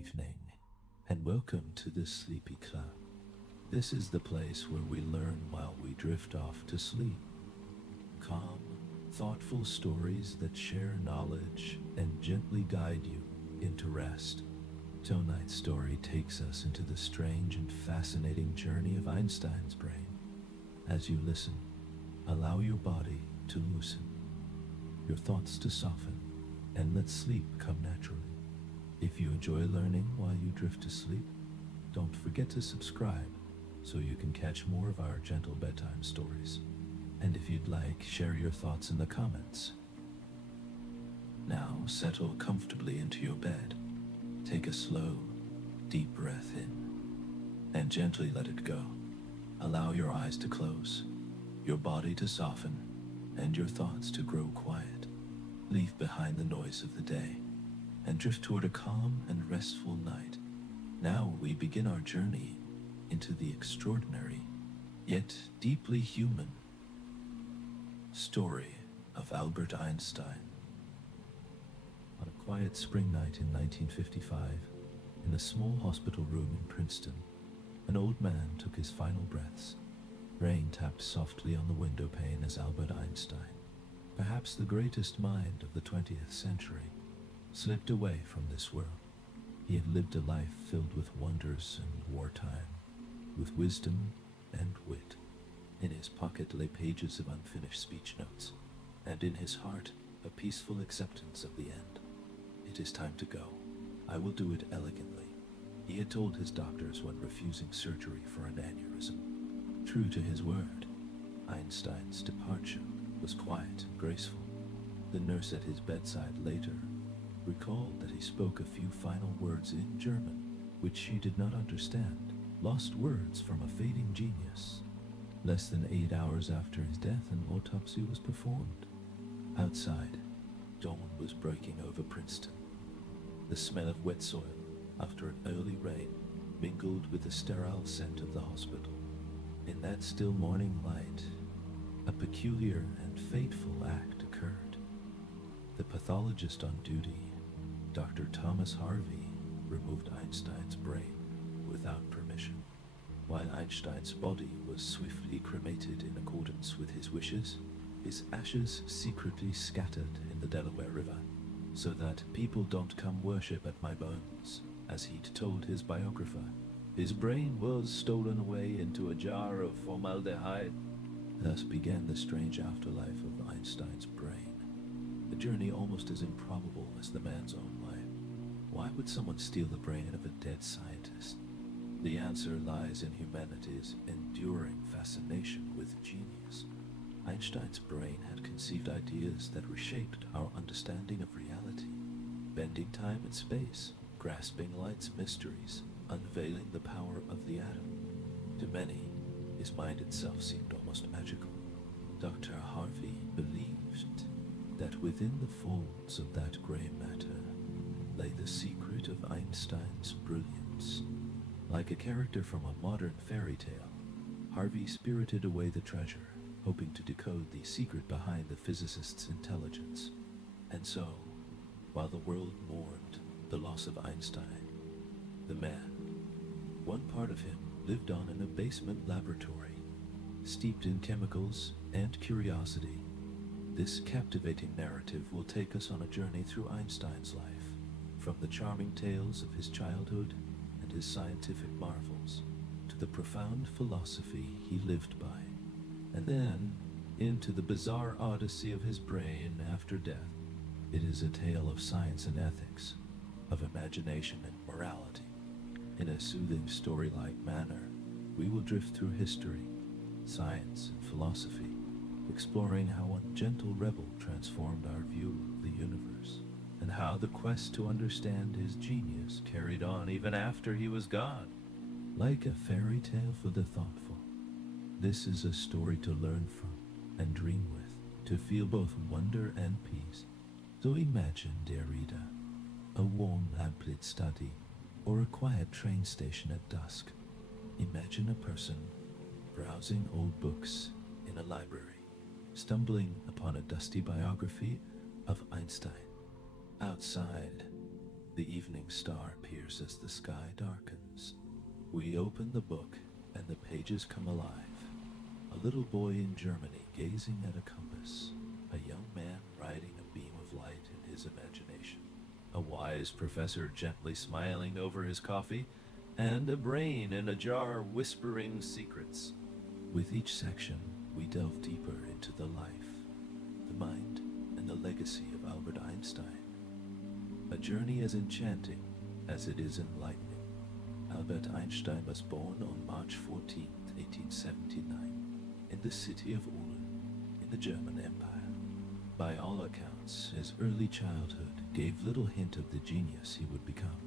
evening, and welcome to the Sleepy Club. This is the place where we learn while we drift off to sleep. Calm, thoughtful stories that share knowledge and gently guide you into rest. Tonight's story takes us into the strange and fascinating journey of Einstein's brain. As you listen, allow your body to loosen, your thoughts to soften, and let sleep come naturally. If you enjoy learning while you drift to sleep, don't forget to subscribe so you can catch more of our gentle bedtime stories. And if you'd like, share your thoughts in the comments. Now settle comfortably into your bed. Take a slow, deep breath in, and gently let it go. Allow your eyes to close, your body to soften, and your thoughts to grow quiet. Leave behind the noise of the day, and drift toward a calm and restful night. Now we begin our journey into the extraordinary, yet deeply human story of Albert Einstein. On a quiet spring night in 1955, in a small hospital room in Princeton, an old man took his final breaths. Rain tapped softly on the window pane as Albert Einstein, perhaps the greatest mind of the 20th century, slipped away from this world. He had lived a life filled with wonders and wartime, with wisdom and wit. In his pocket lay pages of unfinished speech notes, and in his heart a peaceful acceptance of the end. It is time to go. I will do it elegantly, he had told his doctors when refusing surgery for an aneurysm. True to his word, Einstein's departure was quiet and graceful. The nurse at his bedside later recalled that he spoke a few final words in German, which she did not understand, lost words from a fading genius. Less than 8 hours after his death, an autopsy was performed. Outside, dawn was breaking over Princeton. The smell of wet soil after an early rain mingled with the sterile scent of the hospital. In that still morning light, a peculiar and fateful act occurred. The pathologist on duty, Dr. Thomas Harvey, removed Einstein's brain without permission. While Einstein's body was swiftly cremated in accordance with his wishes, his ashes secretly scattered in the Delaware River, so that people don't come worship at my bones, as he'd told his biographer. His brain was stolen away into a jar of formaldehyde. Thus began the strange afterlife of Einstein's brain, a journey almost as improbable as the man's own life. Why would someone steal the brain of a dead scientist? The answer lies in humanity's enduring fascination with genius. Einstein's brain had conceived ideas that reshaped our understanding of reality, bending time and space, grasping light's mysteries, unveiling the power of the atom. To many, his mind itself seemed almost magical. Dr. Harvey believed that within the folds of that gray matter lay the secret of Einstein's brilliance. Like a character from a modern fairy tale, Harvey spirited away the treasure, hoping to decode the secret behind the physicist's intelligence. And so, while the world mourned the loss of Einstein, the man, one part of him lived on in a basement laboratory, steeped in chemicals and curiosity. This captivating narrative will take us on a journey through Einstein's life, from the charming tales of his childhood and his scientific marvels, to the profound philosophy he lived by, and then into the bizarre odyssey of his brain after death. It is a tale of science and ethics, of imagination and morality. In a soothing story-like manner, we will drift through history, science, and philosophy, exploring how a gentle rebel transformed our view of the universe, and how the quest to understand his genius carried on even after he was gone. Like a fairy tale for the thoughtful, this is a story to learn from and dream with, to feel both wonder and peace. So imagine, dear reader, a warm lamplit study or a quiet train station at dusk. Imagine a person browsing old books in a library, stumbling upon a dusty biography of Einstein. Outside, The evening star appears as the sky darkens. We open the book, and the pages come alive. A little boy in Germany gazing at a compass, a young man riding a beam of light in his imagination, a wise professor gently smiling over his coffee, and a brain in a jar whispering secrets. With each section, we delve deeper into the life, the mind, and the legacy of Albert Einstein. A journey as enchanting as it is enlightening. Albert Einstein was born on March 14, 1879, in the city of Ulm, in the German Empire. By all accounts, his early childhood gave little hint of the genius he would become.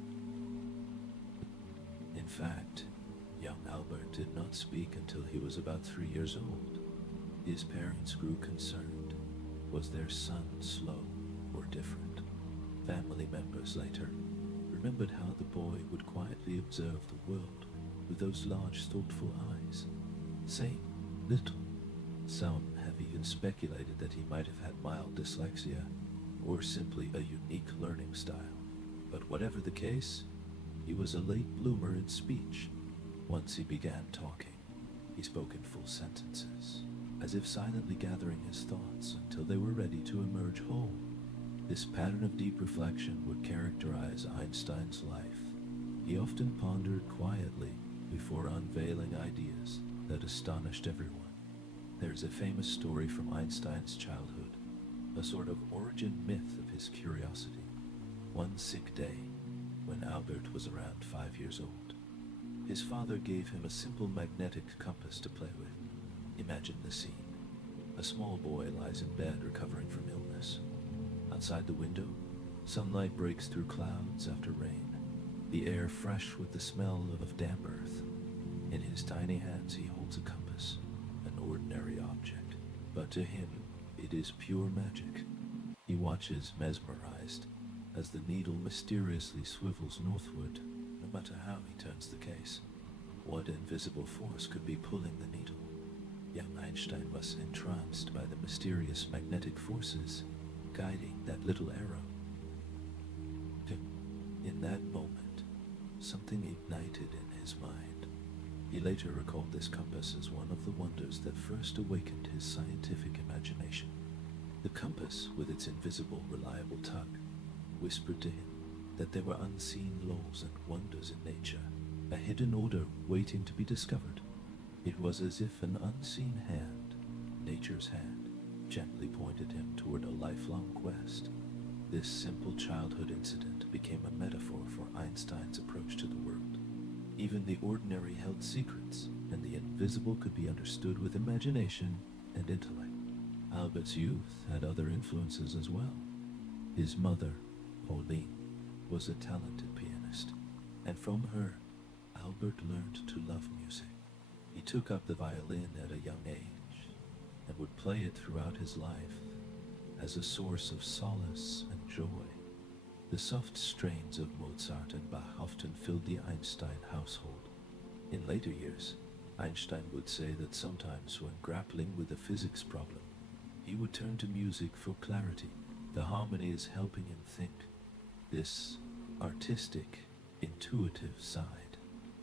In fact, young Albert did not speak until he was about 3 years old. His parents grew concerned. Was their son slow or different? Family members later remembered how the boy would quietly observe the world with those large, thoughtful eyes, saying little. Some have even speculated that he might have had mild dyslexia or simply a unique learning style. But whatever the case, he was a late bloomer in speech. Once he began talking, he spoke in full sentences, as if silently gathering his thoughts until they were ready to emerge whole. This pattern of deep reflection would characterize Einstein's life. He often pondered quietly before unveiling ideas that astonished everyone. There's a famous story from Einstein's childhood, a sort of origin myth of his curiosity. One sick day, when Albert was around 5 years old, his father gave him a simple magnetic compass to play with. Imagine the scene. A small boy lies in bed recovering from illness. Outside the window, sunlight breaks through clouds after rain, the air fresh with the smell of damp earth. In his tiny hands he holds a compass, an ordinary object, but to him it is pure magic. He watches mesmerized as the needle mysteriously swivels northward, no matter how he turns the case. What invisible force could be pulling the needle? Young Einstein was entranced by the mysterious magnetic forces guiding that little arrow. In that moment, something ignited in his mind. He later recalled this compass as one of the wonders that first awakened his scientific imagination. The compass, with its invisible, reliable tug, whispered to him that there were unseen laws and wonders in nature, a hidden order waiting to be discovered. It was as if an unseen hand, nature's hand, gently pointed him toward a lifelong quest. This simple childhood incident became a metaphor for Einstein's approach to the world. Even the ordinary held secrets, and the invisible could be understood with imagination and intellect. Albert's youth had other influences as well. His mother, Pauline, was a talented pianist, and from her, Albert learned to love music. He took up the violin at a young age and would play it throughout his life as a source of solace and joy. The soft strains of Mozart and Bach often filled the Einstein household. In later years, Einstein would say that sometimes when grappling with a physics problem, he would turn to music for clarity, the harmonies helping him think. This artistic, intuitive side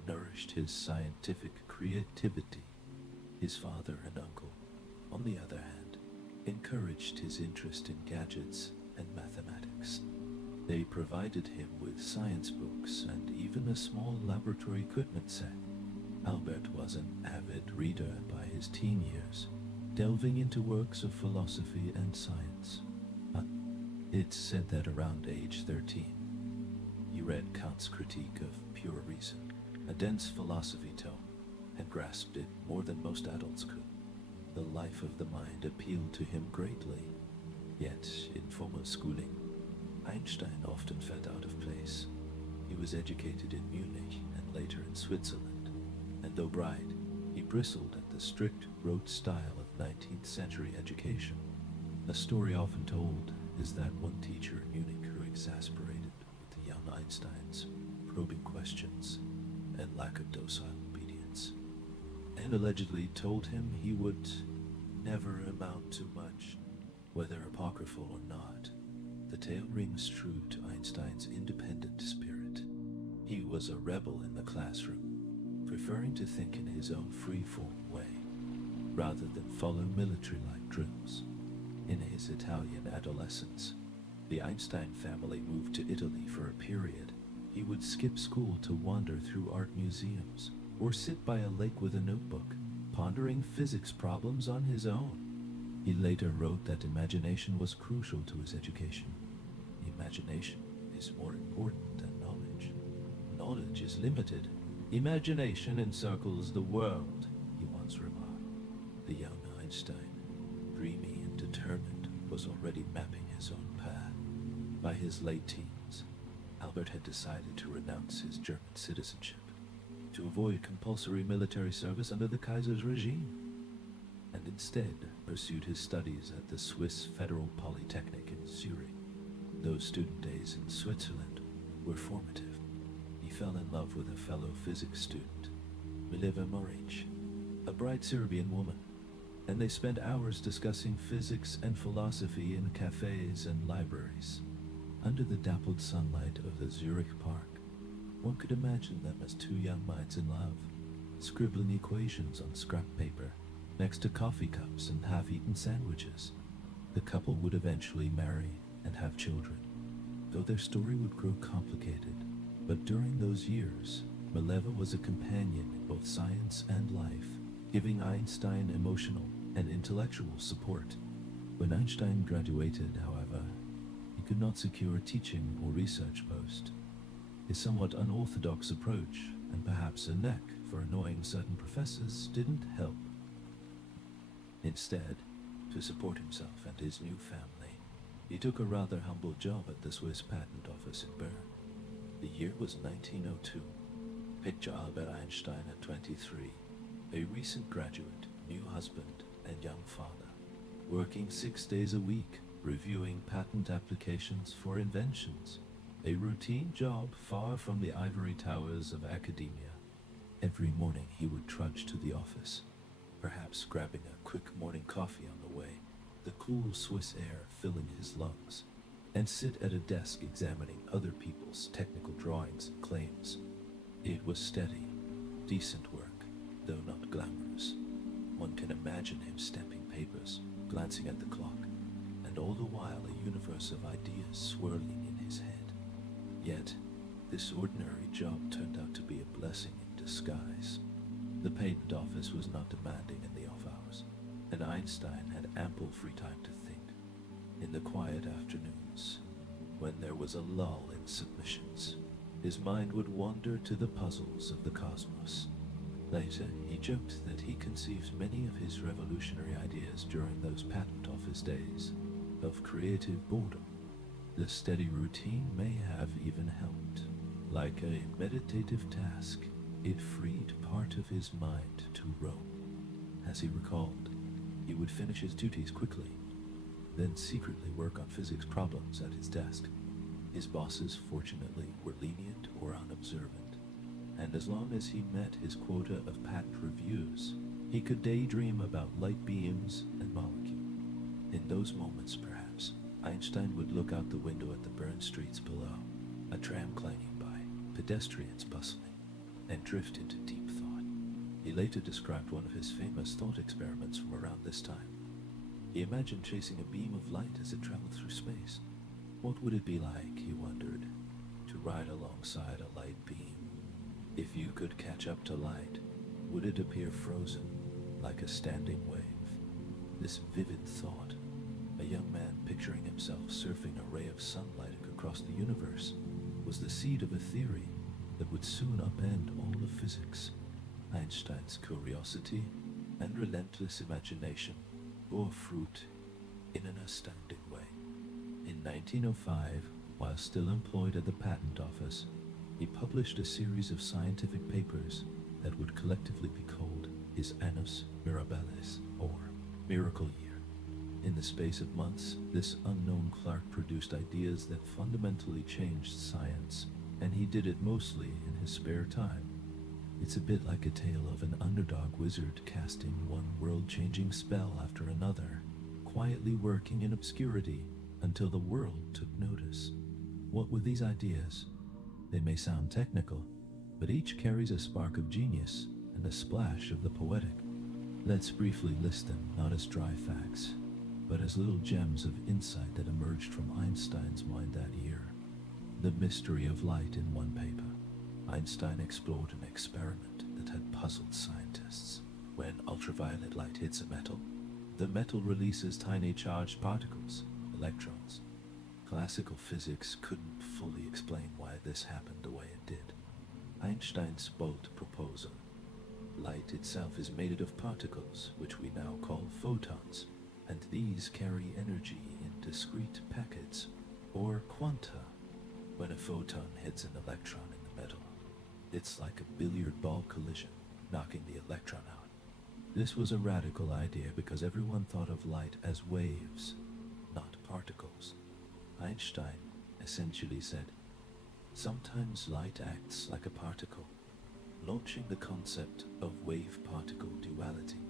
nourished his scientific creativity. His father and uncle, on the other hand, encouraged his interest in gadgets and mathematics. They provided him with science books and even a small laboratory equipment set. Albert was an avid reader by his teen years, delving into works of philosophy and science. It's said that around age 13, he read Kant's critique of pure reason, a dense philosophy tome, and grasped it more than most adults could. The life of the mind appealed to him greatly, yet in formal schooling, Einstein often felt out of place. He was educated in Munich and later in Switzerland, and though bright, he bristled at the strict rote style of 19th century education. A story often told is that one teacher in Munich grew exasperated with the young Einstein's probing questions and lack of docile obedience, and allegedly told him he would never amount to much, whether apocryphal or not. The tale rings true to Einstein's independent spirit. He was a rebel in the classroom, preferring to think in his own free-form way, rather than follow military-like drills. In his Italian adolescence, the Einstein family moved to Italy for a period. He would skip school to wander through art museums, or sit by a lake with a notebook, pondering physics problems on his own. He later wrote that imagination was crucial to his education. Imagination is more important than knowledge. Knowledge is limited. Imagination encircles the world, he once remarked. The young Einstein, dreamy and determined, was already mapping his own path. By his late teens, Albert had decided to renounce his German citizenship, to avoid compulsory military service under the Kaiser's regime, and instead pursued his studies at the Swiss Federal Polytechnic in Zurich. Those student days in Switzerland were formative. He fell in love with a fellow physics student, Mileva Maric, a bright Serbian woman, and they spent hours discussing physics and philosophy in cafes and libraries. Under the dappled sunlight of the Zurich park, one could imagine them as two young minds in love, scribbling equations on scrap paper next to coffee cups and half-eaten sandwiches. The couple would eventually marry and have children, though their story would grow complicated. But during those years, Mileva was a companion in both science and life, giving Einstein emotional and intellectual support. When Einstein graduated, however, he could not secure a teaching or research post. His somewhat unorthodox approach, and perhaps a knack for annoying certain professors, didn't help. Instead, to support himself and his new family, he took a rather humble job at the Swiss Patent Office in Bern. The year was 1902. Picture Albert Einstein at 23, a recent graduate, new husband, and young father, working 6 days a week, reviewing patent applications for inventions, a routine job far from the ivory towers of academia. Every morning he would trudge to the office, perhaps grabbing a quick morning coffee on the way, the cool Swiss air filling his lungs, and sit at a desk examining other people's technical drawings and claims. It was steady, decent work, though not glamorous. One can imagine him stamping papers, glancing at the clock, and all the while a universe of ideas swirling in his head. Yet, this ordinary job turned out to be a blessing in disguise. The patent office was not demanding in the off hours, and Einstein had ample free time to think. In the quiet afternoons, when there was a lull in submissions, his mind would wander to the puzzles of the cosmos. Later, he joked that he conceived many of his revolutionary ideas during those patent office days of creative boredom. The steady routine may have even helped. Like a meditative task, it freed part of his mind to roam. As he recalled, he would finish his duties quickly, then secretly work on physics problems at his desk. His bosses, fortunately, were lenient or unobservant, and as long as he met his quota of patent reviews, he could daydream about light beams and molecules. In those moments, perhaps, Einstein would look out the window at the burned streets below, a tram clanging by, pedestrians bustling, and drift into deep thought. He later described one of his famous thought experiments from around this time. He imagined chasing a beam of light as it traveled through space. What would it be like, he wondered, to ride alongside a light beam? If you could catch up to light, would it appear frozen, like a standing wave? This vivid thought, a young man picturing himself surfing a ray of sunlight across the universe, was the seed of a theory that would soon upend all of physics. Einstein's curiosity and relentless imagination bore fruit in an astounding way. In 1905, while still employed at the patent office, he published a series of scientific papers that would collectively be called his Annus Mirabilis, or Miracle Year. In the space of months, this unknown clerk produced ideas that fundamentally changed science, and he did it mostly in his spare time. It's a bit like a tale of an underdog wizard casting one world-changing spell after another, quietly working in obscurity, until the world took notice. What with these ideas? They may sound technical, but each carries a spark of genius and a splash of the poetic. Let's briefly list them not as dry facts, but as little gems of insight that emerged from Einstein's mind that year. The mystery of light in one paper. Einstein explored an experiment that had puzzled scientists. When ultraviolet light hits a metal, the metal releases tiny charged particles, electrons. Classical physics couldn't fully explain why this happened the way it did. Einstein's bold proposal. Light itself is made of particles, which we now call photons, and these carry energy in discrete packets, or quanta. When a photon hits an electron in the metal, it's like a billiard ball collision, knocking the electron out. This was a radical idea because everyone thought of light as waves, not particles. Einstein essentially said, sometimes light acts like a particle, launching the concept of wave-particle duality.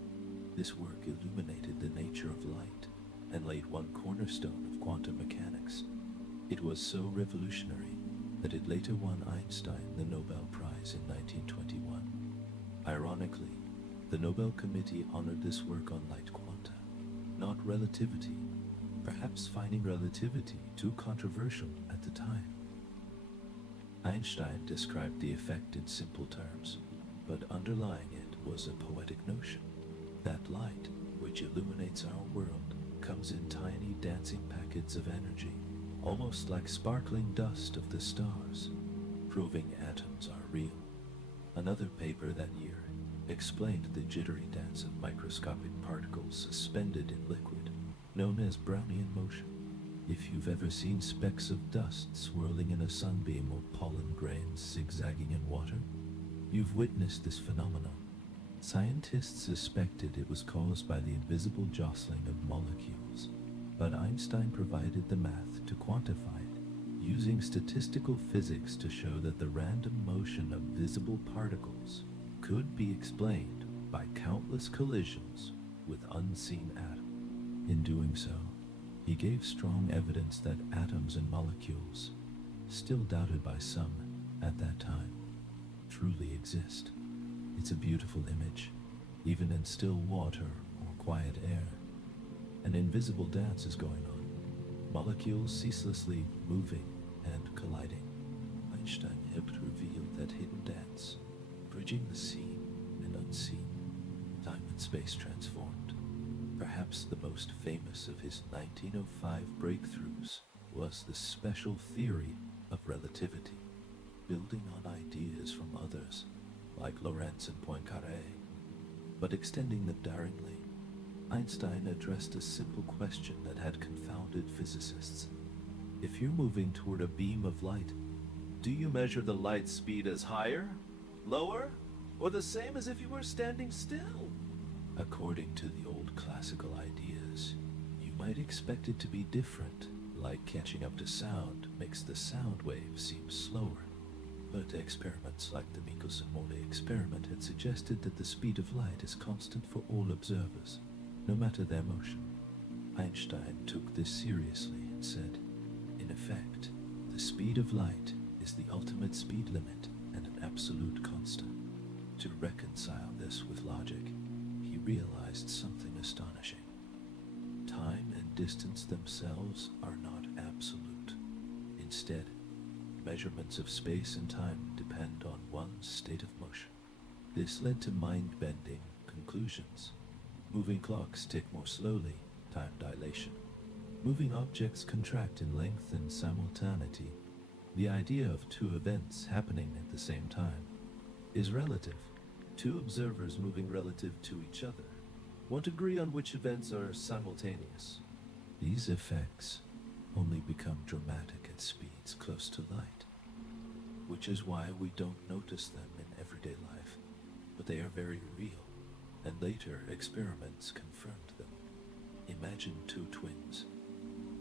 This work illuminated the nature of light and laid one cornerstone of quantum mechanics. It was so revolutionary that it later won Einstein the Nobel Prize in 1921. Ironically, the Nobel Committee honored this work on light quanta, not relativity, perhaps finding relativity too controversial at the time. Einstein described the effect in simple terms, but underlying it was a poetic notion that light, which illuminates our world, comes in tiny dancing packets of energy, almost like sparkling dust of the stars, proving atoms are real. Another paper that year explained the jittery dance of microscopic particles suspended in liquid, known as Brownian motion. If you've ever seen specks of dust swirling in a sunbeam or pollen grains zigzagging in water, you've witnessed this phenomenon. Scientists suspected it was caused by the invisible jostling of molecules, but Einstein provided the math to quantify it, using statistical physics to show that the random motion of visible particles could be explained by countless collisions with unseen atoms. In doing so, he gave strong evidence that atoms and molecules, still doubted by some at that time, truly exist. It's a beautiful image, even in still water or quiet air. An invisible dance is going on, molecules ceaselessly moving and colliding. Einstein helped reveal that hidden dance, bridging the seen and unseen, time and space transformed. Perhaps the most famous of his 1905 breakthroughs was the special theory of relativity, building on ideas from others like Lorentz and Poincaré, but extending them daringly. Einstein addressed a simple question that had confounded physicists. If you're moving toward a beam of light, do you measure the light speed as higher, lower, or the same as if you were standing still? According to the old classical ideas, you might expect it to be different, like catching up to sound makes the sound wave seem slower. But experiments like the Michelson-Morley experiment had suggested that the speed of light is constant for all observers, no matter their motion. Einstein took this seriously and said, in effect, the speed of light is the ultimate speed limit and an absolute constant. To reconcile this with logic, he realized something astonishing. Time and distance themselves are not absolute. Instead, measurements of space and time depend on one's state of motion. This led to mind-bending conclusions. Moving clocks tick more slowly, time dilation. Moving objects contract in length and simultaneity. The idea of two events happening at the same time is relative. Two observers moving relative to each other won't agree on which events are simultaneous. These effects only become dramatic at speeds close to light, which is why we don't notice them in everyday life, but they are very real, and later experiments confirmed them. Imagine two twins.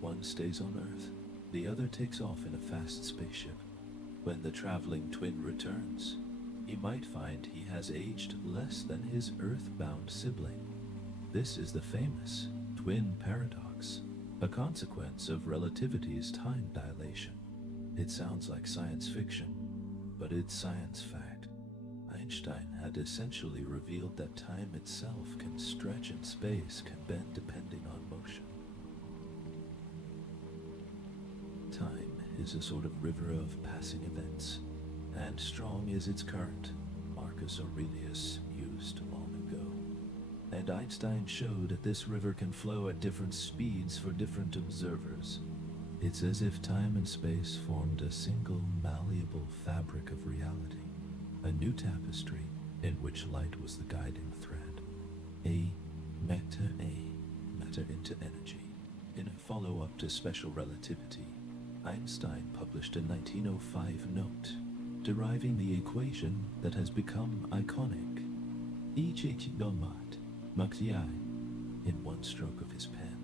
One stays on Earth, the other takes off in a fast spaceship. When the traveling twin returns, he might find he has aged less than his Earth-bound sibling. This is the famous twin paradox. a consequence of relativity's time dilation. It sounds like science fiction, but it's science fact. Einstein had essentially revealed that time itself can stretch and space can bend depending on motion. Time is a sort of river of passing events, and strong is its current, Marcus Aurelius mused long ago. And Einstein showed that this river can flow at different speeds for different observers. It's as if time and space formed a single malleable fabric of reality, a new tapestry in which light was the guiding thread. Matter into energy. In a follow-up to special relativity, Einstein published a 1905 note deriving the equation that has become iconic. In one stroke of his pen,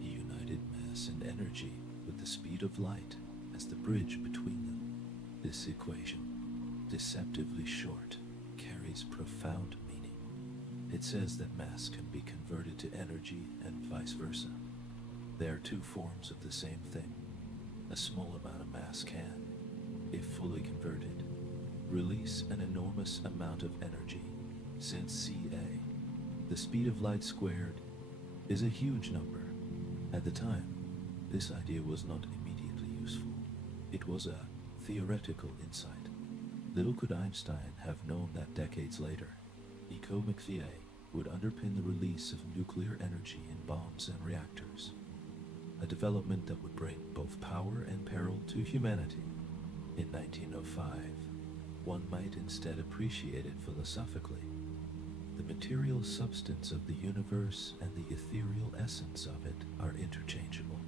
he united mass and energy with the speed of light as the bridge between them. This equation, deceptively short, carries profound meaning. It says that mass can be converted to energy and vice versa. They are two forms of the same thing. A small amount of mass can, if fully converted, release an enormous amount of energy, since Ca, the speed of light squared, is a huge number. At the time, this idea was not immediately useful. It was a theoretical insight. Little could Einstein have known that decades later, eco-McVie would underpin the release of nuclear energy in bombs and reactors, a development that would bring both power and peril to humanity. In 1905, one might instead appreciate it philosophically. The material substance of the universe and the ethereal essence of it are interchangeable.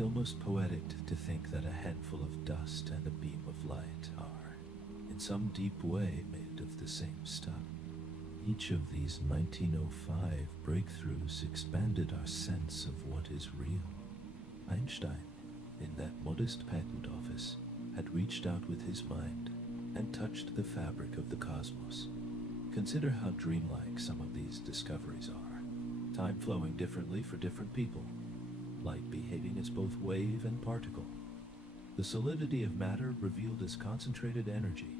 Almost poetic to think that a handful of dust and a beam of light are, in some deep way, made of the same stuff. Each of these 1905 breakthroughs expanded our sense of what is real. Einstein, in that modest patent office, had reached out with his mind and touched the fabric of the cosmos. Consider how dreamlike some of these discoveries are. Time flowing differently for different people. Light behaving as both wave and particle. The solidity of matter revealed as concentrated energy.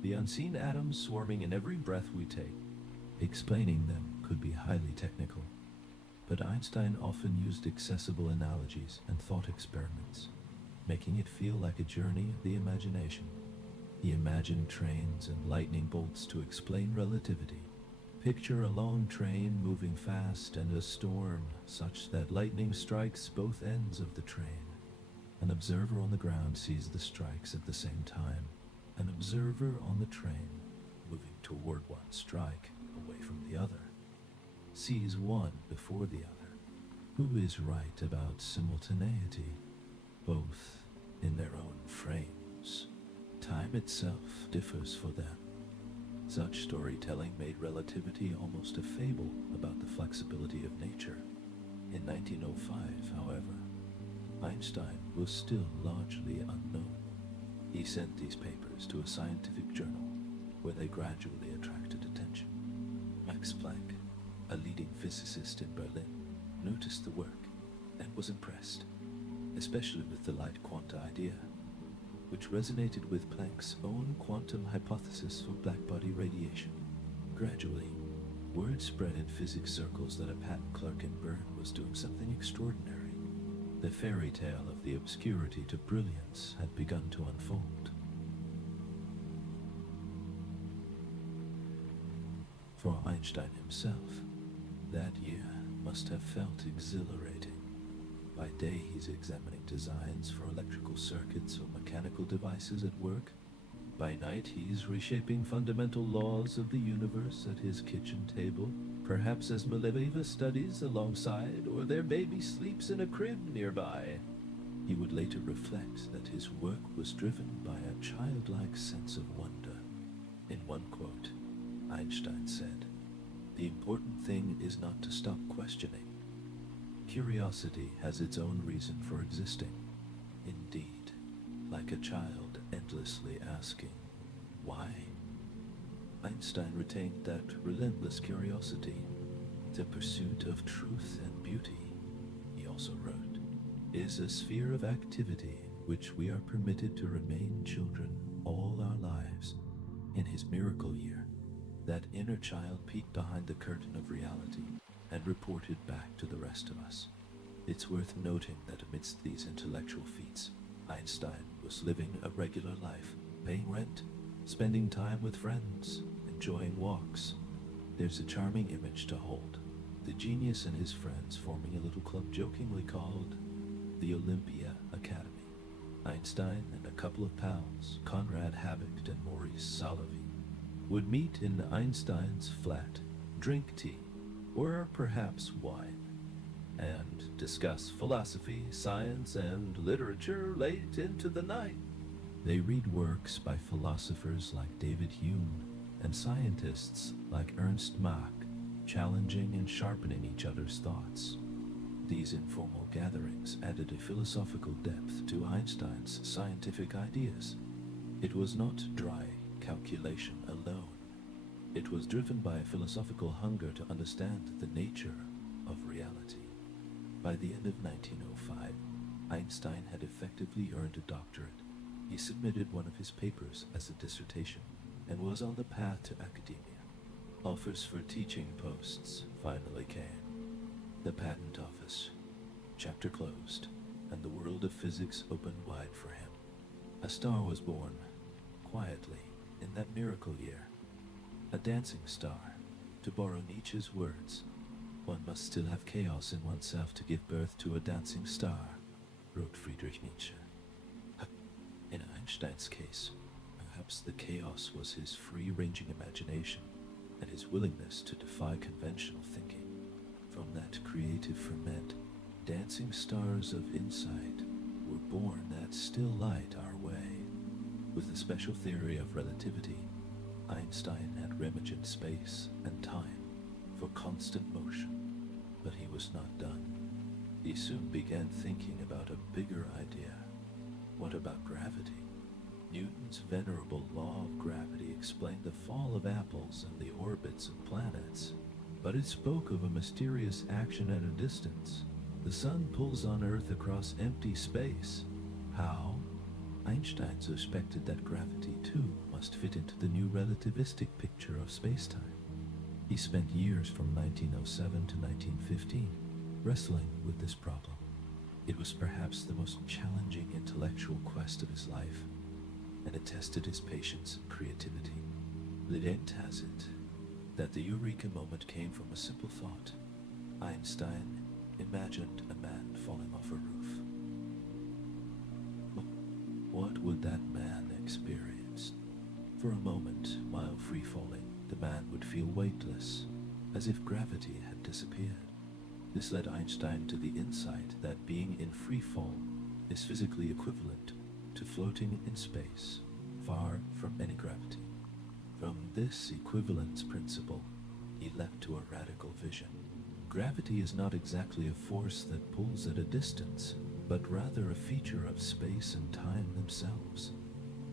The unseen atoms swarming in every breath we take. Explaining them could be highly technical, but Einstein often used accessible analogies and thought experiments, making it feel like a journey of the imagination. He imagined trains and lightning bolts to explain relativity. Picture a long train moving fast and a storm such that lightning strikes both ends of the train. An observer on the ground sees the strikes at the same time. An observer on the train, moving toward one strike, away from the other, sees one before the other. Who is right about simultaneity? Both in their own frames. Time itself differs for them. Such storytelling made relativity almost a fable about the flexibility of nature. In 1905, however, Einstein was still largely unknown. He sent these papers to a scientific journal, where they gradually attracted attention. Max Planck, a leading physicist in Berlin, noticed the work and was impressed, especially with the light quanta idea, which resonated with Planck's own quantum hypothesis for blackbody radiation. Gradually, word spread in physics circles that a patent clerk in Bern was doing something extraordinary. The fairy tale of the obscurity to brilliance had begun to unfold. For Einstein himself, that year must have felt exhilarating. By day he's examining designs for electrical circuits or mechanical devices at work. By night he's reshaping fundamental laws of the universe at his kitchen table, perhaps as Maleveva studies alongside, or their baby sleeps in a crib nearby. He would later reflect that his work was driven by a childlike sense of wonder. In one quote, Einstein said, "The important thing is not to stop questioning. Curiosity has its own reason for existing. Indeed, like a child endlessly asking, why?" Einstein retained that relentless curiosity, the pursuit of truth and beauty. He also wrote, is a sphere of activity which we are permitted to remain children all our lives. In his miracle year, that inner child peeked behind the curtain of reality and reported back to the rest of us. It's worth noting that amidst these intellectual feats, Einstein was living a regular life, paying rent, spending time with friends, enjoying walks. There's a charming image to hold. The genius and his friends forming a little club jokingly called the Olympia Academy. Einstein and a couple of pals, Conrad Habicht and Maurice Salovey, would meet in Einstein's flat, drink tea, or perhaps wine, and discuss philosophy, science, and literature late into the night. They read works by philosophers like David Hume and scientists like Ernst Mach, challenging and sharpening each other's thoughts. These informal gatherings added a philosophical depth to Einstein's scientific ideas. It was not dry calculation alone. It was driven by a philosophical hunger to understand the nature of reality. By the end of 1905, Einstein had effectively earned a doctorate. He submitted one of his papers as a dissertation and was on the path to academia. Offers for teaching posts finally came. The patent office, chapter closed, and the world of physics opened wide for him. A star was born, quietly, in that miracle year. A dancing star, to borrow Nietzsche's words. One must still have chaos in oneself to give birth to a dancing star, wrote Friedrich Nietzsche. In Einstein's case, perhaps the chaos was his free-ranging imagination and his willingness to defy conventional thinking. From that creative ferment, dancing stars of insight were born that still light our way. With the special theory of relativity, Einstein had reimagined space and time for constant motion, but he was not done. He soon began thinking about a bigger idea. What about gravity? Newton's venerable law of gravity explained the fall of apples and the orbits of planets, but it spoke of a mysterious action at a distance. The sun pulls on Earth across empty space. How? Einstein suspected that gravity, too, must fit into the new relativistic picture of spacetime. He spent years from 1907 to 1915 wrestling with this problem. It was perhaps the most challenging intellectual quest of his life, and it tested his patience and creativity. Legend has it that the eureka moment came from a simple thought. Einstein imagined a man falling off a roof. What would that man experience? For a moment, while free-falling, the man would feel weightless, as if gravity had disappeared. This led Einstein to the insight that being in free fall is physically equivalent to floating in space, far from any gravity. From this equivalence principle, he leapt to a radical vision. Gravity is not exactly a force that pulls at a distance, but rather a feature of space and time themselves.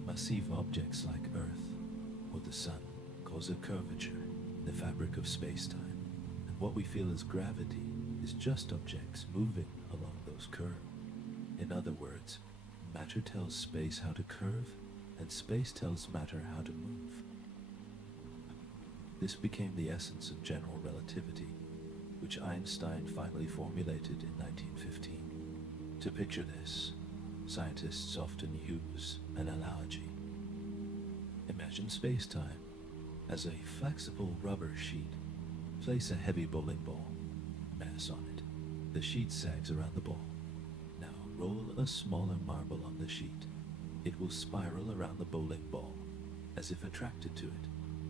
Massive objects like Earth or the Sun cause a curvature in the fabric of space-time, and what we feel as gravity is just objects moving along those curves. In other words, matter tells space how to curve, and space tells matter how to move. This became the essence of general relativity, which Einstein finally formulated in 1915. To picture this, scientists often use an analogy. Imagine space-time as a flexible rubber sheet. Place a heavy bowling ball, mass on it. The sheet sags around the ball. Now roll a smaller marble on the sheet. It will spiral around the bowling ball, as if attracted to it,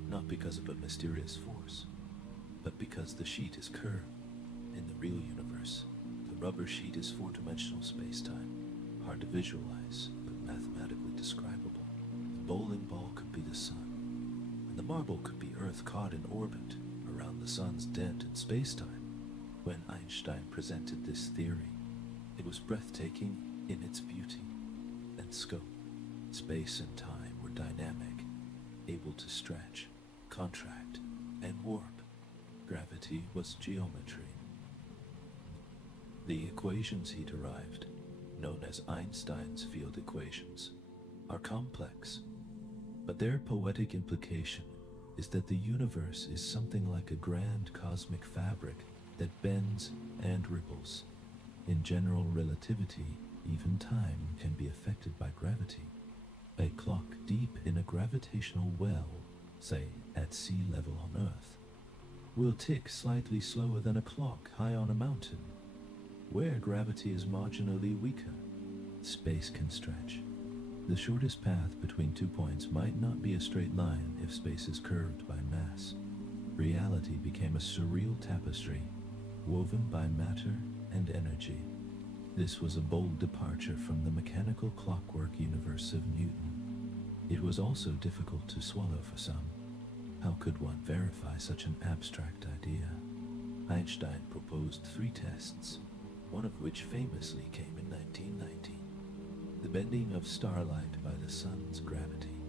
not because of a mysterious force, but because the sheet is curved. In the real universe, the rubber sheet is four-dimensional space-time, hard to visualize, but mathematically describable. The bowling ball could be the sun, and the marble could be Earth caught in orbit around the sun's dent in space-time. When Einstein presented this theory, it was breathtaking in its beauty and scope. Space and time were dynamic, able to stretch, contract, and warp. Gravity was geometry. The equations he derived, known as Einstein's field equations, are complex, but their poetic implication is that the universe is something like a grand cosmic fabric that bends and ripples. In general relativity, even time can be affected by gravity. A clock deep in a gravitational well, say at sea level on Earth, will tick slightly slower than a clock high on a mountain. Where gravity is marginally weaker, space can stretch. The shortest path between 2 points might not be a straight line if space is curved by mass. Reality became a surreal tapestry, woven by matter and energy. This was a bold departure from the mechanical clockwork universe of Newton. It was also difficult to swallow for some. How could one verify such an abstract idea? Einstein proposed 3 tests, one of which famously came in 1919. The bending of starlight by the sun's gravity.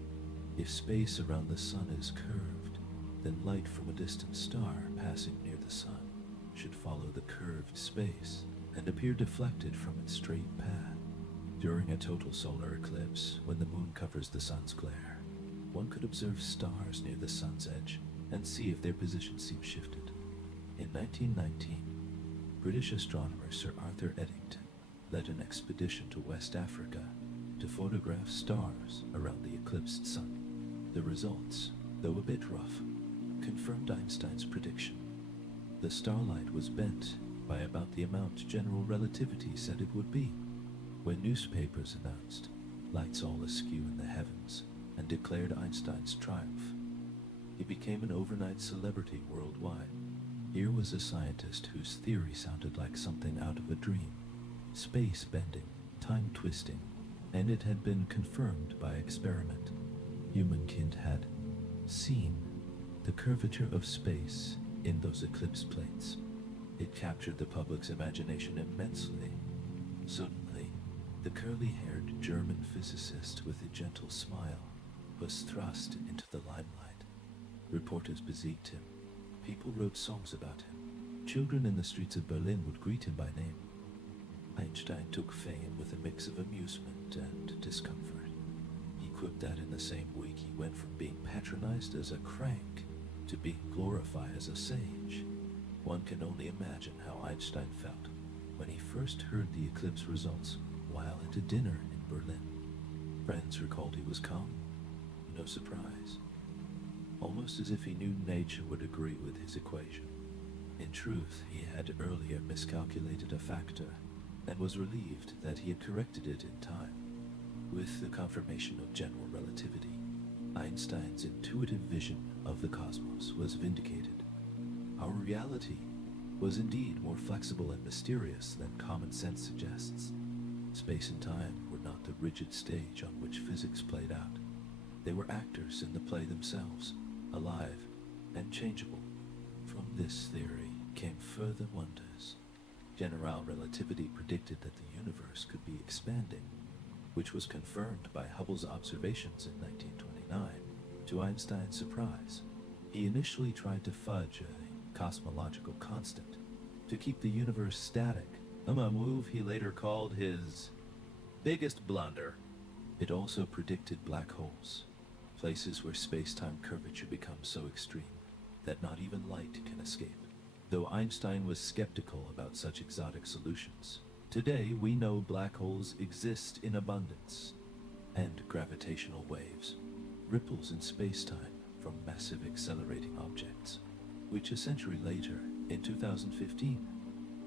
If space around the sun is curved, then light from a distant star passing near the sun should follow the curved space and appear deflected from its straight path. During a total solar eclipse, when the moon covers the sun's glare, one could observe stars near the sun's edge and see if their position seems shifted. In 1919, British astronomer Sir Arthur Eddington led an expedition to West Africa to photograph stars around the eclipsed sun. The results, though a bit rough, confirmed Einstein's prediction. The starlight was bent by about the amount general relativity said it would be. When newspapers announced lights all askew in the heavens and declared Einstein's triumph, he became an overnight celebrity worldwide. Here was a scientist whose theory sounded like something out of a dream. Space bending, time twisting, and it had been confirmed by experiment. Humankind had seen the curvature of space in those eclipse plates. It captured the public's imagination immensely. Suddenly, the curly-haired German physicist with a gentle smile was thrust into the limelight. Reporters besieged him. People wrote songs about him. Children in the streets of Berlin would greet him by name. Einstein took fame with a mix of amusement and discomfort. He quipped that in the same week he went from being patronized as a crank to being glorified as a sage. One can only imagine how Einstein felt when he first heard the eclipse results while at a dinner in Berlin. Friends recalled he was calm, no surprise, almost as if he knew nature would agree with his equation. In truth, he had earlier miscalculated a factor and was relieved that he had corrected it in time. With the confirmation of general relativity, Einstein's intuitive vision of the cosmos was vindicated. Our reality was indeed more flexible and mysterious than common sense suggests. Space and time were not the rigid stage on which physics played out. They were actors in the play themselves, alive and changeable. From this theory came further wonders. General relativity predicted that the universe could be expanding, which was confirmed by Hubble's observations in 1929. To Einstein's surprise, he initially tried to fudge a cosmological constant to keep the universe static, a move he later called his biggest blunder. It also predicted black holes, places where space-time curvature becomes so extreme that not even light can escape. Though Einstein was skeptical about such exotic solutions, today we know black holes exist in abundance, and gravitational waves, ripples in space-time from massive accelerating objects, which a century later, in 2015,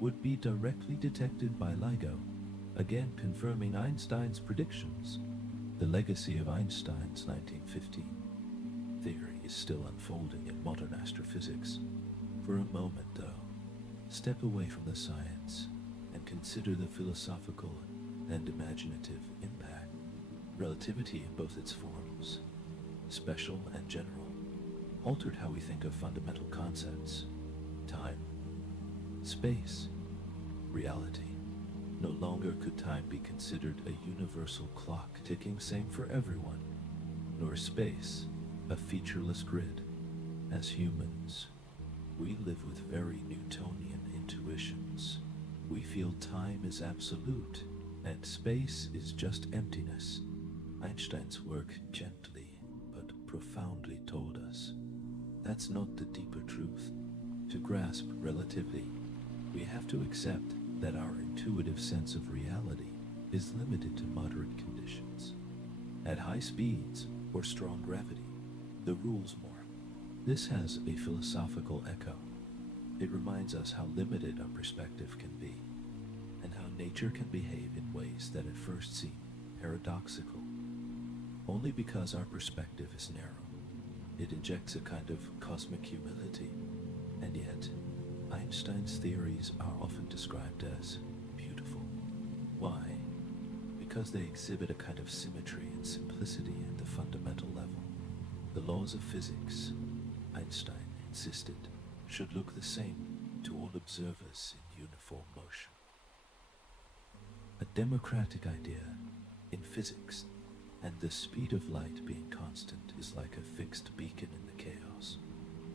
would be directly detected by LIGO, again confirming Einstein's predictions. The legacy of Einstein's 1915 theory is still unfolding in modern astrophysics. For a moment, though, step away from the science and consider the philosophical and imaginative impact. Relativity in both its forms, special and general, altered how we think of fundamental concepts: time, space, reality. No longer could time be considered a universal clock ticking same for everyone, nor space a featureless grid. As humans, we live with very Newtonian intuitions. We feel time is absolute and space is just emptiness. Einstein's work gently but profoundly told us that's not the deeper truth. To grasp relativity, we have to accept that our intuitive sense of reality is limited to moderate conditions. At high speeds or strong gravity, the rules more. This has a philosophical echo. It reminds us how limited our perspective can be, and how nature can behave in ways that at first seem paradoxical. Only because our perspective is narrow, it injects a kind of cosmic humility, and yet Einstein's theories are often described as beautiful. Why? Because they exhibit a kind of symmetry and simplicity at the fundamental level. The laws of physics, Einstein insisted, should look the same to all observers in uniform motion. A democratic idea in physics, and the speed of light being constant is like a fixed beacon in the chaos.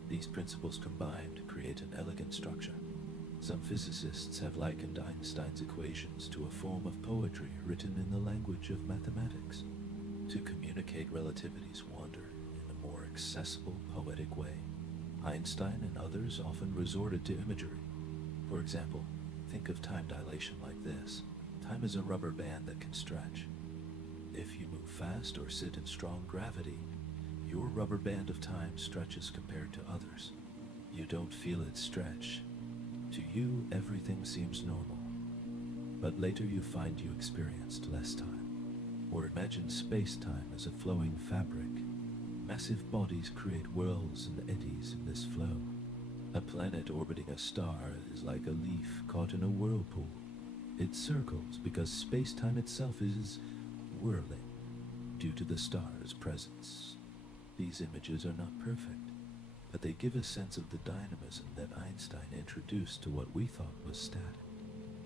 These principles combined create an elegant structure. Some physicists have likened Einstein's equations to a form of poetry written in the language of mathematics, to communicate relativity's wonder in a more accessible, poetic way. Einstein and others often resorted to imagery. For example, think of time dilation like this. Time is a rubber band that can stretch. If you move fast or sit in strong gravity, your rubber band of time stretches compared to others. You don't feel it stretch. To you, everything seems normal. But later you find you experienced less time. Or imagine space-time as a flowing fabric. Massive bodies create whirls and eddies in this flow. A planet orbiting a star is like a leaf caught in a whirlpool. It circles because space-time itself is whirling due to the star's presence. These images are not perfect, but they give a sense of the dynamism that Einstein introduced to what we thought was static.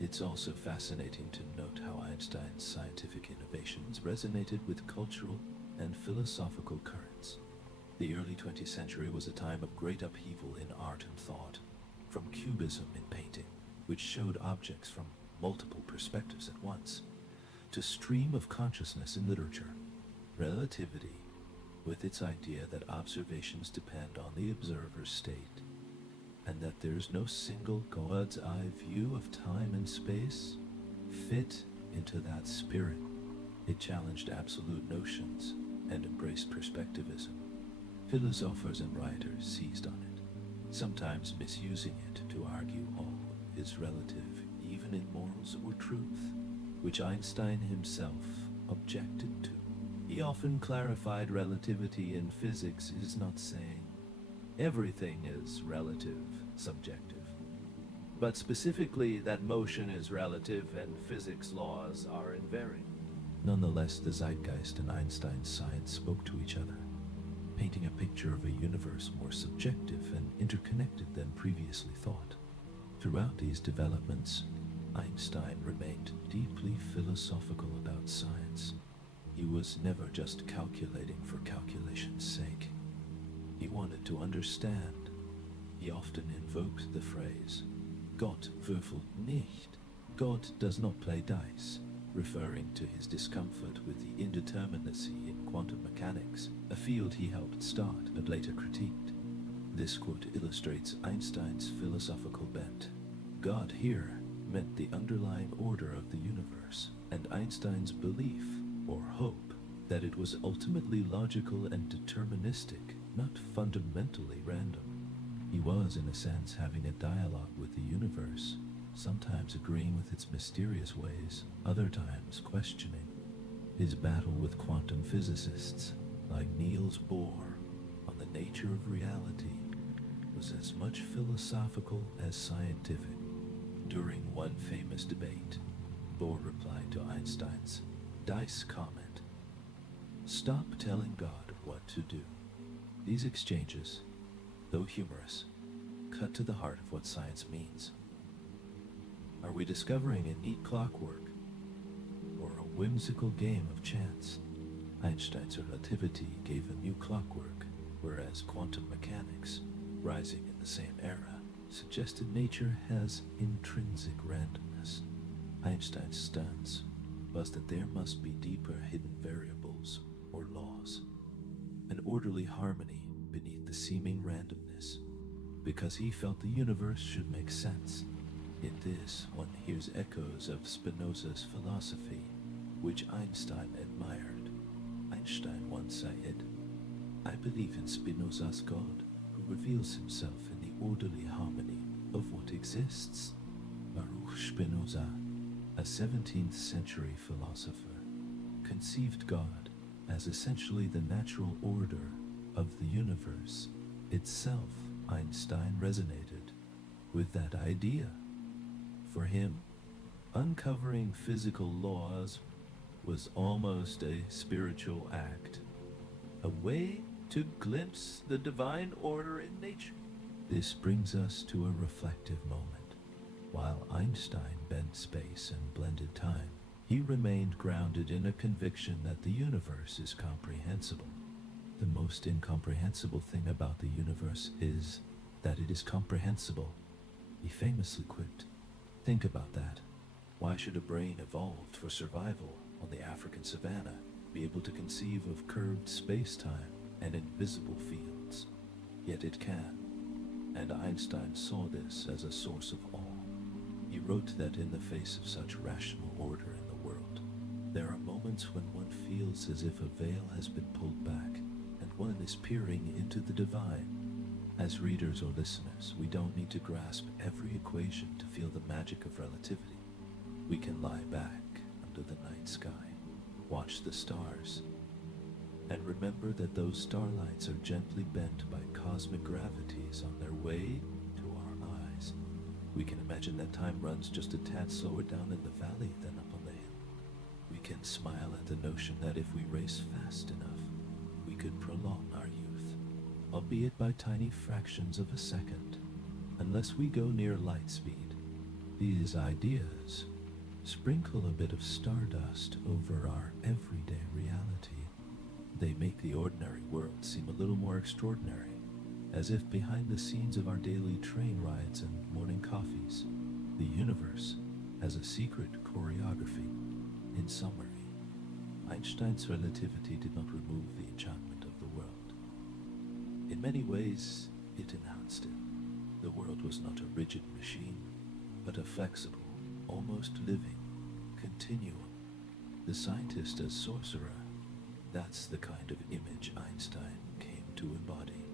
It's also fascinating to note how Einstein's scientific innovations resonated with cultural and philosophical currents. The early 20th century was a time of great upheaval in art and thought, from Cubism in painting, which showed objects from multiple perspectives at once, to stream of consciousness in literature. Relativity, with its idea that observations depend on the observer's state, and that there's no single God's eye view of time and space, fit into that spirit. It challenged absolute notions and embraced perspectivism. Philosophers and writers seized on it, sometimes misusing it to argue all is relative, even in morals or truth, which Einstein himself objected to. He often clarified relativity in physics is not saying everything is relative, subjective, but specifically that motion is relative and physics laws are invariant. Nonetheless, the zeitgeist and Einstein's science spoke to each other, painting a picture of a universe more subjective and interconnected than previously thought. Throughout these developments, Einstein remained deeply philosophical about science. He was never just calculating for calculation's sake. He wanted to understand. He often invoked the phrase, Gott würfelt nicht. God does not play dice, referring to his discomfort with the indeterminacy in quantum mechanics, a field he helped start but later critiqued. This quote illustrates Einstein's philosophical bent. God here meant the underlying order of the universe, and Einstein's belief, or hope, that it was ultimately logical and deterministic, not fundamentally random. He was, in a sense, having a dialogue with the universe, sometimes agreeing with its mysterious ways, other times questioning. His battle with quantum physicists, like Niels Bohr, on the nature of reality, was as much philosophical as scientific. During one famous debate, Bohr replied to Einstein's dice comment, "Stop telling God what to do." These exchanges, though humorous, cut to the heart of what science means. Are we discovering a neat clockwork, or a whimsical game of chance? Einstein's relativity gave a new clockwork, whereas quantum mechanics, rising in the same era, suggested nature has intrinsic randomness. Einstein's stance was that there must be deeper hidden variables or laws, an orderly harmony beneath the seeming randomness, because he felt the universe should make sense. In this, one hears echoes of Spinoza's philosophy, which Einstein admired. Einstein once said, "I believe in Spinoza's God, who reveals himself in the orderly harmony of what exists." Baruch Spinoza, a 17th century philosopher, conceived God as essentially the natural order of the universe itself. Einstein resonated with that idea. For him, uncovering physical laws was almost a spiritual act, a way to glimpse the divine order in nature. This brings us to a reflective moment. While Einstein bent space and blended time, he remained grounded in a conviction that the universe is comprehensible. The most incomprehensible thing about the universe is that it is comprehensible, he famously quipped. Think about that. Why should a brain evolved for survival on the African savanna be able to conceive of curved space-time and invisible fields? Yet it can, and Einstein saw this as a source of awe. He wrote that in the face of such rational order in the world, there are moments when one feels as if a veil has been pulled back and one is peering into the divine. As readers or listeners, we don't need to grasp every equation to feel the magic of relativity. We can lie back under the night sky, watch the stars, and remember that those starlights are gently bent by cosmic gravities on their way to our eyes. We can imagine that time runs just a tad slower down in the valley than up on the hill. We can smile at the notion that if we race fast enough, we could prolong our youth, albeit by tiny fractions of a second, unless we go near light speed. These ideas sprinkle a bit of stardust over our everyday reality. They make the ordinary world seem a little more extraordinary, as if behind the scenes of our daily train rides and morning coffees, the universe has a secret choreography. In summary, Einstein's relativity did not remove the enchantment of the world. In many ways, it enhanced it. The world was not a rigid machine, but a flexible, almost living continuum. The scientist as sorcerer, that's the kind of image Einstein came to embody.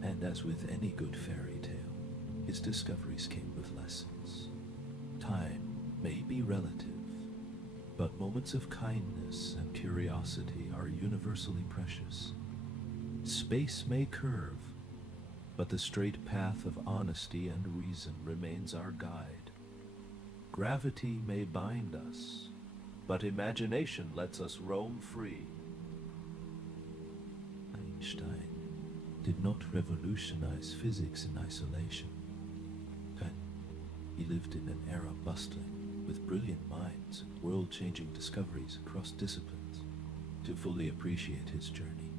And as with any good fairy tale, his discoveries came with lessons. Time may be relative, but moments of kindness and curiosity are universally precious. Space may curve, but the straight path of honesty and reason remains our guide. Gravity may bind us, but imagination lets us roam free. Einstein did not revolutionize physics in isolation. He lived in an era bustling with brilliant minds and world-changing discoveries across disciplines. To fully appreciate his journey,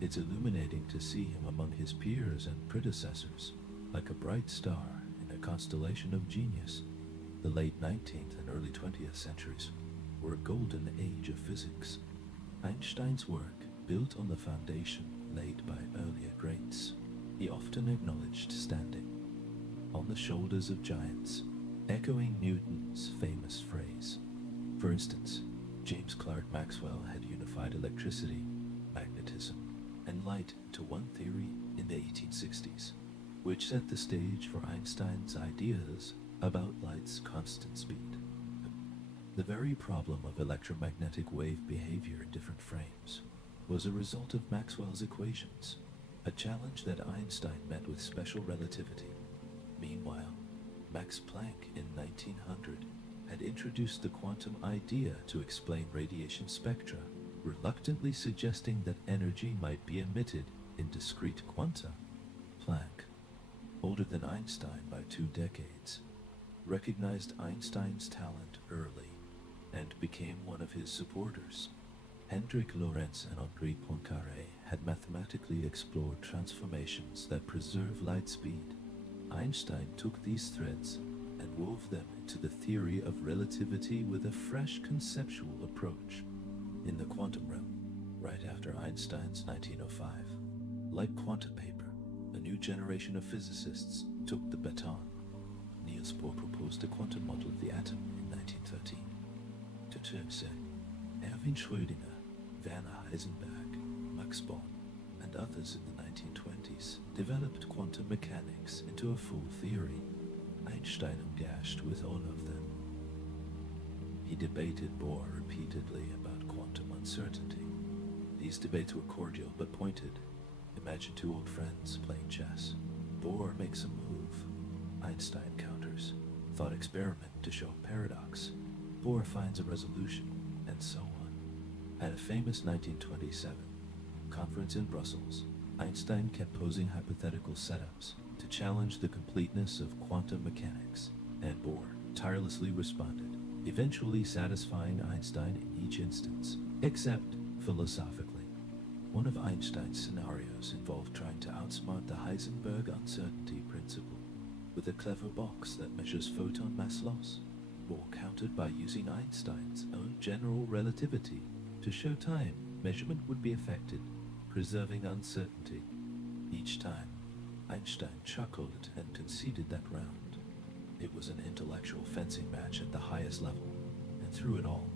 it's illuminating to see him among his peers and predecessors, like a bright star in a constellation of genius. The late 19th and early 20th centuries were a golden age of physics. Einstein's work built on the foundation laid by earlier greats. He often acknowledged standing on the shoulders of giants, echoing Newton's famous phrase. For instance, James Clerk Maxwell had unified electricity, magnetism, and light into one theory in the 1860s, which set the stage for Einstein's ideas about light's constant speed. The very problem of electromagnetic wave behavior in different frames was a result of Maxwell's equations, a challenge that Einstein met with special relativity. Meanwhile, Max Planck in 1900 had introduced the quantum idea to explain radiation spectra, reluctantly suggesting that energy might be emitted in discrete quanta. Planck, older than Einstein by 2 decades, recognized Einstein's talent early and became one of his supporters. Hendrik Lorentz and Henri Poincaré had mathematically explored transformations that preserve light speed. Einstein took these threads and wove them into the theory of relativity with a fresh conceptual approach. In the quantum realm, right after Einstein's 1905, like quantum paper, a new generation of physicists took the baton. Niels Bohr proposed a quantum model of the atom in 1913. To Turnse, Erwin Schrödinger, Werner Heisenberg, Max Born, and others in the 1920s developed quantum mechanics into a full theory. Einstein engaged with all of them. He debated Bohr repeatedly about quantum uncertainty. These debates were cordial but pointed. Imagine two old friends playing chess. Bohr makes a move. Einstein counters. Thought experiment to show paradox. Bohr finds a resolution, and so on. At a famous 1927 conference in Brussels, Einstein kept posing hypothetical setups to challenge the completeness of quantum mechanics, and Bohr tirelessly responded, eventually satisfying Einstein in each instance, except philosophically. One of Einstein's scenarios involved trying to outsmart the Heisenberg uncertainty principle with a clever box that measures photon mass loss. Bohr countered by using Einstein's own general relativity to show time measurement would be affected, preserving uncertainty. Each time, Einstein chuckled and conceded that round. It was an intellectual fencing match at the highest level, and through it all,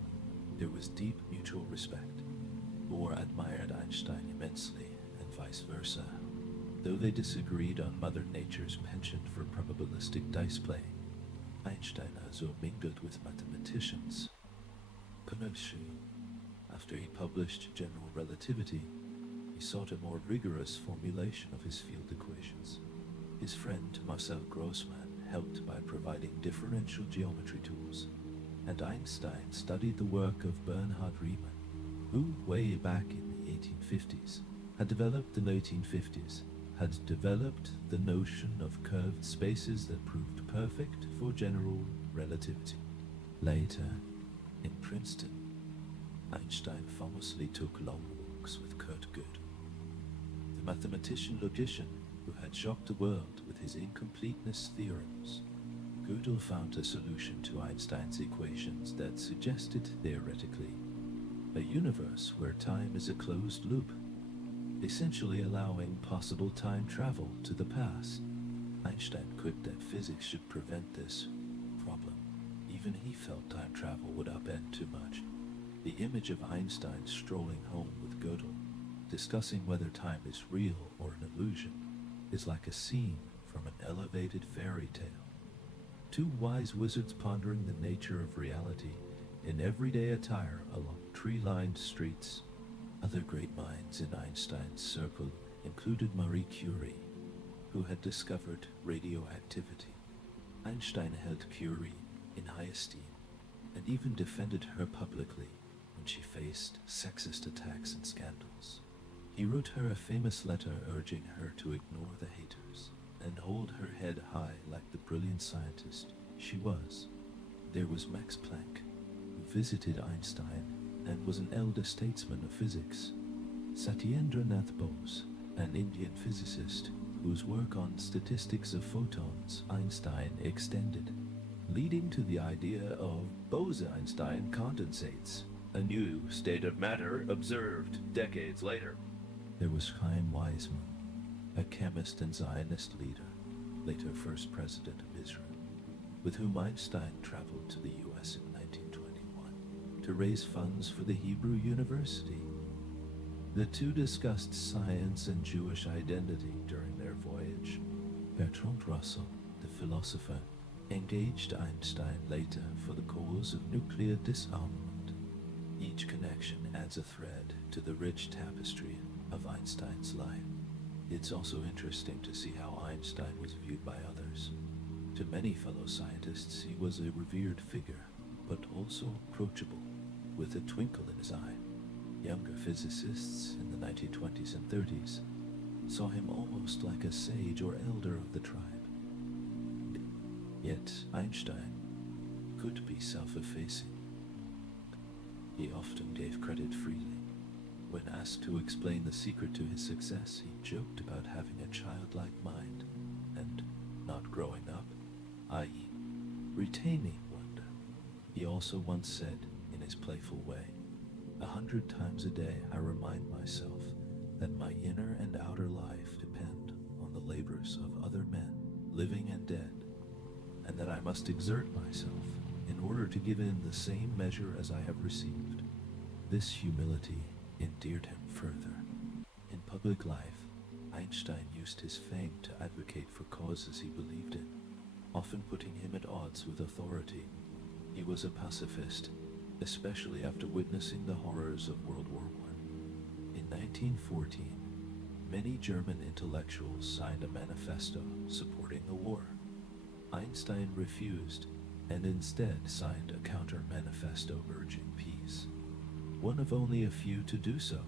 there was deep mutual respect. Bohr admired Einstein immensely, and vice versa. Though they disagreed on Mother Nature's penchant for probabilistic dice playing, Einstein also mingled with mathematicians. After he published General Relativity, he sought a more rigorous formulation of his field equations. His friend Marcel Grossmann helped by providing differential geometry tools, and Einstein studied the work of Bernhard Riemann, who, way back in the 1850s, had developed the notion of curved spaces that proved perfect for general relativity. Later, in Princeton, Einstein famously took long walks with Kurt Gödel, the mathematician-logician who had shocked the world with his incompleteness theorems. Gödel found a solution to Einstein's equations that suggested, theoretically, a universe where time is a closed loop, essentially allowing possible time travel to the past. Einstein quipped that physics should prevent this problem. Even he felt time travel would upend too much. The image of Einstein strolling home with Gödel, discussing whether time is real or an illusion, is like a scene from an elevated fairy tale. Two wise wizards pondering the nature of reality in everyday attire along tree-lined streets. Other great minds in Einstein's circle included Marie Curie, who had discovered radioactivity. Einstein held Curie in high esteem and even defended her publicly when she faced sexist attacks and scandals. He wrote her a famous letter urging her to ignore the haters and hold her head high like the brilliant scientist she was. There was Max Planck, who visited Einstein and was an elder statesman of physics. Satyendranath Bose, an Indian physicist whose work on statistics of photons Einstein extended, leading to the idea of Bose-Einstein condensates, a new state of matter observed decades later. There was Chaim Weizmann, a chemist and Zionist leader, later first president of Israel, with whom Einstein traveled to the U.S. in 1921 to raise funds for the Hebrew University. The two discussed science and Jewish identity during their voyage. Bertrand Russell, the philosopher, engaged Einstein later for the cause of nuclear disarmament. Each connection adds a thread to the rich tapestry of Einstein's life. It's also interesting to see how Einstein was viewed by others. To many fellow scientists, he was a revered figure, but also approachable, with a twinkle in his eye. Younger physicists in the 1920s and 30s saw him almost like a sage or elder of the tribe. Yet Einstein could be self-effacing. He often gave credit freely. When asked to explain the secret to his success, he joked about having a childlike mind and not growing up, i.e., retaining wonder. He also once said, in his playful way, 100 times a day I remind myself that my inner and outer life depend on the labors of other men, living and dead, and that I must exert myself in order to give in the same measure as I have received. This humility endeared him further. In public life, Einstein used his fame to advocate for causes he believed in, often putting him at odds with authority. He was a pacifist, especially after witnessing the horrors of World War I. In 1914, many German intellectuals signed a manifesto supporting the war. Einstein refused and instead signed a counter-manifesto urging peace. One of only a few to do so,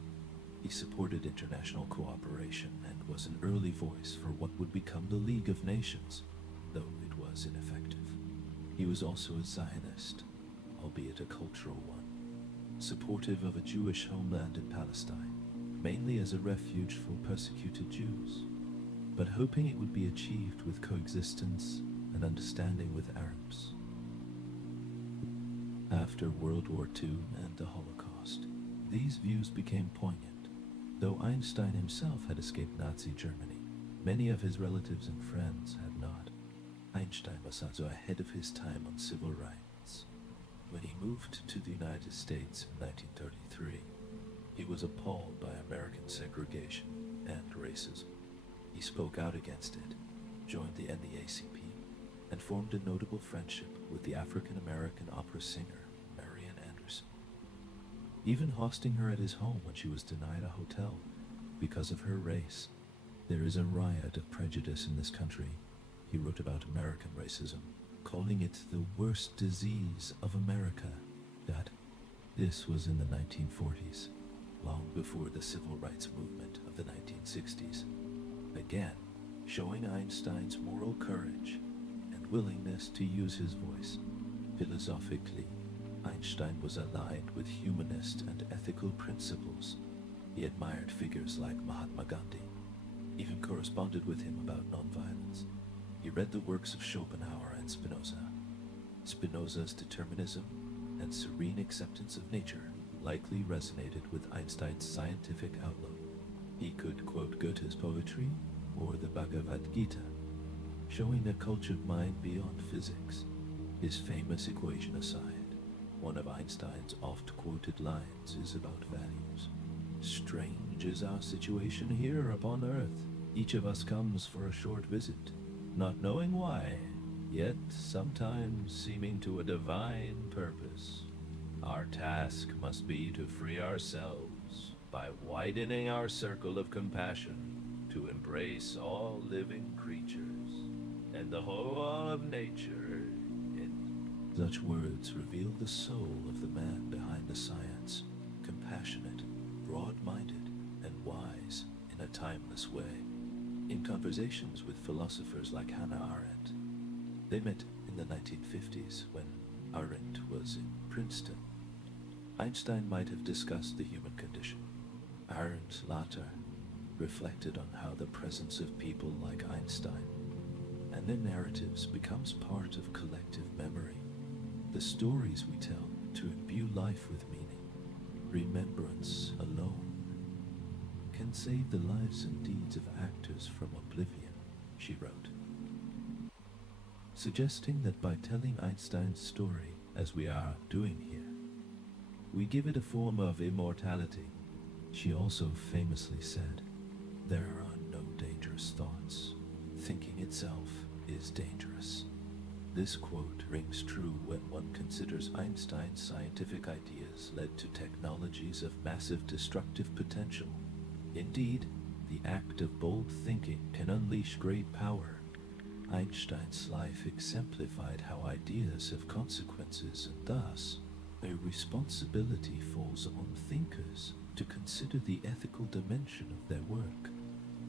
he supported international cooperation and was an early voice for what would become the League of Nations, though it was ineffective. He was also a Zionist, albeit a cultural one, supportive of a Jewish homeland in Palestine, mainly as a refuge for persecuted Jews, but hoping it would be achieved with coexistence and understanding with Arabs. After World War II and the Holocaust, these views became poignant. Though Einstein himself had escaped Nazi Germany, many of his relatives and friends had not. Einstein was also ahead of his time on civil rights. When he moved to the United States in 1933, he was appalled by American segregation and racism. He spoke out against it, joined the NAACP, and formed a notable friendship with the African-American opera singer Marian Anderson, even hosting her at his home when she was denied a hotel because of her race. There is a riot of prejudice in this country, he wrote about American racism, calling it the worst disease of America. This was in the 1940s, long before the civil rights movement of the 1960s. Again, showing Einstein's moral courage and willingness to use his voice. Philosophically, Einstein was aligned with humanist and ethical principles. He admired figures like Mahatma Gandhi, even corresponded with him about nonviolence. He read the works of Schopenhauer and Spinoza. Spinoza's determinism and serene acceptance of nature likely resonated with Einstein's scientific outlook. He could quote Goethe's poetry or the Bhagavad Gita, showing a cultured mind beyond physics. His famous equation aside, one of Einstein's oft-quoted lines is about values. Strange is our situation here upon Earth. Each of us comes for a short visit, not knowing why, yet sometimes seeming to a divine purpose. Our task must be to free ourselves by widening our circle of compassion to embrace all living creatures and the whole of nature. Such words reveal the soul of the man behind the science, compassionate, broad-minded, and wise in a timeless way. In conversations with philosophers like Hannah Arendt, they met in the 1950s when Arendt was in Princeton. Einstein might have discussed the human condition. Arendt later reflected on how the presence of people like Einstein and their narratives becomes part of collective memory. The stories we tell to imbue life with meaning. Remembrance alone can save the lives and deeds of actors from oblivion, she wrote, suggesting that by telling Einstein's story, as we are doing here, we give it a form of immortality. She also famously said, "There are no dangerous thoughts. Thinking itself is dangerous." This quote rings true when one considers Einstein's scientific ideas led to technologies of massive destructive potential. Indeed, the act of bold thinking can unleash great power. Einstein's life exemplified how ideas have consequences, and thus, a responsibility falls on thinkers to consider the ethical dimension of their work.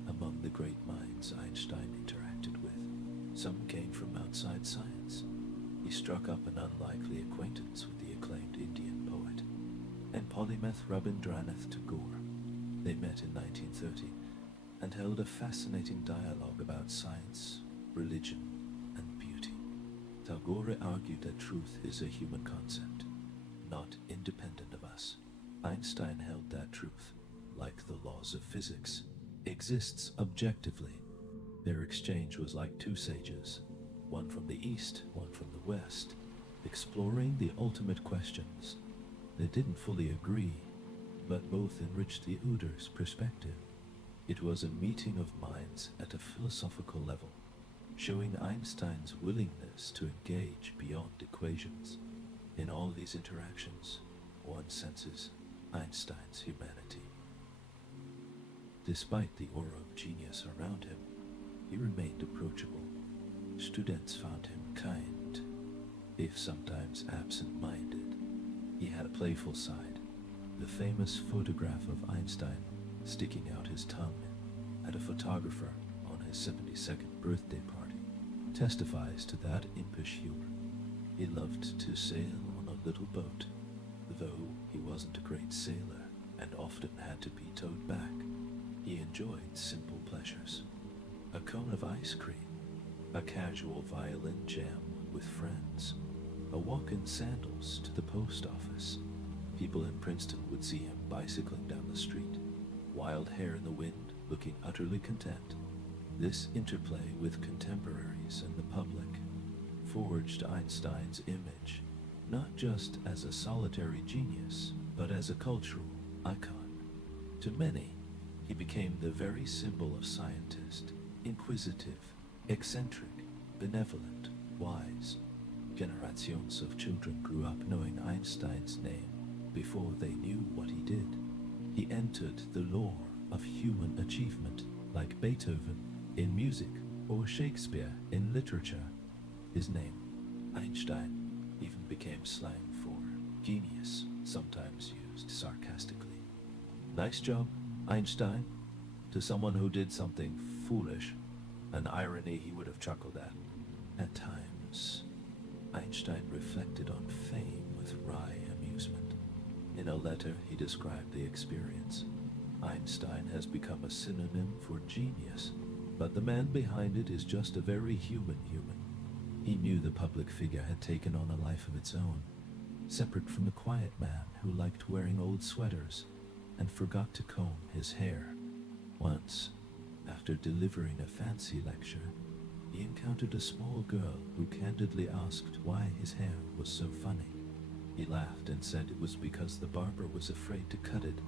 Among the great minds Einstein interacted with, some came from outside science. He struck up an unlikely acquaintance with the acclaimed Indian poet and polymath Rabindranath Tagore. They met in 1930 and held a fascinating dialogue about science, religion, and beauty. Tagore argued that truth is a human concept, not independent of us. Einstein held that truth, like the laws of physics, exists objectively. Their exchange was like two sages, one from the East, one from the West, exploring the ultimate questions. They didn't fully agree, but both enriched the Uder's perspective. It was a meeting of minds at a philosophical level, showing Einstein's willingness to engage beyond equations. In all these interactions, one senses Einstein's humanity. Despite the aura of genius around him, he remained approachable. Students found him kind, if sometimes absent-minded. He had a playful side. The famous photograph of Einstein sticking out his tongue at a photographer on his 72nd birthday party testifies to that impish humor. He loved to sail on a little boat, though he wasn't a great sailor and often had to be towed back. He enjoyed simple pleasures. A cone of ice cream, a casual violin jam with friends, a walk in sandals to the post office. People in Princeton would see him bicycling down the street, wild hair in the wind, looking utterly content. This interplay with contemporaries and the public forged Einstein's image, not just as a solitary genius, but as a cultural icon. To many, he became the very symbol of scientist, inquisitive, eccentric, benevolent, wise. Generations of children grew up knowing Einstein's name before they knew what he did. He entered the lore of human achievement, like Beethoven in music or Shakespeare in literature. His name, Einstein, even became slang for genius, sometimes used sarcastically. Nice job, Einstein, to someone who did something foolish, an irony he would have chuckled at. At times, Einstein reflected on fame with wry amusement. In a letter, he described the experience. Einstein has become a synonym for genius, but the man behind it is just a very human human. He knew the public figure had taken on a life of its own, separate from the quiet man who liked wearing old sweaters and forgot to comb his hair. Once, after delivering a fancy lecture, he encountered a small girl who candidly asked why his hair was so funny. He laughed and said it was because the barber was afraid to cut it,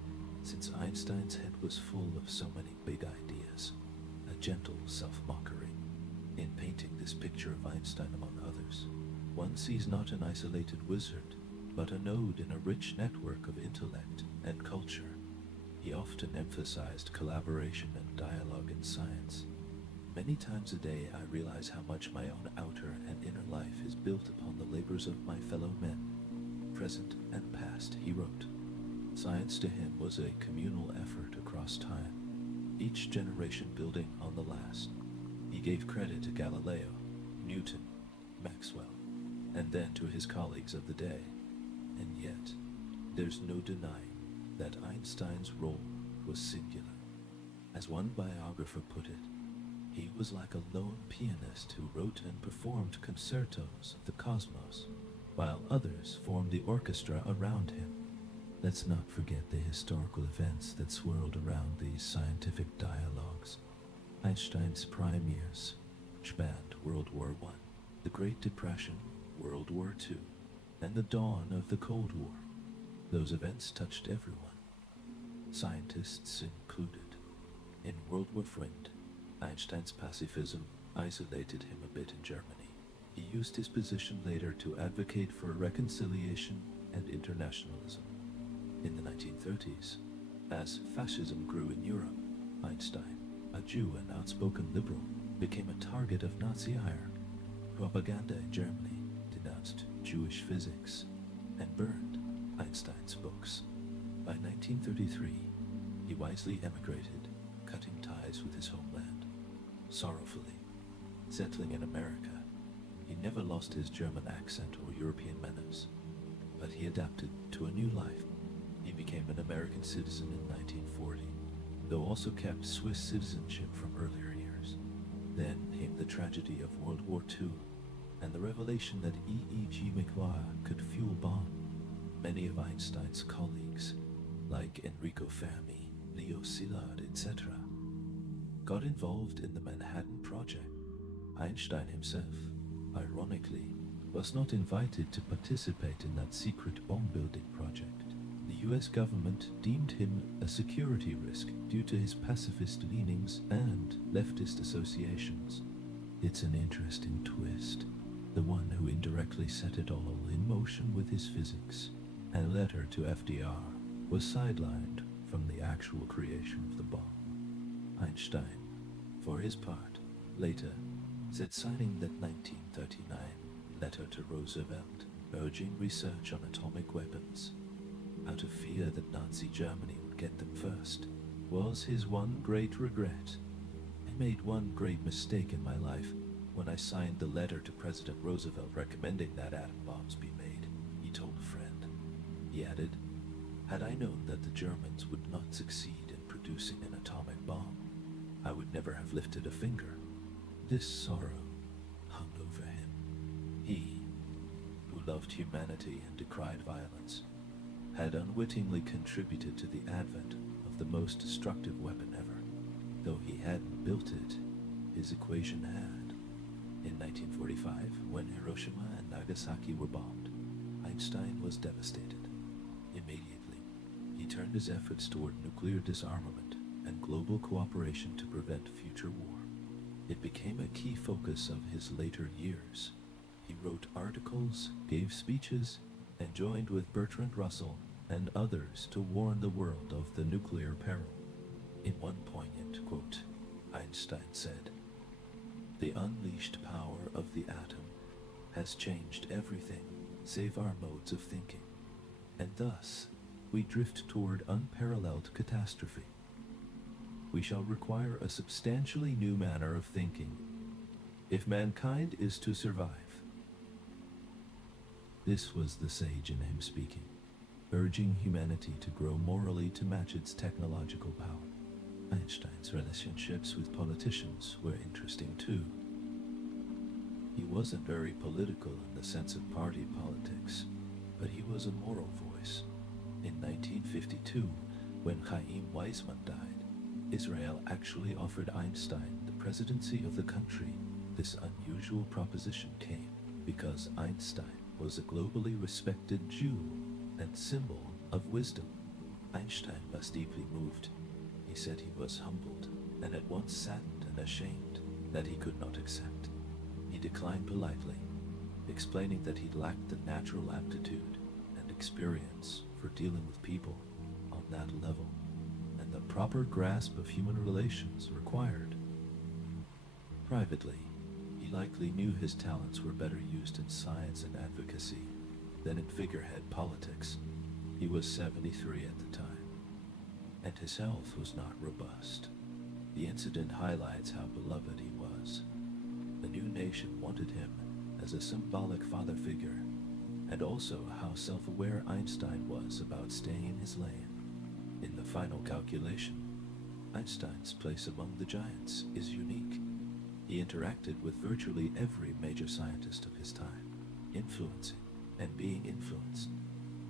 since Einstein's head was full of so many big ideas, a gentle self-mockery. In painting this picture of Einstein among others, one sees not an isolated wizard, but a node in a rich network of intellect and culture. He often emphasized collaboration and dialogue in science. Many times a day I realize how much my own outer and inner life is built upon the labors of my fellow men, present and past, he wrote. Science to him was a communal effort across time, each generation building on the last. He gave credit to Galileo, Newton, Maxwell, and then to his colleagues of the day. And yet, there's no denying that Einstein's role was singular. As one biographer put it, he was like a lone pianist who wrote and performed concertos of the cosmos, while others formed the orchestra around him. Let's not forget the historical events that swirled around these scientific dialogues. Einstein's prime years spanned World War I, the Great Depression, World War II, and the dawn of the Cold War. Those events touched everyone, scientists included. In World War Friend, Einstein's pacifism isolated him a bit in Germany. He used his position later to advocate for reconciliation and internationalism. In the 1930s, as fascism grew in Europe, Einstein, a Jew and outspoken liberal, became a target of Nazi ire. Propaganda in Germany denounced Jewish physics and burned Einstein's books. By 1933, he wisely emigrated, cutting ties with his homeland. Sorrowfully, settling in America, he never lost his German accent or European manners, but he adapted to a new life. He became an American citizen in 1940, though also kept Swiss citizenship from earlier years. Then came the tragedy of World War II. and the revelation that E.E.G. Maguire could fuel bomb. Many of Einstein's colleagues, like Enrico Fermi, Leo Szilard, etc., got involved in the Manhattan Project. Einstein himself, ironically, was not invited to participate in that secret bomb-building project. The US government deemed him a security risk due to his pacifist leanings and leftist associations. It's an interesting twist. The one who indirectly set it all in motion with his physics, and later to FDR, was sidelined from the actual creation of the bomb. Einstein, for his part, later said signing that 1939 letter to Roosevelt urging research on atomic weapons, out of fear that Nazi Germany would get them first, was his one great regret. I made one great mistake in my life when I signed the letter to President Roosevelt recommending that atom bombs be made, he told a friend. He added, had I known that the Germans would not succeed in producing an atomic bomb, I would never have lifted a finger. This sorrow hung over him. He, who loved humanity and decried violence, had unwittingly contributed to the advent of the most destructive weapon ever. Though he hadn't built it, his equation had. In 1945, when Hiroshima and Nagasaki were bombed, Einstein was devastated. Immediately, he turned his efforts toward nuclear disarmament and global cooperation to prevent future war. It became a key focus of his later years. He wrote articles, gave speeches, and joined with Bertrand Russell and others to warn the world of the nuclear peril. In one poignant quote, Einstein said, "The unleashed power of the atom has changed everything save our modes of thinking, and thus we drift toward unparalleled catastrophe. We shall require a substantially new manner of thinking if mankind is to survive." This was the sage in him speaking, urging humanity to grow morally to match its technological power. Einstein's relationships with politicians were interesting too. He wasn't very political in the sense of party politics, but he was a moral voice. In 1952, when Chaim Weizmann died, Israel actually offered Einstein the presidency of the country. This unusual proposition came because Einstein was a globally respected Jew and symbol of wisdom. Einstein was deeply moved. He said he was humbled and at once saddened and ashamed that he could not accept. He declined politely, explaining that he lacked the natural aptitude and experience for dealing with people on that level, and the proper grasp of human relations required. Privately, he likely knew his talents were better used in science and advocacy than in figurehead politics. He was 73 at the time, and his health was not robust. The incident highlights how beloved he was. The new nation wanted him as a symbolic father figure, and also how self-aware Einstein was about staying in his lane. In the final calculation, Einstein's place among the giants is unique. He interacted with virtually every major scientist of his time, influencing and being influenced.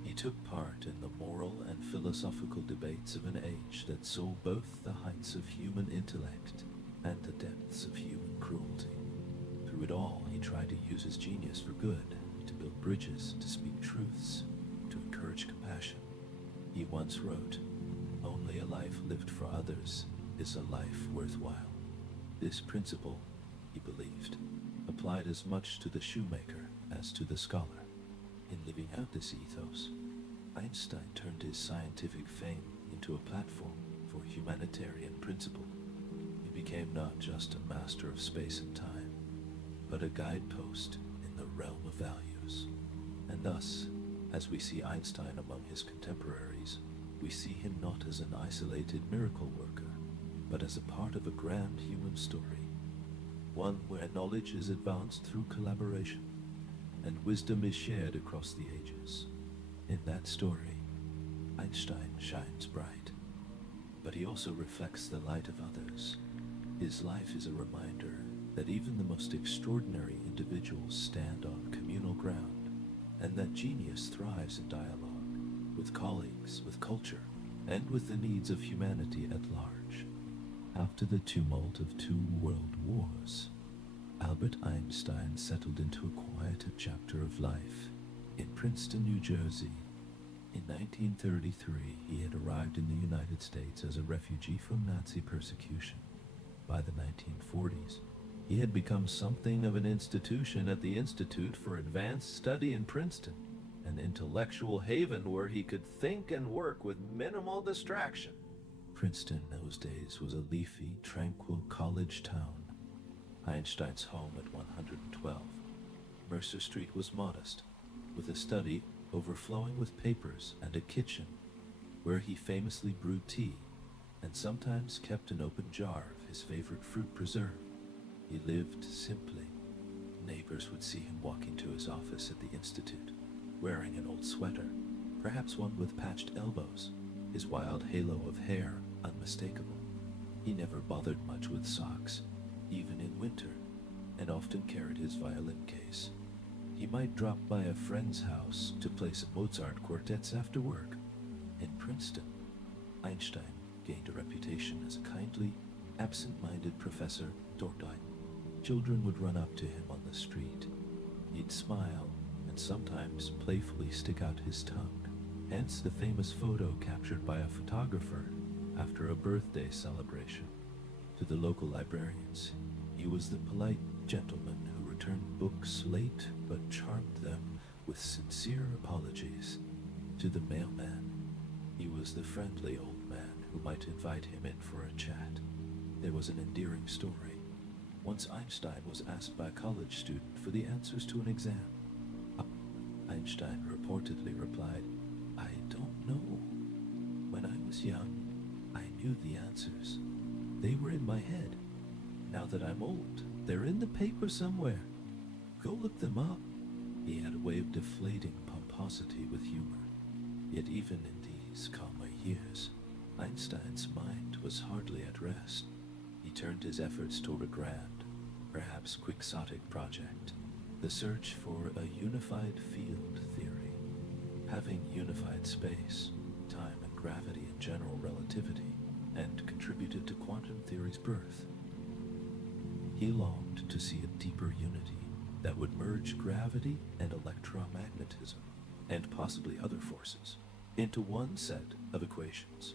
He took part in the moral and philosophical debates of an age that saw both the heights of human intellect and the depths of human cruelty. Through it all, he tried to use his genius for good, to build bridges, to speak truths, to encourage compassion. He once wrote, "Only a life lived for others is a life worthwhile." This principle, he believed, applied as much to the shoemaker as to the scholar. In living out this ethos, Einstein turned his scientific fame into a platform for humanitarian principle. He became not just a master of space and time, but a guidepost in the realm of values. And thus, as we see Einstein among his contemporaries, we see him not as an isolated miracle worker, but as a part of a grand human story, one where knowledge is advanced through collaboration, and wisdom is shared across the ages. In that story, Einstein shines bright, but he also reflects the light of others. His life is a reminder that even the most extraordinary individuals stand on communal ground, and that genius thrives in dialogue, with colleagues, with culture, and with the needs of humanity at large. After the tumult of two world wars, Albert Einstein settled into a quieter chapter of life in Princeton, New Jersey. In 1933, he had arrived in the United States as a refugee from Nazi persecution. By the 1940s, he had become something of an institution at the Institute for Advanced Study in Princeton, an intellectual haven where he could think and work with minimal distraction. Princeton in those days was a leafy, tranquil college town. Einstein's home at 112 Mercer Street was modest, with a study overflowing with papers and a kitchen where he famously brewed tea and sometimes kept an open jar of his favorite fruit preserve. He lived simply. Neighbors would see him walking to his office at the Institute, wearing an old sweater, perhaps one with patched elbows, his wild halo of hair unmistakable. He never bothered much with socks, even in winter, and often carried his violin case. He might drop by a friend's house to play some Mozart quartets after work. In Princeton, Einstein gained a reputation as a kindly, absent-minded professor, Dordine. Children would run up to him on the street. He'd smile and sometimes playfully stick out his tongue, hence the famous photo captured by a photographer after a birthday celebration. To the local librarians, he was the polite gentleman who returned books late but charmed them with sincere apologies. To the mailman, he was the friendly old man who might invite him in for a chat. There was an endearing story. Once Einstein was asked by a college student for the answers to an exam. Einstein reportedly replied, "I don't know. When I was young, I knew the answers. They were in my head. Now that I'm old, they're in the paper somewhere. Go look them up." He had a way of deflating pomposity with humor. Yet even in these calmer years, Einstein's mind was hardly at rest. He turned his efforts toward a grand, perhaps quixotic project, the search for a unified field theory, having unified space, time and gravity and general relativity, and contributed to quantum theory's birth. He longed to see a deeper unity that would merge gravity and electromagnetism, and possibly other forces, into one set of equations.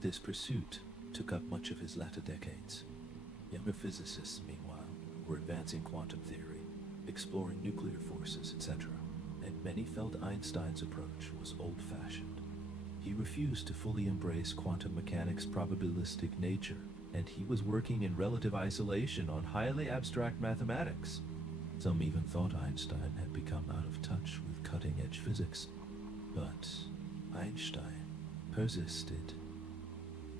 This pursuit took up much of his latter decades. Younger physicists, meanwhile, were advancing quantum theory, exploring nuclear forces, etc., and many felt Einstein's approach was old-fashioned. He refused to fully embrace quantum mechanics' probabilistic nature, and he was working in relative isolation on highly abstract mathematics. Some even thought Einstein had become out of touch with cutting-edge physics. But Einstein persisted.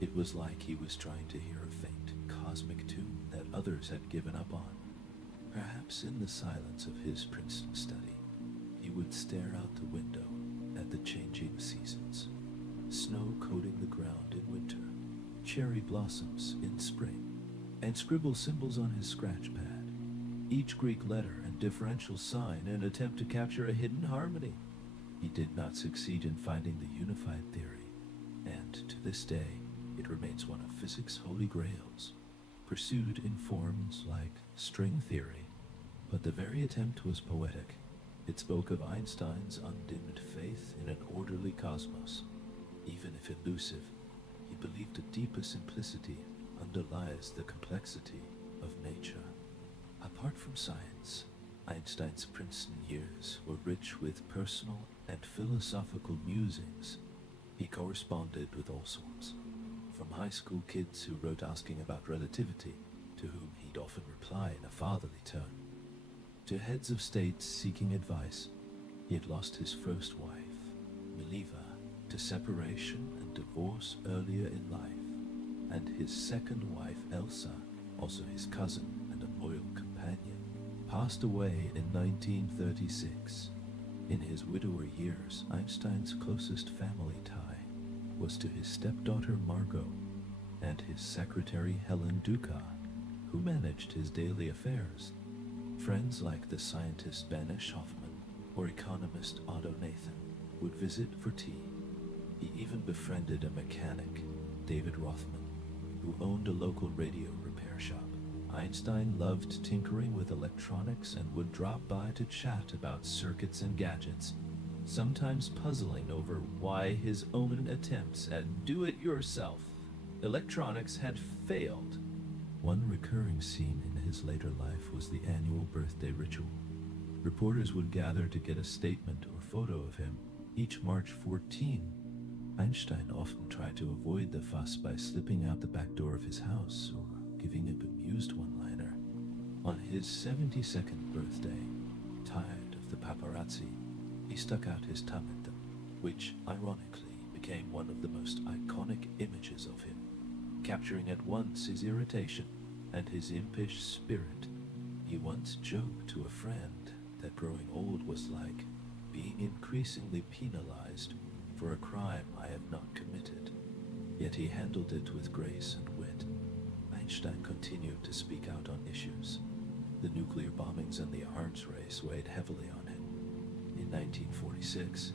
It was like he was trying to hear a faint cosmic tune that others had given up on. Perhaps in the silence of his Princeton study, he would stare out the window at the changing seasons. Snow coating the ground in winter, cherry blossoms in spring, and scribble symbols on his scratch pad, each Greek letter and differential sign an attempt to capture a hidden harmony. He did not succeed in finding the unified theory, and to this day, it remains one of physics' holy grails, pursued in forms like string theory. But the very attempt was poetic. It spoke of Einstein's undimmed faith in an orderly cosmos. Even if elusive, he believed a deeper simplicity underlies the complexity of nature. Apart from science, Einstein's Princeton years were rich with personal and philosophical musings. He corresponded with all sorts, from high school kids who wrote asking about relativity, to whom he'd often reply in a fatherly tone, to heads of state seeking advice. He had lost his first wife, Mileva, to separation and divorce earlier in life, and his second wife, Elsa, also his cousin and a loyal companion, passed away in 1936. In his widower years, Einstein's closest family tie was to his stepdaughter Margot and his secretary Helen Dukas. who managed his daily affairs. Friends like the scientist Banish Hoffman or economist Otto Nathan would visit for tea. He even befriended a mechanic, David Rothman, who owned a local radio repair shop. Einstein loved tinkering with electronics and would drop by to chat about circuits and gadgets, sometimes puzzling over why his own attempts at do-it-yourself electronics had failed. One recurring scene in his later life was the annual birthday ritual. Reporters would gather to get a statement or photo of him each March 14. Einstein often tried to avoid the fuss by slipping out the back door of his house or giving a bemused one-liner. On his 72nd birthday, tired of the paparazzi, he stuck out his tongue at them, which ironically became one of the most iconic images of him, capturing at once his irritation and his impish spirit. He once joked to a friend that growing old was like being increasingly penalized for a crime I have not committed. Yet he handled it with grace and wit. Einstein continued to speak out on issues. The nuclear bombings and the arms race weighed heavily on him. In 1946,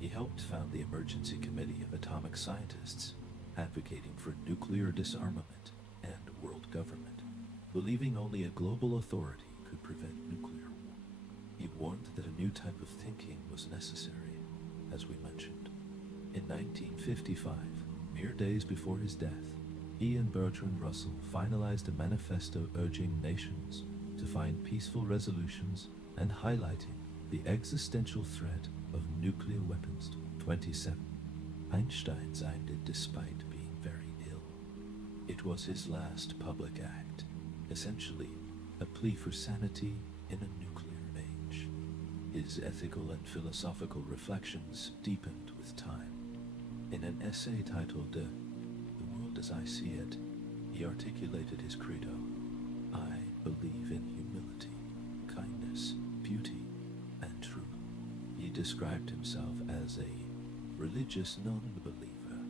he helped found the Emergency Committee of Atomic Scientists, advocating for nuclear disarmament and world government, believing only a global authority could prevent nuclear war. He warned that a new type of thinking was necessary, as we mentioned. In 1955, mere days before his death, he and Bertrand Russell finalized a manifesto urging nations to find peaceful resolutions and highlighting the existential threat of nuclear weapons. 27. Einstein signed it despite being very ill. It was his last public act, essentially a plea for sanity in a nuclear age. His ethical and philosophical reflections deepened with time. In an essay titled The World as I See It, he articulated his credo: I believe in humility, kindness, beauty, and truth. He described himself as a religious non-believer,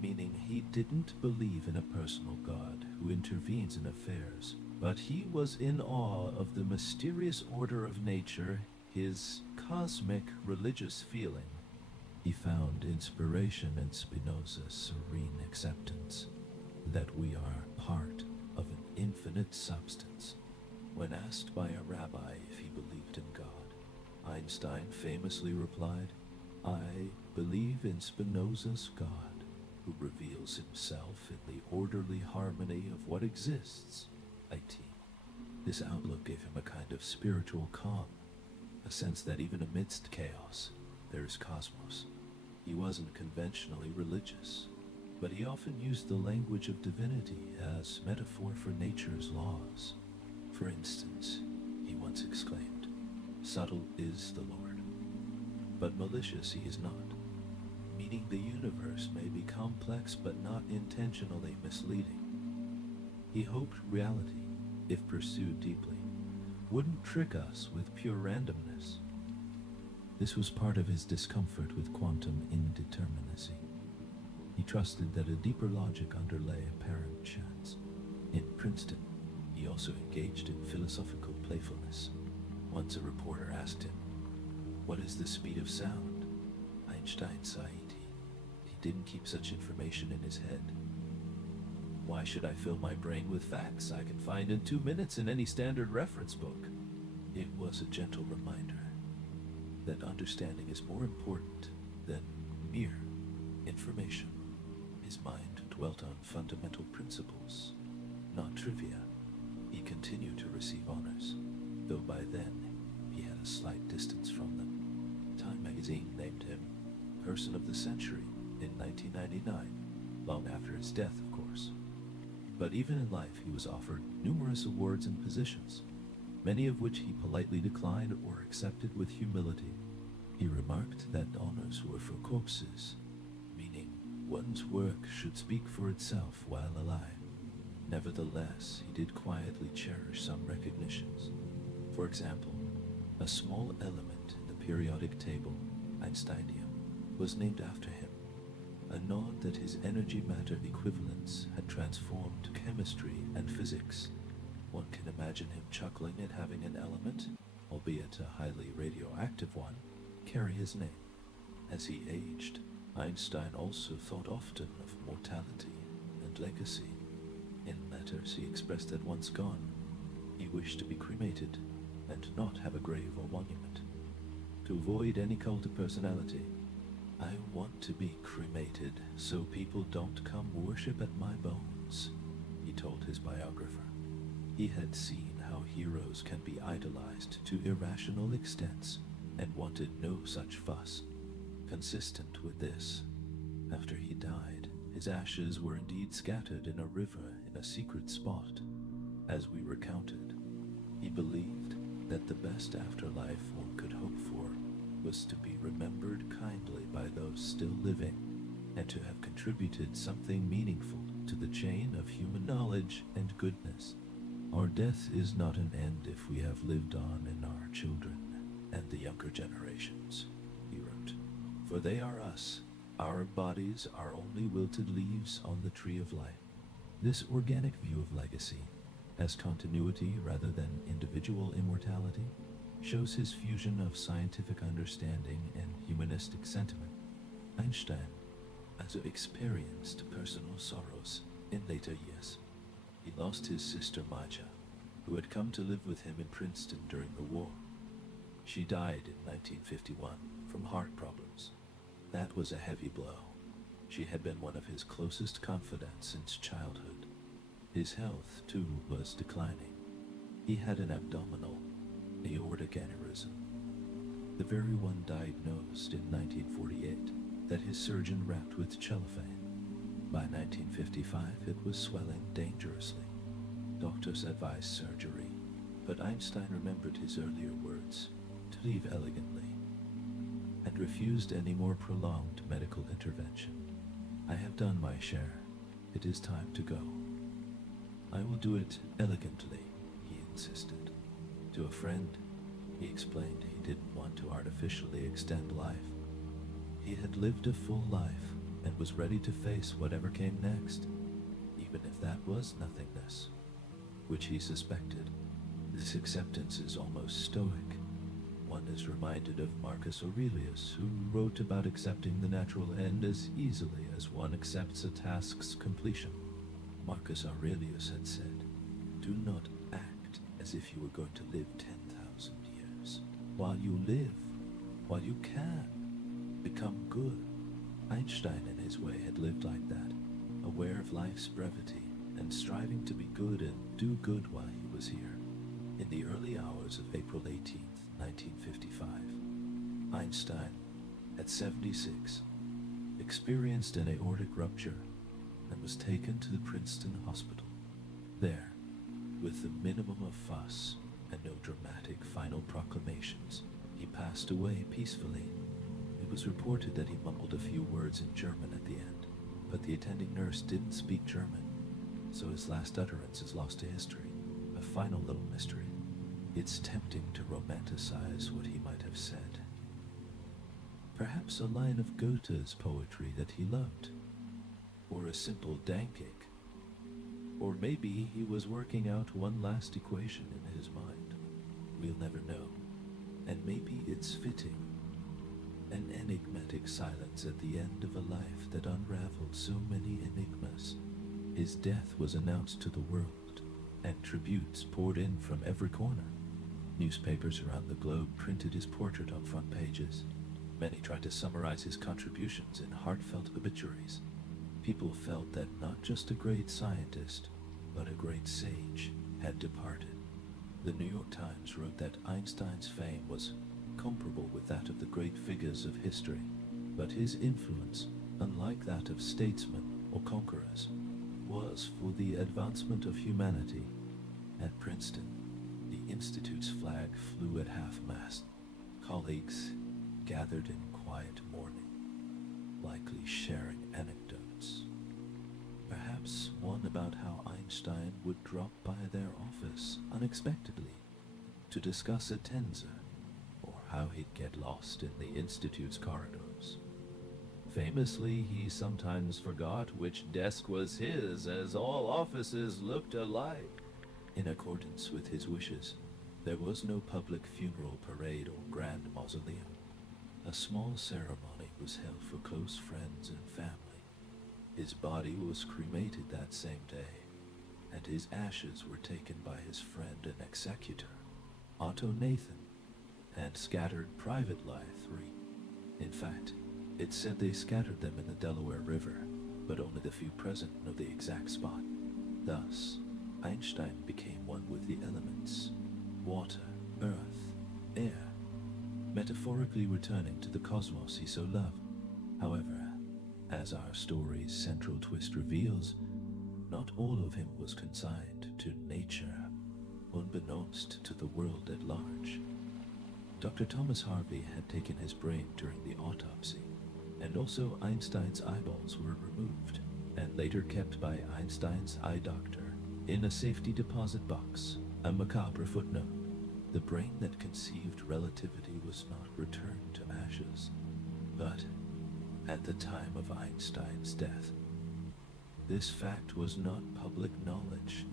meaning he didn't believe in a personal God who intervenes in affairs, but he was in awe of the mysterious order of nature, his cosmic religious feeling. He found inspiration in Spinoza's serene acceptance that we are part of an infinite substance. When asked by a rabbi if he believed in God, Einstein famously replied, I believe in Spinoza's God, who reveals himself in the orderly harmony of what exists, it. This outlook gave him a kind of spiritual calm, a sense that even amidst chaos, there is cosmos. He wasn't conventionally religious, but he often used the language of divinity as metaphor for nature's laws. For instance, he once exclaimed, subtle is the Lord, but malicious he is not, meaning the universe may be complex but not intentionally misleading. He hoped reality, if pursued deeply, wouldn't trick us with pure randomness. This was part of his discomfort with quantum indeterminacy. He trusted that a deeper logic underlay apparent chance. In Princeton, he also engaged in philosophical playfulness. Once a reporter asked him, what is the speed of sound? Einstein sighed. He didn't keep such information in his head. Why should I fill my brain with facts I can find in 2 minutes in any standard reference book? It was a gentle reminder that understanding is more important than mere information. His mind dwelt on fundamental principles, not trivia. He continued to receive honors, though by then he had a slight distance from them. Time magazine named him Person of the Century in 1999, long after his death, of course. But even in life, he was offered numerous awards and positions, many of which he politely declined or accepted with humility. He remarked that honors were for corpses, meaning one's work should speak for itself while alive. Nevertheless, he did quietly cherish some recognitions. For example, a small element in the periodic table, Einsteinium, was named after him, a nod that his energy-matter equivalents had transformed chemistry and physics. One can imagine him chuckling at having an element, albeit a highly radioactive one, carry his name. As he aged, Einstein also thought often of mortality and legacy. In letters he expressed that once gone, he wished to be cremated and not have a grave or monument. To avoid any cult of personality, I want to be cremated so people don't come worship at my bones, he told his biographer. He had seen how heroes can be idolized to irrational extents and wanted no such fuss. Consistent with this, after he died, his ashes were indeed scattered in a river in a secret spot. As we recounted, he believed that the best afterlife one could hope for was to be remembered kindly by those still living and to have contributed something meaningful to the chain of human knowledge and goodness. Our death is not an end if we have lived on in our children and the younger generations, he wrote. For they are us. Our bodies are only wilted leaves on the tree of life. This organic view of legacy, as continuity rather than individual immortality, shows his fusion of scientific understanding and humanistic sentiment. Einstein also experienced personal sorrows in later years. He lost his sister Maja, who had come to live with him in Princeton during the war. She died in 1951 from heart problems. That was a heavy blow. She had been one of his closest confidants since childhood. His health, too, was declining. He had an abdominal aortic aneurysm, the very one diagnosed in 1948 that his surgeon wrapped with cellophane. By 1955, it was swelling dangerously. Doctors advised surgery, but Einstein remembered his earlier words, to leave elegantly, and refused any more prolonged medical intervention. I have done my share. It is time to go. I will do it elegantly, he insisted. To a friend, he explained he didn't want to artificially extend life. He had lived a full life and was ready to face whatever came next, even if that was nothingness, which he suspected. This acceptance is almost stoic. One is reminded of Marcus Aurelius, who wrote about accepting the natural end as easily as one accepts a task's completion. Marcus Aurelius had said, "Do not act as if you were going to live 10,000 years. While you live, while you can, become good." Einstein, in his way, had lived like that, aware of life's brevity and striving to be good and do good while he was here. In the early hours of April 18th, 1955, Einstein, at 76, experienced an aortic rupture and was taken to the Princeton hospital. There, with the minimum of fuss and no dramatic final proclamations, he passed away peacefully. It was reported that he mumbled a few words in German at the end, but the attending nurse didn't speak German, so his last utterance is lost to history, a final little mystery. It's tempting to romanticize what he might have said. Perhaps a line of Goethe's poetry that he loved, or a simple dankik, or maybe he was working out one last equation in his mind. We'll never know, and maybe it's fitting. An enigmatic silence at the end of a life that unraveled so many enigmas. His death was announced to the world, and tributes poured in from every corner. Newspapers around the globe printed his portrait on front pages. Many tried to summarize his contributions in heartfelt obituaries. People felt that not just a great scientist, but a great sage had departed. The New York Times wrote that Einstein's fame was comparable with that of the great figures of history, but his influence, unlike that of statesmen or conquerors, was for the advancement of humanity. At Princeton, the Institute's flag flew at half-mast. Colleagues gathered in quiet mourning, likely sharing anecdotes. Perhaps one about how Einstein would drop by their office unexpectedly to discuss a tenser, or how he'd get lost in the Institute's corridors. Famously, he sometimes forgot which desk was his, as all offices looked alike. In accordance with his wishes, there was no public funeral parade or grand mausoleum. A small ceremony was held for close friends and family. His body was cremated that same day, and his ashes were taken by his friend and executor, Otto Nathan, and scattered privately. In fact, it's said they scattered them in the Delaware River, but only the few present know the exact spot. Thus, Einstein became one with the elements: water, earth, air, metaphorically returning to the cosmos he so loved. However, as our story's central twist reveals, not all of him was consigned to nature, unbeknownst to the world at large. Dr. Thomas Harvey had taken his brain during the autopsy, and also Einstein's eyeballs were removed, and later kept by Einstein's eye doctor in a safety deposit box. A macabre footnote: the brain that conceived relativity was not returned to ashes, but at the time of Einstein's death. This fact was not public knowledge.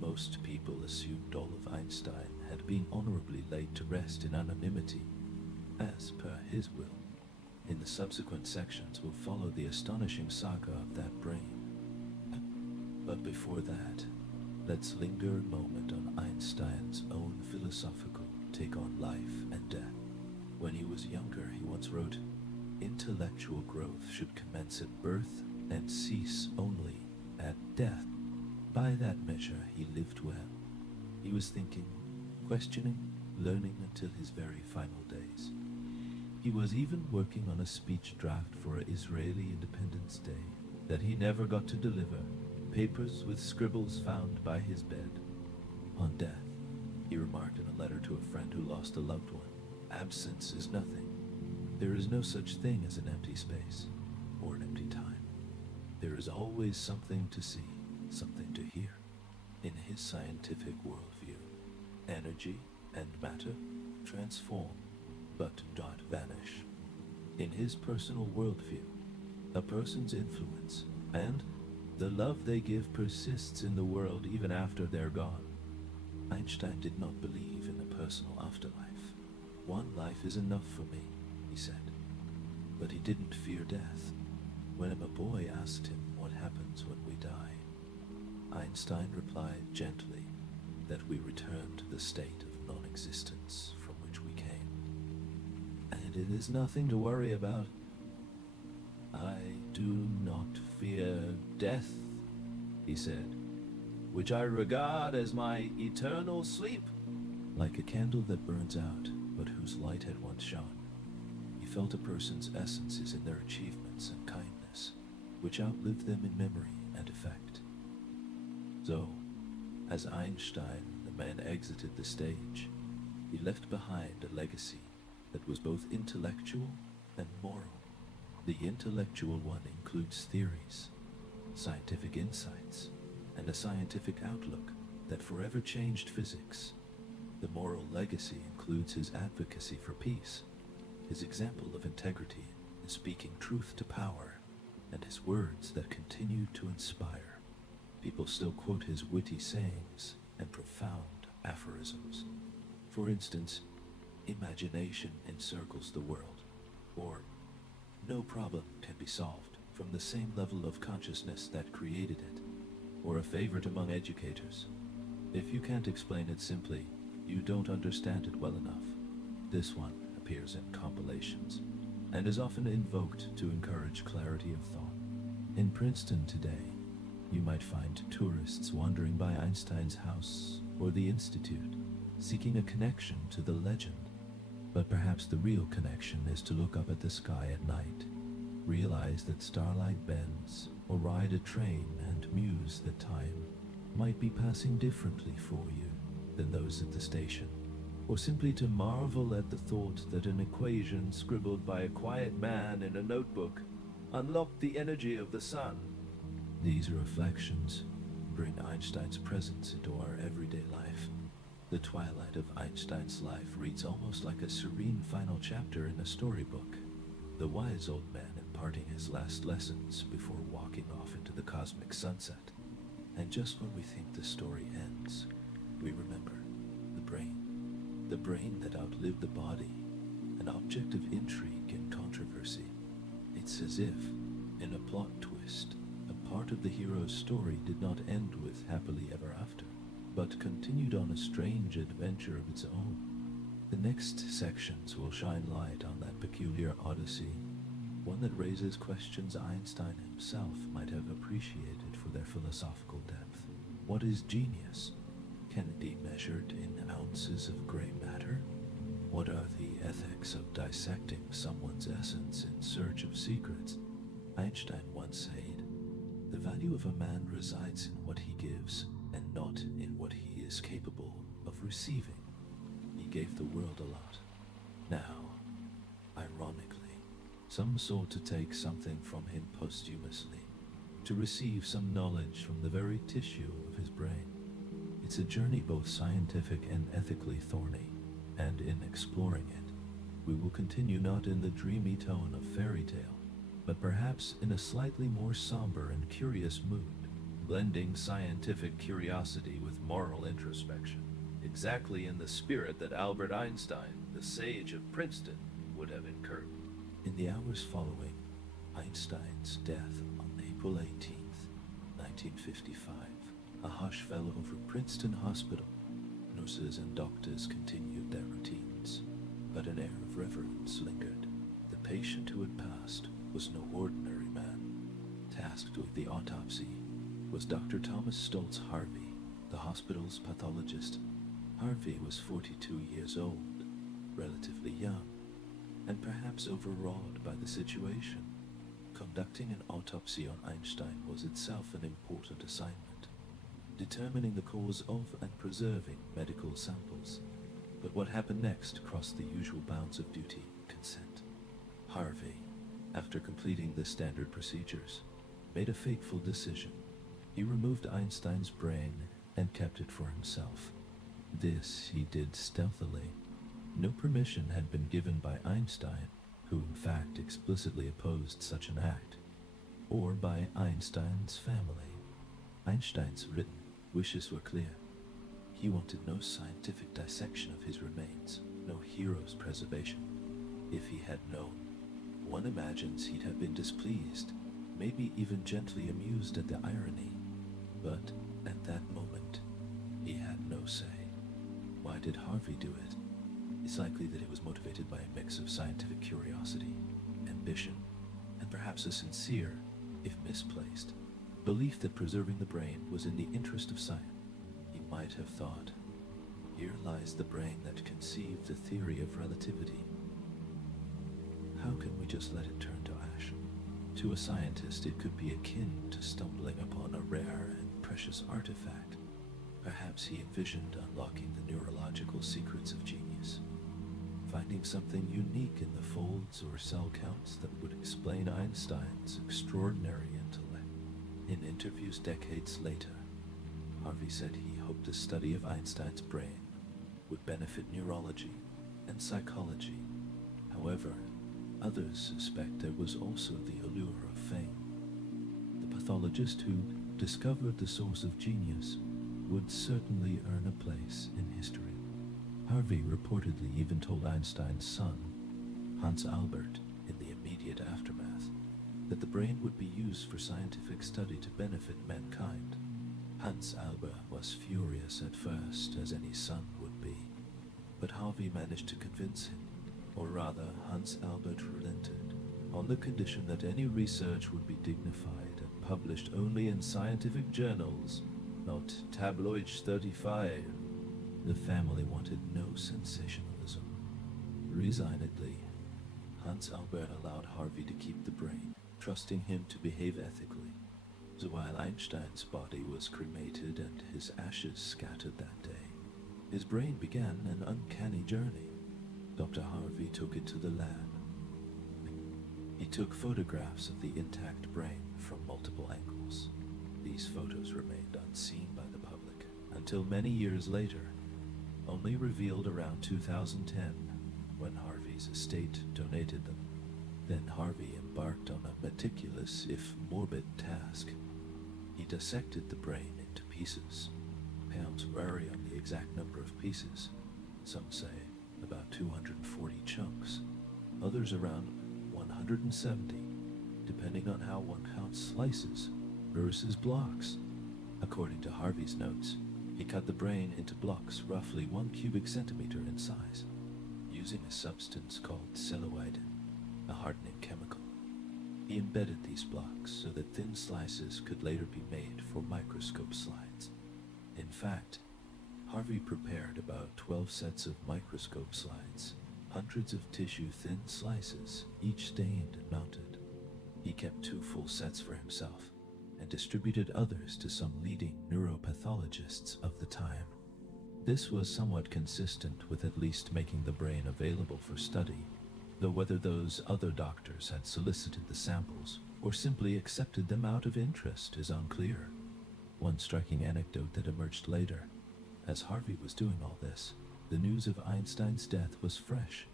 Most people assumed all of Einstein had been honorably laid to rest in anonymity, as per his will. In the subsequent sections will follow the astonishing saga of that brain. But before that, let's linger a moment on Einstein's own philosophical take on life and death. When he was younger, he once wrote, "Intellectual growth should commence at birth and cease only at death." By that measure, he lived well. He was thinking, questioning, learning until his very final days. He was even working on a speech draft for Israeli Independence Day that he never got to deliver, papers with scribbles found by his bed. On death, he remarked in a letter to a friend who lost a loved one, "Absence is nothing. There is no such thing as an empty space or an empty time. There is always something to see, something to hear." In his scientific worldview, energy and matter transform but do not vanish. In his personal worldview, a person's influence and the love they give persists in the world even after they're gone. Einstein did not believe in a personal afterlife. "One life is enough for me," he said. But he didn't fear death. When a boy asked him what happens when we die, Einstein replied gently that we return to the state of non-existence from which we came. And it is nothing to worry about. "I do not fear death," he said, "which I regard as my eternal sleep." Like a candle that burns out, but whose light had once shone, he felt a person's essence is in their achievements and kindness, which outlive them in memory and effect. So, as Einstein, the man, exited the stage, he left behind a legacy that was both intellectual and moral. The intellectual one includes theories, scientific insights, and a scientific outlook that forever changed physics. The moral legacy includes his advocacy for peace, his example of integrity in speaking truth to power, and his words that continue to inspire. People still quote his witty sayings and profound aphorisms. For instance, "Imagination encircles the world," or "No problem can be solved from the same level of consciousness that created it," or a favorite among educators, "If you can't explain it simply, you don't understand it well enough." This one appears in compilations and is often invoked to encourage clarity of thought. In Princeton today, you might find tourists wandering by Einstein's house or the Institute, seeking a connection to the legend. But perhaps the real connection is to look up at the sky at night, realize that starlight bends, or ride a train and muse that time might be passing differently for you than those at the station, or simply to marvel at the thought that an equation scribbled by a quiet man in a notebook unlocked the energy of the sun. These reflections bring Einstein's presence into our everyday life. The twilight of Einstein's life reads almost like a serene final chapter in a storybook, the wise old man imparting his last lessons before walking off into the cosmic sunset. And just when we think the story ends, we remember the brain. The brain that outlived the body, an object of intrigue and controversy. It's as if, in a plot twist, a part of the hero's story did not end with happily ever after, but continued on a strange adventure of its own. The next sections will shine light on that peculiar odyssey, one that raises questions Einstein himself might have appreciated for their philosophical depth. What is genius? Can it be measured in ounces of gray matter? What are the ethics of dissecting someone's essence in search of secrets? Einstein once said, "The value of a man resides in what he gives, and not in what he is capable of receiving." He gave the world a lot. Now, ironically, some sought to take something from him posthumously, to receive some knowledge from the very tissue of his brain. It's a journey both scientific and ethically thorny, and in exploring it, we will continue not in the dreamy tone of fairy tale, but perhaps in a slightly more somber and curious mood, blending scientific curiosity with moral introspection, exactly in the spirit that Albert Einstein, the sage of Princeton, would have incurred. In the hours following Einstein's death on April 18th, 1955, a hush fell over Princeton Hospital. Nurses and doctors continued their routines, but an air of reverence lingered. The patient who had passed was no ordinary man. Tasked with the autopsy was Dr. Thomas Stoltz Harvey, the hospital's pathologist. Harvey was 42 years old, relatively young, and perhaps overawed by the situation. Conducting an autopsy on Einstein was itself an important assignment, determining the cause of and preserving medical samples. But what happened next crossed the usual bounds of duty and consent. Harvey, after completing the standard procedures, made a fateful decision. He removed Einstein's brain and kept it for himself. This he did stealthily. No permission had been given by Einstein, who in fact explicitly opposed such an act, or by Einstein's family. Einstein's written wishes were clear. He wanted no scientific dissection of his remains, no hero's preservation. If he had known, one imagines he'd have been displeased, maybe even gently amused at the irony. But at that moment, he had no say. Why did Harvey do it? It's likely that it was motivated by a mix of scientific curiosity, ambition, and perhaps a sincere, if misplaced, belief that preserving the brain was in the interest of science. He might have thought, here lies the brain that conceived the theory of relativity. How can we just let it turn to ash? To a scientist, it could be akin to stumbling upon a rare and precious artifact. Perhaps he envisioned unlocking the neurological secrets of genius, finding something unique in the folds or cell counts that would explain Einstein's extraordinary intellect. In interviews decades later, Harvey said he hoped the study of Einstein's brain would benefit neurology and psychology. However, others suspect there was also the allure of fame. The pathologist who discovered the source of genius would certainly earn a place in history. Harvey reportedly even told Einstein's son, Hans Albert, in the immediate aftermath, that the brain would be used for scientific study to benefit mankind. Hans Albert was furious at first, as any son would be, but Harvey managed to convince him, or rather Hans Albert relented, on the condition that any research would be dignified and published only in scientific journals, not tabloids 35. The family wanted no sensationalism. Resignedly, Hans Albert allowed Harvey to keep the brain, trusting him to behave ethically. So while Einstein's body was cremated and his ashes scattered that day, his brain began an uncanny journey. Dr. Harvey took it to the lab. He took photographs of the intact brain from multiple angles. These photos remained unseen by the public until many years later, only revealed around 2010 when Harvey's estate donated them. Then Harvey embarked on a meticulous, if morbid, task. He dissected the brain into pieces, accounts vary on the exact number of pieces. Some say about 240 chunks, others around 170, depending on how one counts slices versus blocks. According to Harvey's notes, he cut the brain into blocks roughly 1 cubic centimeter in size, using a substance called celluloidin, a hardening chemical. He embedded these blocks so that thin slices could later be made for microscope slides. In fact, Harvey prepared about 12 sets of microscope slides, hundreds of tissue-thin slices, each stained and mounted. He kept 2 full sets for himself and distributed others to some leading neuropathologists of the time. This was somewhat consistent with at least making the brain available for study, though whether those other doctors had solicited the samples or simply accepted them out of interest is unclear. One striking anecdote that emerged later: as Harvey was doing all this, the news of Einstein's death was fresh,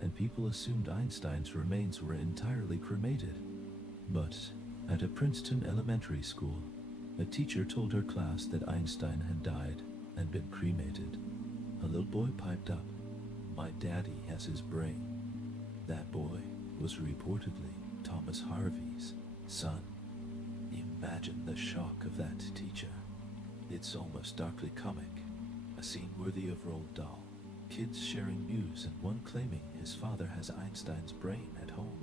and people assumed Einstein's remains were entirely cremated. But at a Princeton elementary school, a teacher told her class that Einstein had died and been cremated. A little boy piped up, "My daddy has his brain." That boy was reportedly Thomas Harvey's son. Imagine the shock of that teacher. It's almost darkly comic, a scene worthy of Roald Dahl. Kids sharing news and one claiming his father has Einstein's brain at home.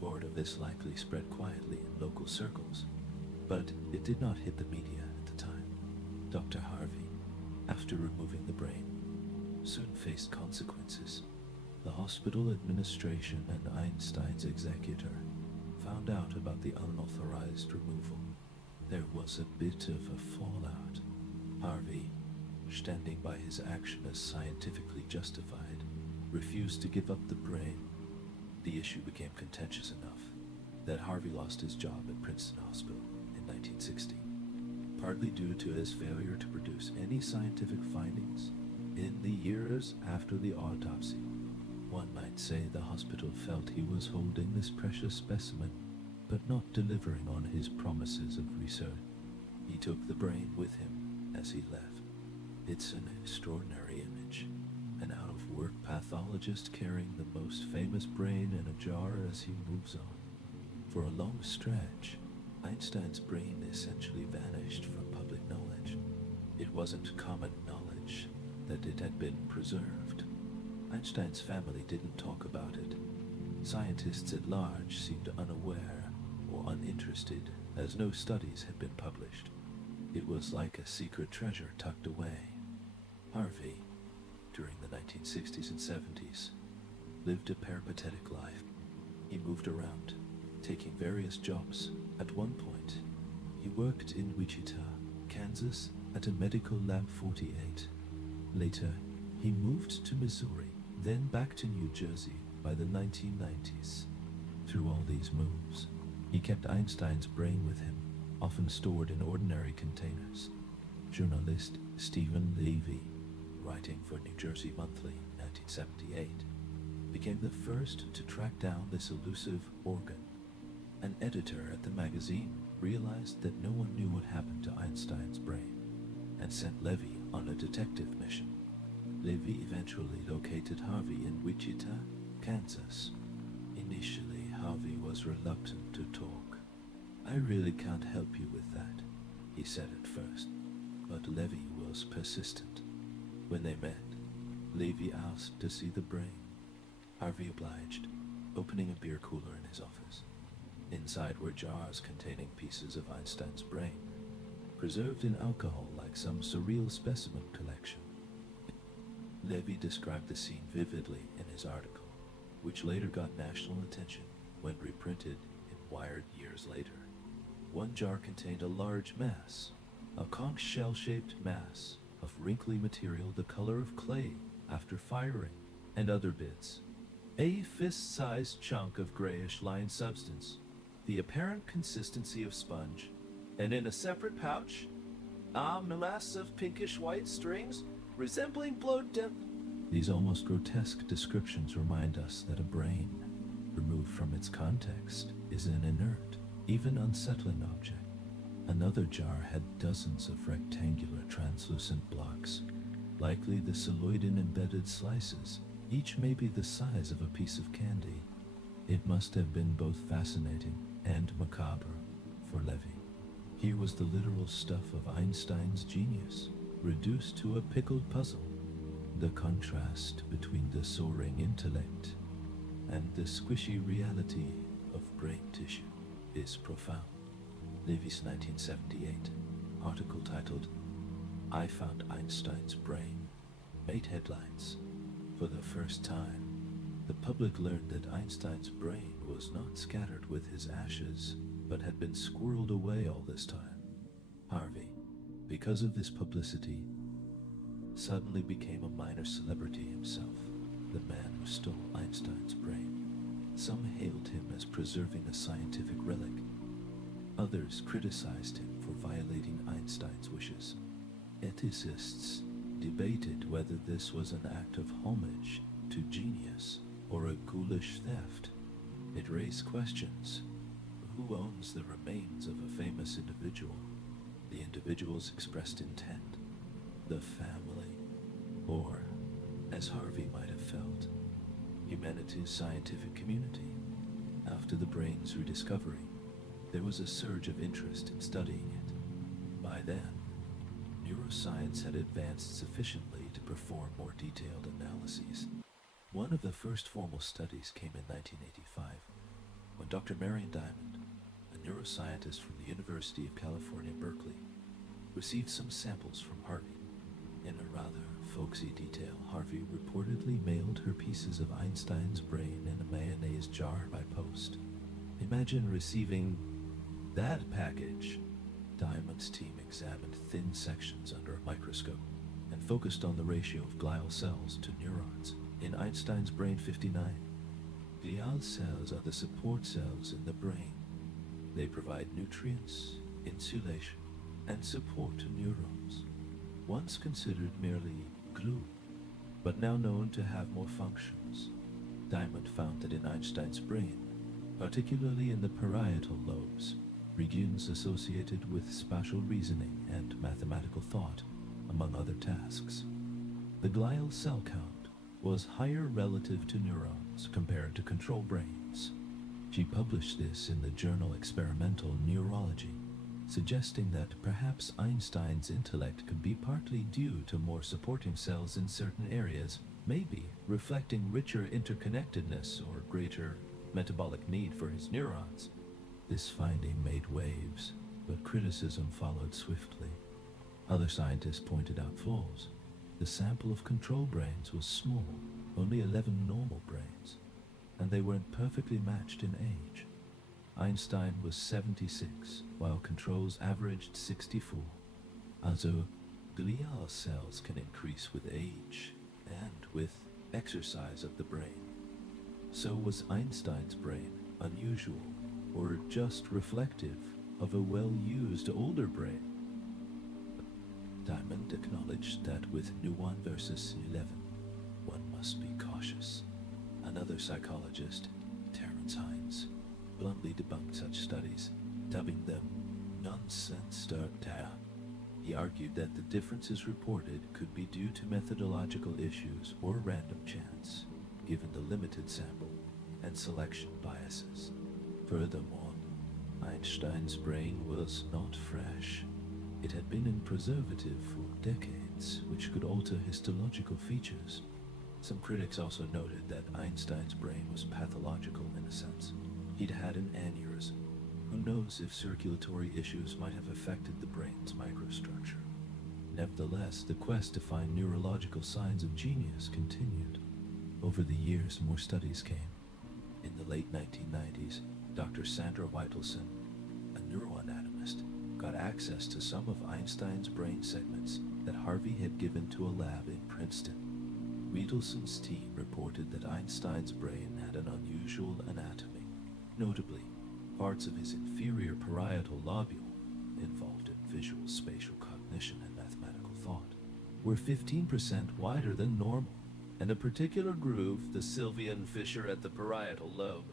Word of this likely spread quietly in local circles, but it did not hit the media at the time. Dr. Harvey, after removing the brain, soon faced consequences. The hospital administration and Einstein's executor found out about the unauthorized removal. There was a bit of a fallout. Harvey, standing by his action as scientifically justified, refused to give up the brain. The issue became contentious enough that Harvey lost his job at Princeton Hospital in 1960, partly due to his failure to produce any scientific findings in the years after the autopsy. One might say the hospital felt he was holding this precious specimen, but not delivering on his promises of research. He took the brain with him as he left. It's an extraordinary image. An out-of-work pathologist carrying the most famous brain in a jar as he moves on. For a long stretch, Einstein's brain essentially vanished from public knowledge. It wasn't common knowledge that it had been preserved. Einstein's family didn't talk about it. Scientists at large seemed unaware or uninterested, as no studies had been published. It was like a secret treasure tucked away. Harvey, during the 1960s and 70s, lived a peripatetic life. He moved around, taking various jobs. At one point, he worked in Wichita, Kansas, at a medical lab 48. Later, he moved to Missouri, then back to New Jersey by the 1990s. Through all these moves, he kept Einstein's brain with him, often stored in ordinary containers. Journalist Stephen Levy, writing for New Jersey Monthly, 1978, became the first to track down this elusive organ. An editor at the magazine realized that no one knew what happened to Einstein's brain and sent Levy on a detective mission. Levy eventually located Harvey in Wichita, Kansas. Initially, Harvey was reluctant to talk. "I really can't help you with that," he said at first, but Levy was persistent. When they met, Levy asked to see the brain. Harvey obliged, opening a beer cooler in his office. Inside were jars containing pieces of Einstein's brain, preserved in alcohol like some surreal specimen collection. Levy described the scene vividly in his article, which later got national attention when reprinted in Wired years later. One jar contained a large mass, a conch shell-shaped mass of wrinkly material the color of clay after firing, and other bits. A fist-sized chunk of grayish-lined substance, the apparent consistency of sponge, and in a separate pouch, a mass of pinkish-white strings resembling blowed These almost grotesque descriptions remind us that a brain, removed from its context, is an inert, even unsettling object. Another jar had dozens of rectangular translucent blocks, likely the celloidin embedded slices, each maybe the size of a piece of candy. It must have been both fascinating and macabre for Levy. Here was the literal stuff of Einstein's genius, reduced to a pickled puzzle. The contrast between the soaring intellect and the squishy reality of brain tissue is profound. Levy's 1978 article titled, "I Found Einstein's Brain," made headlines. For the first time, the public learned that Einstein's brain was not scattered with his ashes, but had been squirreled away all this time. Harvey, because of this publicity, suddenly became a minor celebrity himself, the man who stole Einstein's brain. Some hailed him as preserving a scientific relic. Others criticized him for violating Einstein's wishes. Ethicists debated whether this was an act of homage to genius or a ghoulish theft. It raised questions. Who owns the remains of a famous individual? The individual's expressed intent? The family? Or, as Harvey might have felt, humanity's scientific community? After the brain's rediscovery, there was a surge of interest in studying it. By then, neuroscience had advanced sufficiently to perform more detailed analyses. One of the first formal studies came in 1985, when Dr. Marion Diamond, a neuroscientist from the University of California, Berkeley, received some samples from Harvey. In a rather folksy detail, Harvey reportedly mailed her pieces of Einstein's brain in a mayonnaise jar by post. Imagine receiving that package. Diamond's team examined thin sections under a microscope and focused on the ratio of glial cells to neurons in Einstein's brain 59. Glial cells are the support cells in the brain. They provide nutrients, insulation, and support to neurons, once considered merely glue, but now known to have more functions. Diamond found that in Einstein's brain, particularly in the parietal lobes, regions associated with spatial reasoning and mathematical thought, among other tasks, the glial cell count was higher relative to neurons compared to control brains. She published this in the journal Experimental Neurology, suggesting that perhaps Einstein's intellect could be partly due to more supporting cells in certain areas, maybe reflecting richer interconnectedness or greater metabolic need for his neurons. This finding made waves, but criticism followed swiftly. Other scientists pointed out flaws. The sample of control brains was small, only 11 normal brains, and they weren't perfectly matched in age. Einstein was 76, while controls averaged 64. Also, glial cells can increase with age and with exercise of the brain. So was Einstein's brain unusual or just reflective of a well-used older brain? Diamond acknowledged that with Nuwan versus 11, one must be cautious. Another psychologist, Terence Hines, bluntly debunked such studies, dubbing them nonsense data. He argued that the differences reported could be due to methodological issues or random chance, given the limited sample and selection biases. Furthermore, Einstein's brain was not fresh. It had been in preservative for decades, which could alter histological features. Some critics also noted that Einstein's brain was pathological in a sense. He'd had an aneurysm. Who knows if circulatory issues might have affected the brain's microstructure. Nevertheless, the quest to find neurological signs of genius continued. Over the years, more studies came. In the late 1990s, Dr. Sandra Whitelson, a neuroanatomist, got access to some of Einstein's brain segments that Harvey had given to a lab in Princeton. Whitelson's team reported that Einstein's brain had an unusual anatomy. Notably, parts of his inferior parietal lobule, involved in visual spatial cognition and mathematical thought, were 15% wider than normal, and a particular groove, the Sylvian fissure at the parietal lobe,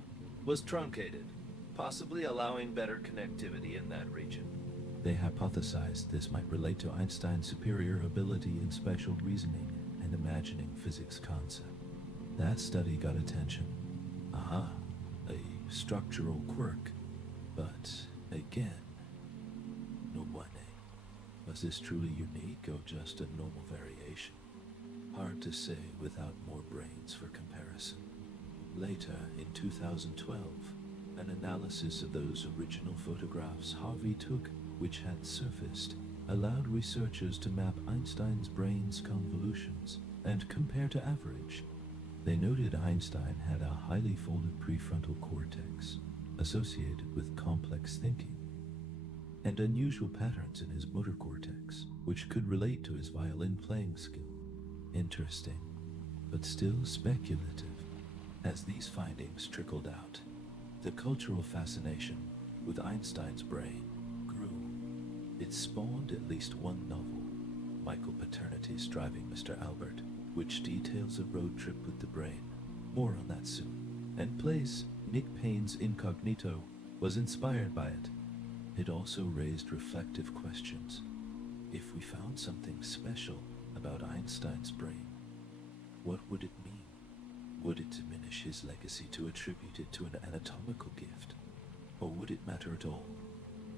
was truncated, possibly allowing better connectivity in that region. They hypothesized this might relate to Einstein's superior ability in spatial reasoning and imagining physics concepts. That study got attention. Aha, a structural quirk. But again, no one. Was this truly unique or just a normal variation? Hard to say without more brains for comparison. Later, in 2012, an analysis of those original photographs Harvey took, which had surfaced, allowed researchers to map Einstein's brain's convolutions and compare to average. They noted Einstein had a highly folded prefrontal cortex, associated with complex thinking, and unusual patterns in his motor cortex, which could relate to his violin playing skill. Interesting, but still speculative. As these findings trickled out, the cultural fascination with Einstein's brain grew. It spawned at least one novel, Michael Paternity's Driving Mr. Albert, which details a road trip with the brain. More on that soon. And plays Nick Payne's Incognito was inspired by it. It also raised reflective questions. If we found something special about Einstein's brain, what would it mean? Would it diminish his legacy to attribute it to an anatomical gift? Or would it matter at all,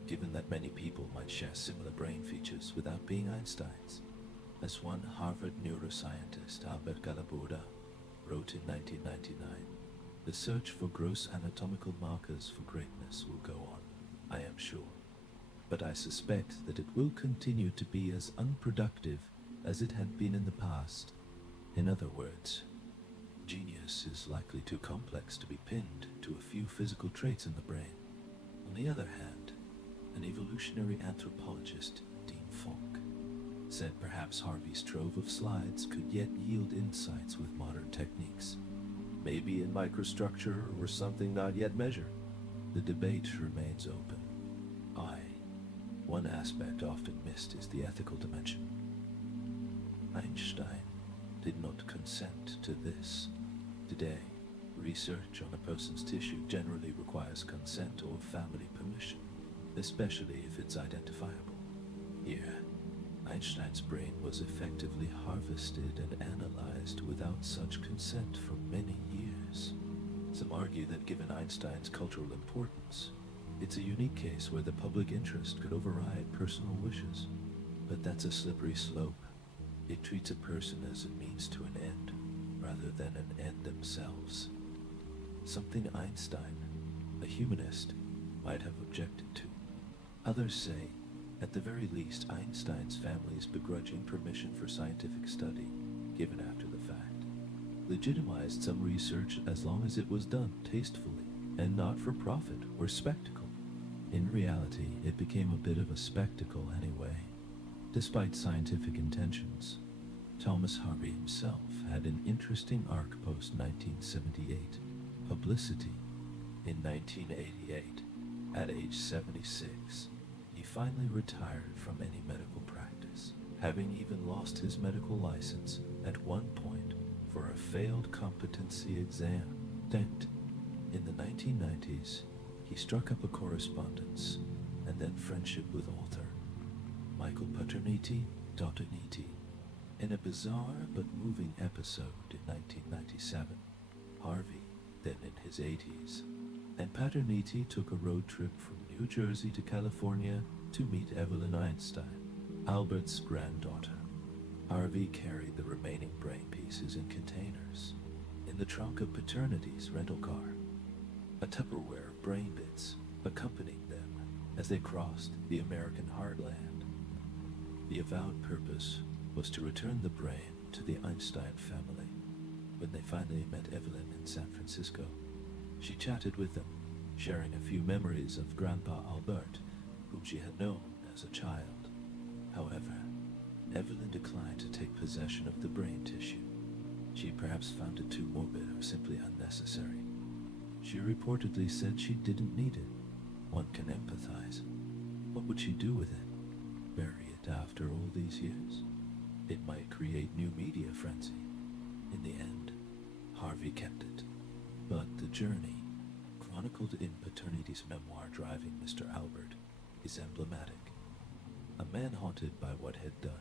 given that many people might share similar brain features without being Einstein's? As one Harvard neuroscientist, Albert wrote in 1999, the search for gross anatomical markers for greatness will go on, I am sure, but I suspect that it will continue to be as unproductive as it had been in the past. In other words, genius is likely too complex to be pinned to a few physical traits in the brain. On the other hand, an evolutionary anthropologist, Dean Falk, said perhaps Harvey's trove of slides could yet yield insights with modern techniques, maybe in microstructure or something not yet measured. The debate remains open. One aspect often missed is the ethical dimension. Einstein did not consent to this. Today, research on a person's tissue generally requires consent or family permission, especially if it's identifiable. Here, Einstein's brain was effectively harvested and analyzed without such consent for many years. Some argue that given Einstein's cultural importance, it's a unique case where the public interest could override personal wishes. But that's a slippery slope. It treats a person as a means to an end, rather than an end themselves. Something Einstein, a humanist, might have objected to. Others say, at the very least, Einstein's family's begrudging permission for scientific study, given after the fact, legitimized some research as long as it was done tastefully and not for profit or spectacle. In reality, it became a bit of a spectacle anyway. Despite scientific intentions, Thomas Harvey himself had an interesting arc post-1978, publicity. In 1988, at age 76, he finally retired from any medical practice, having even lost his medical license at one point for a failed competency exam. In the 1990s, he struck up a correspondence and then friendship with author Michael Paterniti. In a bizarre but moving episode in 1997, Harvey, then in his 80s, and Paterniti took a road trip from New Jersey to California to meet Evelyn Einstein, Albert's granddaughter. Harvey carried the remaining brain pieces in containers in the trunk of Paternity's rental car. A Tupperware of brain bits accompanied them as they crossed the American heartland. The avowed purpose was to return the brain to the Einstein family. When they finally met Evelyn in San Francisco, she chatted with them, sharing a few memories of Grandpa Albert, whom she had known as a child. However, Evelyn declined to take possession of the brain tissue. She perhaps found it too morbid or simply unnecessary. She reportedly said she didn't need it. One can empathize. What would she do with it? Bury it after all these years? It might create new media frenzy. In the end, Harvey kept it. But the journey, chronicled in Paternity's memoir Driving Mr. Albert, is emblematic. a man haunted by what had done,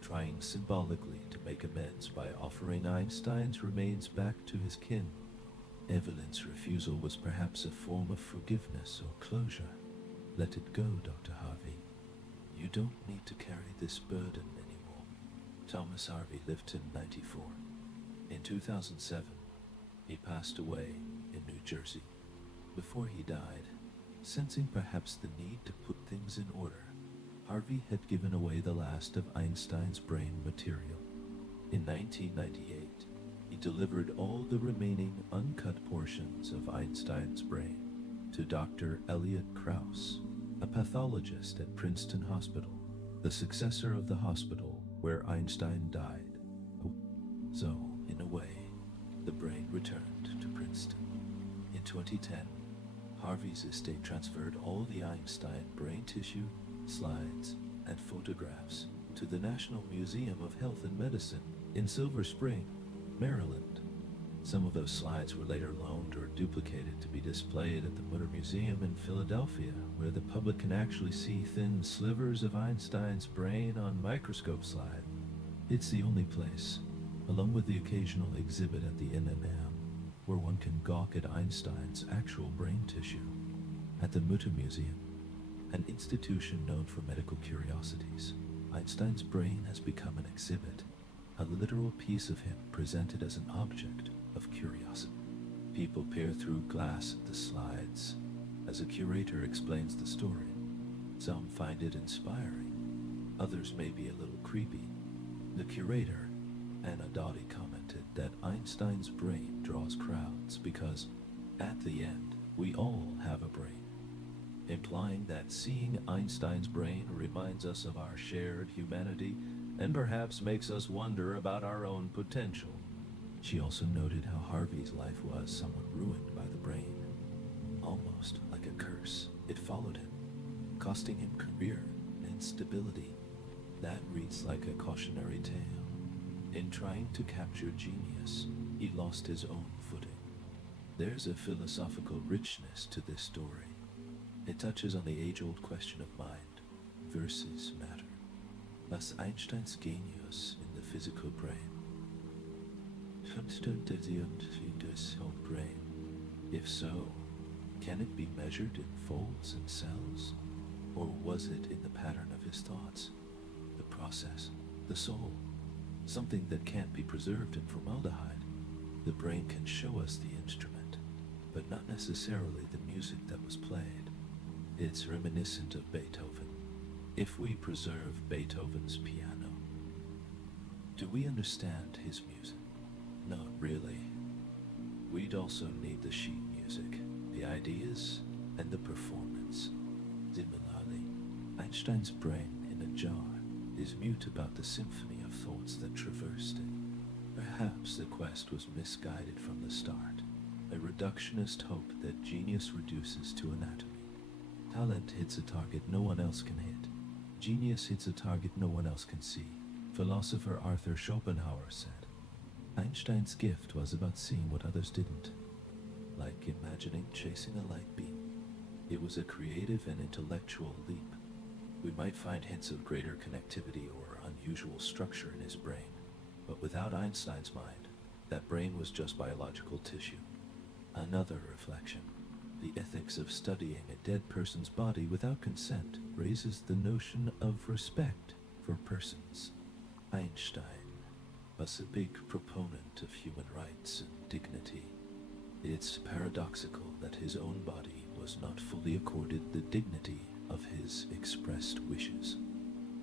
trying symbolically to make amends by offering Einstein's remains back to his kin. Evelyn's refusal was perhaps a form of forgiveness or closure. Let it go, Dr. Harvey. You don't need to carry this burden anymore. Thomas Harvey lived to 94. In 2007, he passed away in New Jersey. Before he died, sensing perhaps the need to put things in order, Harvey had given away the last of Einstein's brain material. In 1998, he delivered all the remaining uncut portions of Einstein's brain to Dr. Elliot Krauss, a pathologist at Princeton Hospital, the successor of the hospital where Einstein died. So, in a way, the brain returned to Princeton. In 2010, Harvey's estate transferred all the Einstein brain tissue, slides, and photographs to the National Museum of Health and Medicine in Silver Spring, Maryland. Some of those slides were later loaned or duplicated to be displayed at the Mutter Museum in Philadelphia, where the public can actually see thin slivers of Einstein's brain on microscope slide. It's the only place, along with the occasional exhibit at the NMM, where one can gawk at Einstein's actual brain tissue. At the Mutter Museum, an institution known for medical curiosities, Einstein's brain has become an exhibit, a literal piece of him presented as an object of curiosity. People peer through glass at the slides as a curator explains the story. Some find it inspiring, others may be a little creepy. The curator, Anna Dottie, commented that Einstein's brain draws crowds because, at the end, we all have a brain, implying that seeing Einstein's brain reminds us of our shared humanity and perhaps makes us wonder about our own potential. She also noted how Harvey's life was somewhat ruined by the brain. Almost like a curse, it followed him, costing him career and stability. That reads like a cautionary tale. In trying to capture genius, he lost his own footing. There's a philosophical richness to this story. It touches on the age-old question of mind versus matter. Was Einsteins Genius in the physical brain? Brain. If so, can it be measured in folds and cells? Or was it in the pattern of his thoughts, the process, the soul, something that can't be preserved in formaldehyde? The brain can show us the instrument, but not necessarily the music that was played. It's reminiscent of Beethoven. If we preserve Beethoven's piano, do we understand his music? Not really. We'd also need the sheet music, the ideas, and the performance. Similarly, Einstein's brain in a jar is mute about the symphony of thoughts that traversed it. Perhaps the quest was misguided from the start, a reductionist hope that genius reduces to anatomy. Talent hits a target no one else can hit. Genius hits a target no one else can see. Philosopher Arthur Schopenhauer said, Einstein's gift was about seeing what others didn't, like imagining chasing a light beam. It was a creative and intellectual leap. We might find hints of greater connectivity or unusual structure in his brain, but without Einstein's mind, that brain was just biological tissue. Another reflection. The ethics of studying a dead person's body without consent raises the notion of respect for persons. Einstein was a big proponent of human rights and dignity. It's paradoxical that his own body was not fully accorded the dignity of his expressed wishes.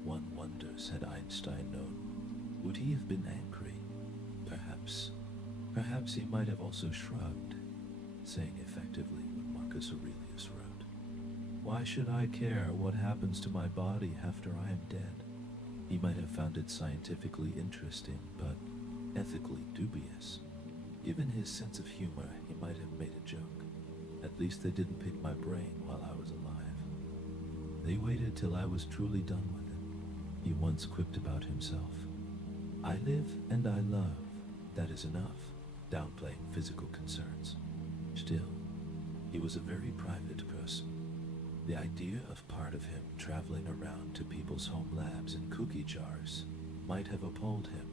One wonders, had Einstein known, would he have been angry? Perhaps. Perhaps he might have also shrugged, saying effectively what Marcus Aurelius wrote. Why should I care what happens to my body after I am dead? He might have found it scientifically interesting, but ethically dubious. Given his sense of humor, he might have made a joke. At least they didn't pick my brain while I was alive. They waited till I was truly done with it. He once quipped about himself. I live and I love. That is enough, downplaying physical concerns. Still, he was a very private person. The idea of part of him traveling around to people's home labs in cookie jars might have appalled him.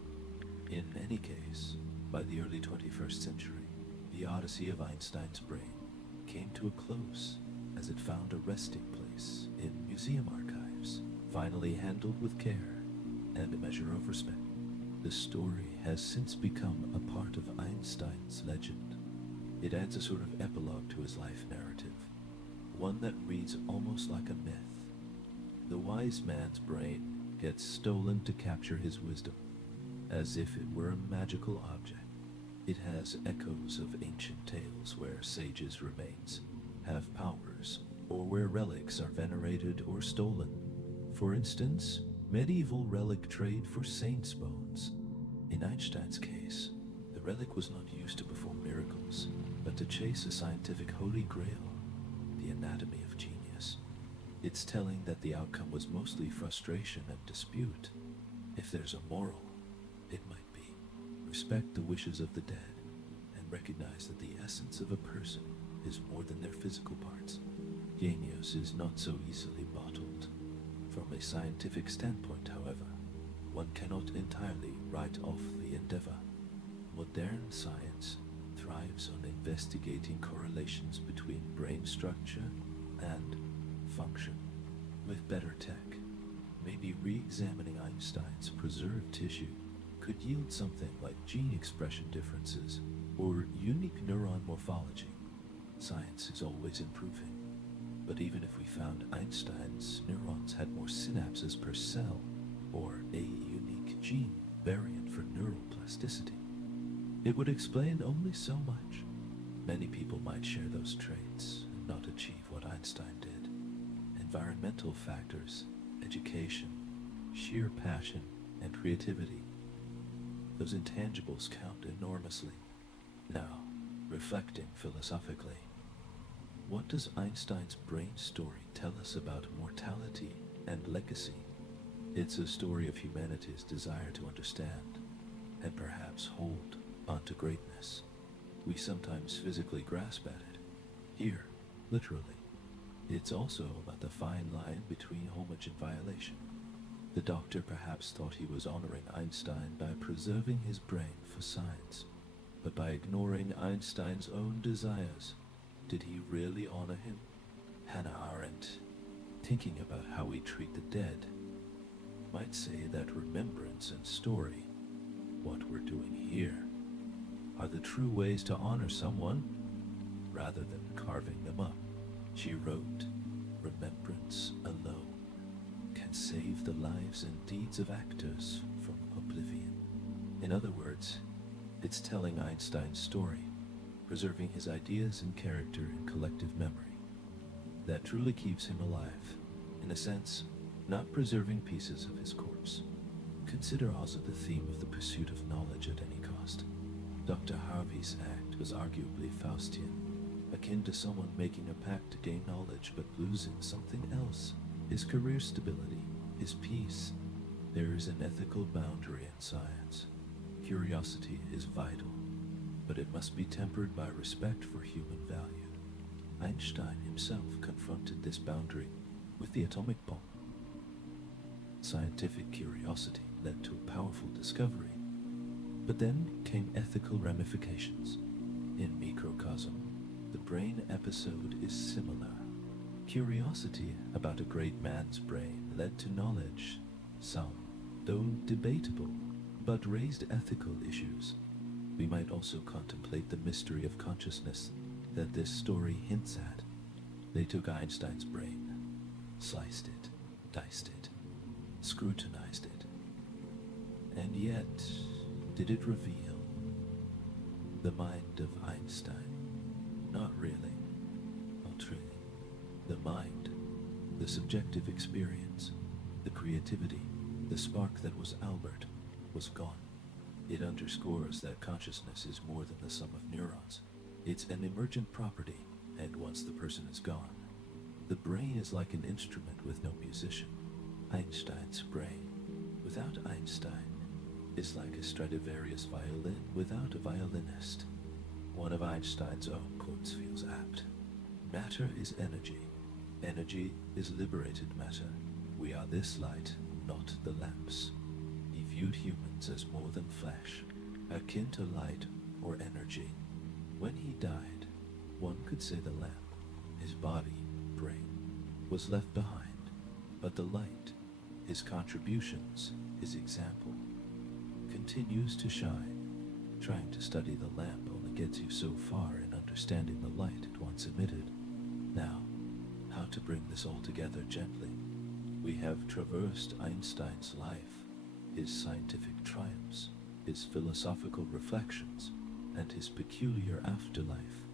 In any case, by the early 21st century, the odyssey of Einstein's brain came to a close as it found a resting place in museum archives, finally handled with care and a measure of respect. The story has since become a part of Einstein's legend. It adds a sort of epilogue to his life narrative, one that reads almost like a myth. The wise man's brain gets stolen to capture his wisdom, as if it were a magical object. It has echoes of ancient tales where sages' remains have powers, or where relics are venerated or stolen. For instance, medieval relic trade for saints' bones. In Einstein's case, the relic was not used to perform miracles, but to chase a scientific holy grail, the anatomy of genius. It's telling that the outcome was mostly frustration and dispute. If there's a moral, it might be respect the wishes of the dead and recognize that the essence of a person is more than their physical parts. Genius is not so easily bottled. From a scientific standpoint, however, one cannot entirely write off the endeavor. Modern science thrives on investigating correlations between brain structure and function. With better tech, maybe re-examining Einstein's preserved tissue could yield something like gene expression differences or unique neuron morphology. Science is always improving, but even if we found Einstein's neurons had more synapses per cell or a unique gene variant for neural plasticity, it would explain only so much. Many people might share those traits and not achieve what Einstein did. Environmental factors, education, sheer passion, and creativity, those intangibles count enormously. Now, reflecting philosophically, what does Einstein's brain story tell us about mortality and legacy? It's a story of humanity's desire to understand and perhaps hold onto greatness. We sometimes physically grasp at it. Here, literally. It's also about the fine line between homage and violation. The doctor perhaps thought he was honoring Einstein by preserving his brain for science, but by ignoring Einstein's own desires, did he really honor him? Hannah Arendt, thinking about how we treat the dead, might say that remembrance and story, what we're doing here, are the true ways to honor someone rather than carving them up. She wrote, "Remembrance alone can save the lives and deeds of actors from oblivion." In other words, it's telling Einstein's story, preserving his ideas and character in collective memory. That truly keeps him alive, in a sense, not preserving pieces of his corpse. Consider also the theme of the pursuit of knowledge at any cost. Dr. Harvey's act was arguably Faustian, akin to someone making a pact to gain knowledge but losing something else, his career stability, his peace. There is an ethical boundary in science. Curiosity is vital, but it must be tempered by respect for human value. Einstein himself confronted this boundary with the atomic bomb. Scientific curiosity led to a powerful discovery, but then came ethical ramifications. In microcosm, the brain episode is similar. Curiosity about a great man's brain led to knowledge, some, though debatable, but raised ethical issues. We might also contemplate the mystery of consciousness that this story hints at. They took Einstein's brain, sliced it, diced it, scrutinized it, and yet, did it reveal the mind of Einstein? Not really. Not really. The mind, the subjective experience, the creativity, the spark that was Albert, was gone. It underscores that consciousness is more than the sum of neurons. It's an emergent property, and once the person is gone, the brain is like an instrument with no musician. Einstein's brain, without Einstein, is like a Stradivarius violin without a violinist. One of Einstein's own quotes feels apt. Matter is energy, Energy is liberated matter. We are this light, not the lamps. He viewed humans as more than flesh, akin to light or energy. When he died, one could say the lamp, his body, brain, was left behind, but the light, his contributions, his example, continues to shine. Trying to study the lamp only gets you so far in understanding the light it once emitted. Now, how to bring this all together gently? We have traversed Einstein's life, his scientific triumphs, his philosophical reflections, and his peculiar afterlife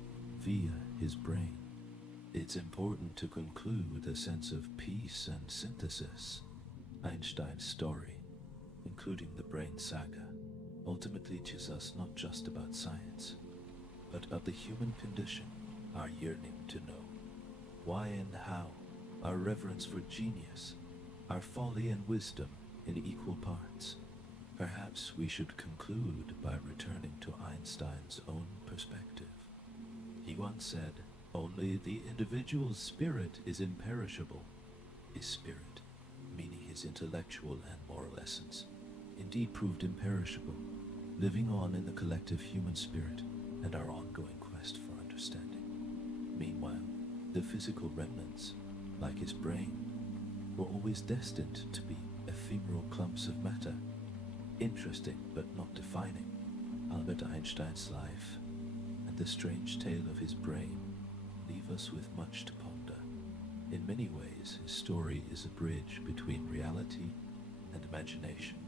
via his brain. It's important to conclude with a sense of peace and synthesis. Einstein's story, including the brain saga, ultimately teaches us not just about science, but of the human condition, our yearning to know. Why and how, our reverence for genius, our folly and wisdom in equal parts. Perhaps we should conclude by returning to Einstein's own perspective. He once said, "Only the individual's spirit is imperishable." His spirit, meaning his intellectual and moral essence, indeed proved imperishable, living on in the collective human spirit and our ongoing quest for understanding. Meanwhile, the physical remnants, like his brain, were always destined to be ephemeral clumps of matter, interesting but not defining. Albert Einstein's life and the strange tale of his brain leave us with much to ponder. In many ways, his story is a bridge between reality and imagination,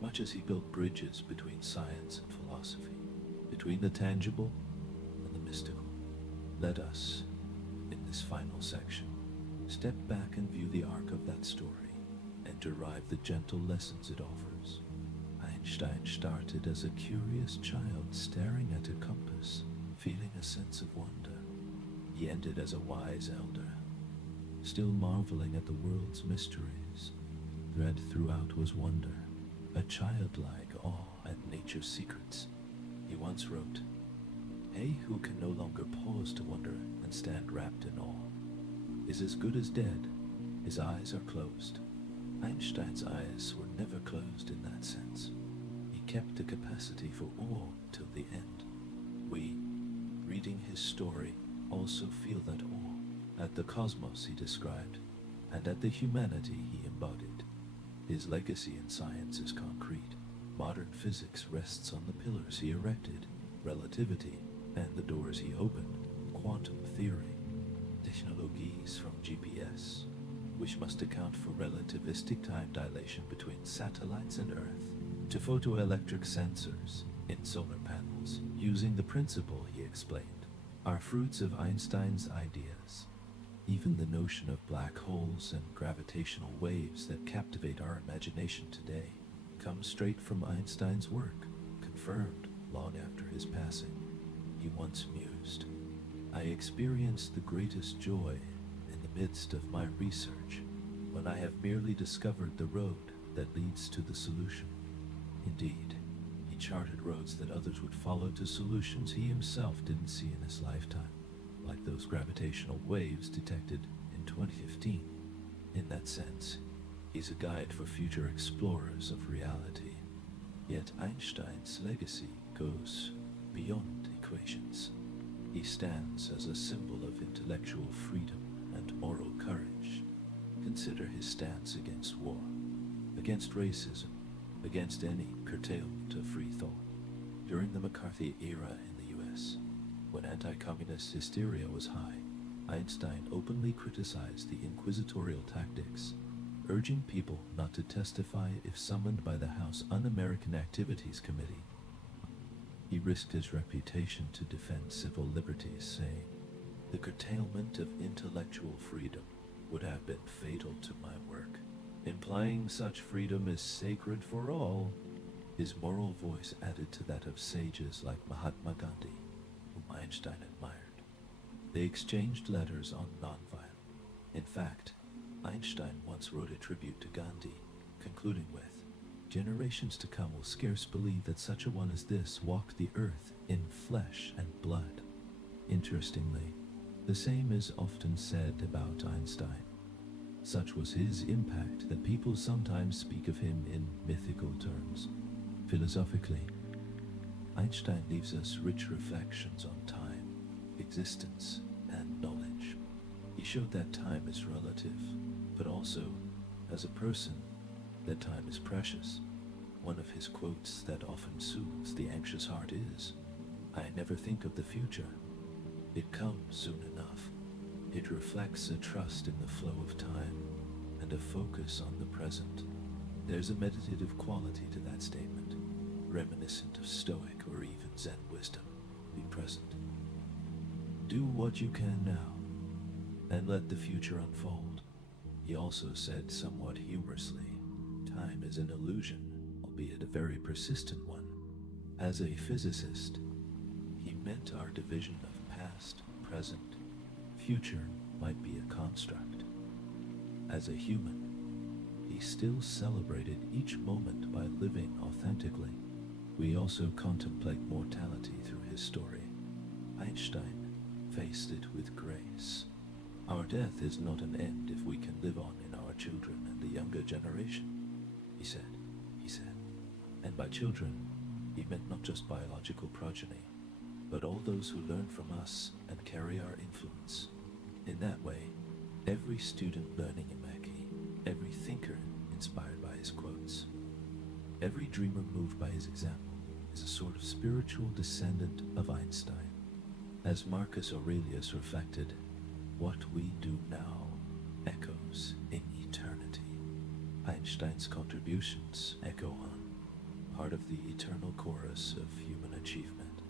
much as he built bridges between science and philosophy, between the tangible and the mystical. Let us, in this final section, step back and view the arc of that story and derive the gentle lessons it offers. Einstein started as a curious child staring at a compass, feeling a sense of wonder. He ended as a wise elder, still marveling at the world's mysteries. Thread throughout was wonder, a childlike awe at nature's secrets. He once wrote, "He who can no longer pause to wonder and stand wrapped in awe is as good as dead. His eyes are closed." Einstein's eyes were never closed in that sense. He kept the capacity for awe till the end. We, reading his story, also feel that awe at the cosmos he described and at the humanity he embodied. His legacy in science is concrete. Modern physics rests on the pillars he erected, relativity, and the doors he opened, quantum theory, technologies from GPS, which must account for relativistic time dilation between satellites and Earth, to photoelectric sensors in solar panels, using the principle he explained, are fruits of Einstein's ideas. Even the notion of black holes and gravitational waves that captivate our imagination today comes straight from Einstein's work, confirmed long after his passing. He once mused, "I experienced the greatest joy in the midst of my research when I have merely discovered the road that leads to the solution." Indeed, he charted roads that others would follow to solutions he himself didn't see in his lifetime, like those gravitational waves detected in 2015. In that sense, he's a guide for future explorers of reality. Yet Einstein's legacy goes beyond equations. He stands as a symbol of intellectual freedom and moral courage. Consider his stance against war, against racism, against any curtailment of free thought. During the McCarthy era in the US, when anti-communist hysteria was high, Einstein openly criticized the inquisitorial tactics, urging people not to testify if summoned by the House Un-American Activities Committee. He risked his reputation to defend civil liberties, saying, "The curtailment of intellectual freedom would have been fatal to my work. Implying such freedom is sacred for all." His moral voice added to that of sages like Mahatma Gandhi, whom Einstein admired. They exchanged letters on nonviolence. In fact, Einstein once wrote a tribute to Gandhi, concluding with, "Generations to come will scarce believe that such a one as this walked the earth in flesh and blood." Interestingly, The same is often said about Einstein. Such was his impact that people sometimes speak of him in mythical terms. Philosophically, Einstein leaves us rich reflections on time, existence, and knowledge. He showed that time is relative, but also, as a person, that time is precious. One of his quotes that often soothes the anxious heart is, "I never think of the future. It comes soon enough." It reflects a trust in the flow of time and a focus on the present. There's a meditative quality to that statement, reminiscent of Stoic or even Zen wisdom. Be present. Do what you can now, and let the future unfold. He also said somewhat humorously, time is an illusion, albeit a very persistent one. As a physicist, he meant our division of past, present, future might be a construct. As a human, he still celebrated each moment by living authentically. We also contemplate mortality through his story. Einstein faced it with grace. Our death is not an end if we can live on in our children and the younger generation, he said. And by children, he meant not just biological progeny, but all those who learn from us and carry our influence. In that way, every student learning in Mackie, every thinker inspired by his quotes, every dreamer moved by his example is a sort of spiritual descendant of Einstein. As Marcus Aurelius reflected, what we do now echoes in eternity. Einstein's contributions echo on, part of the eternal chorus of human achievement.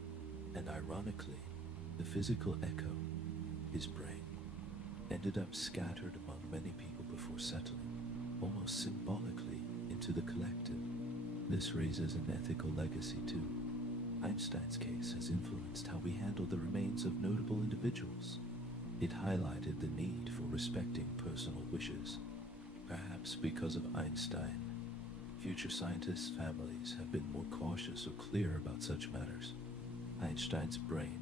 And ironically, the physical echo, his brain, ended up scattered among many people before settling, almost symbolically, into the collective. This raises an ethical legacy too. Einstein's case has influenced how we handle the remains of notable individuals. It highlighted the need for respecting personal wishes. Perhaps because of Einstein, future scientists' families have been more cautious or clear about such matters. Einstein's brain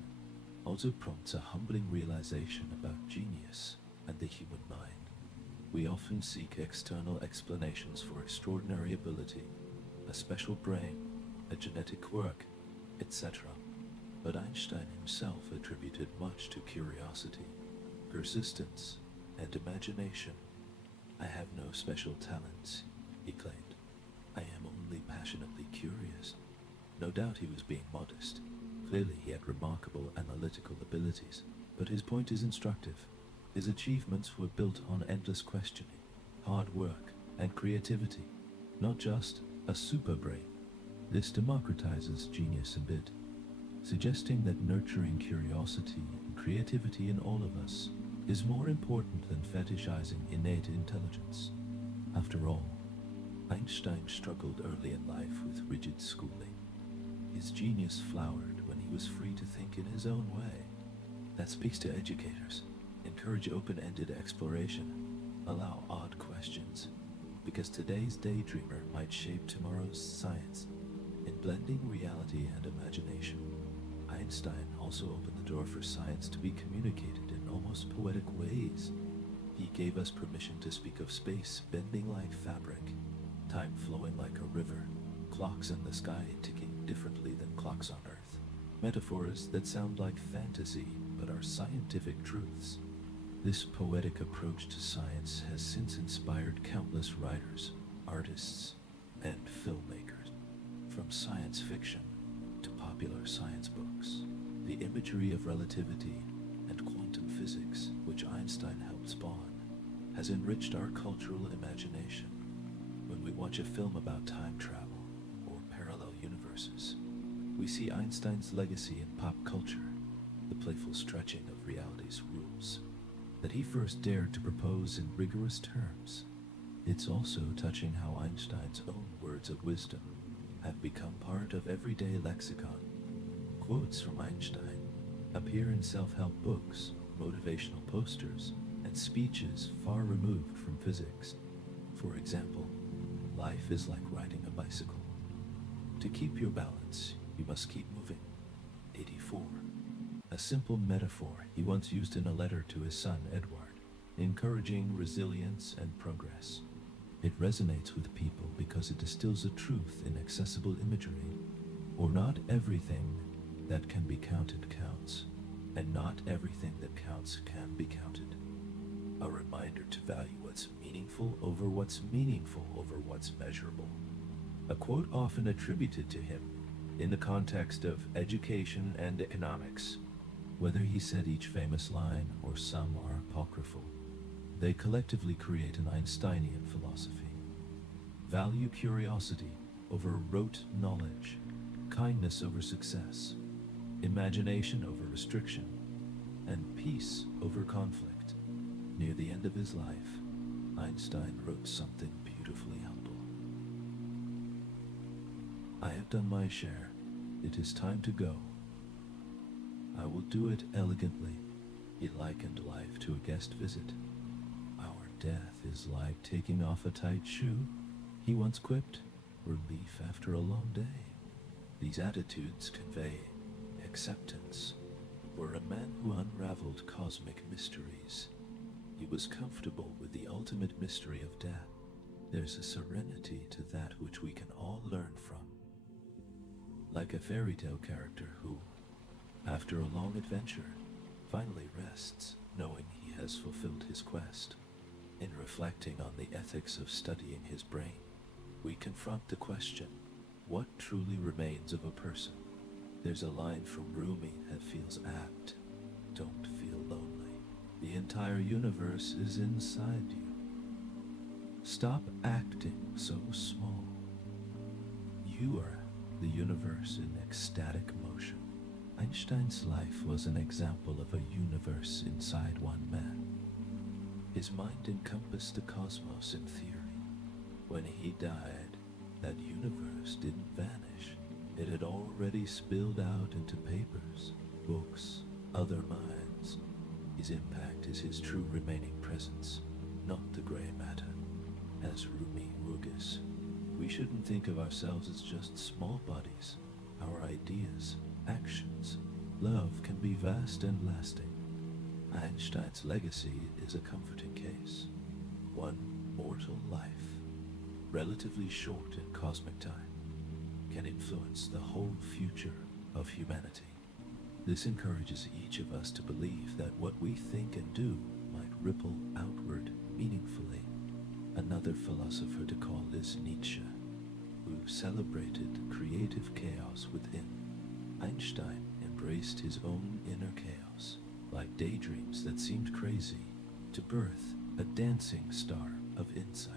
also prompts a humbling realization about genius and the human mind. We often seek external explanations for extraordinary ability, a special brain, a genetic quirk, etc. But Einstein himself attributed much to curiosity, persistence, and imagination. "I have no special talents," he claimed. "I am only passionately curious." No doubt he was being modest. Clearly he had remarkable analytical abilities, but his point is instructive. His achievements were built on endless questioning, hard work, and creativity, not just a super brain. This democratizes genius a bit, suggesting that nurturing curiosity and creativity in all of us is more important than fetishizing innate intelligence. After all, Einstein struggled early in life with rigid schooling. His genius flowered when he was free to think in his own way. That speaks to educators. Encourage open-ended exploration. Allow odd questions, because today's daydreamer might shape tomorrow's science. In blending reality and imagination, Einstein also opened the door for science to be communicated in almost poetic ways. He gave us permission to speak of space bending like fabric, time flowing like a river, clocks in the sky ticking differently than clocks on Earth. Metaphors that sound like fantasy but are scientific truths. This poetic approach to science has since inspired countless writers, artists, and filmmakers. From science fiction to popular science books, the imagery of relativity and quantum physics, which Einstein helped spawn, has enriched our cultural imagination. When we watch a film about time travel or parallel universes, we see Einstein's legacy in pop culture, the playful stretching of reality's rules that he first dared to propose in rigorous terms. It's also touching how Einstein's own words of wisdom have become part of everyday lexicon. Quotes from Einstein appear in self-help books, motivational posters, and speeches far removed from physics. For example, life is like riding a bicycle. To keep your balance, you must keep moving. 84. a simple metaphor he once used in a letter to his son Edward, encouraging resilience and progress. It resonates with people because it distills a truth in accessible imagery, or not everything that can be counted counts, and not everything that counts can be counted. A reminder to value what's meaningful over what's meaningful over what's measurable. A quote often attributed to him in the context of education and economics. Whether he said each famous line or some are apocryphal, they collectively create an Einsteinian philosophy. Value curiosity over rote knowledge, kindness over success, imagination over restriction, and peace over conflict. Near the end of his life, Einstein wrote something beautifully humble. I have done my share. It is time to go. I will do it elegantly. He likened life to a guest visit. Our death is like taking off a tight shoe, he once quipped, relief after a long day. These attitudes convey acceptance. For a man who unraveled cosmic mysteries, he was comfortable with the ultimate mystery of death. There's a serenity to that which we can all learn from. Like a fairy tale character who, after a long adventure, finally rests, knowing he has fulfilled his quest. In reflecting on the ethics of studying his brain, we confront the question, what truly remains of a person? There's a line from Rumi that feels apt. Don't feel lonely. The entire universe is inside you. Stop acting so small. You are the universe in ecstatic motion. Einstein's life was an example of a universe inside one man. His mind encompassed the cosmos in theory. When he died, that universe didn't vanish. It had already spilled out into papers, books, other minds. His impact is his true remaining presence, not the gray matter. As Rumi Rugis, we shouldn't think of ourselves as just small bodies. Our ideas, actions, love can be vast and lasting. Einstein's legacy is a comforting case. One mortal life, relatively short in cosmic time, can influence the whole future of humanity. This encourages each of us to believe that what we think and do might ripple outward meaningfully. Another philosopher to call is Nietzsche, who celebrated creative chaos within. Einstein embraced his own inner chaos, like daydreams that seemed crazy, to birth a dancing star of insight.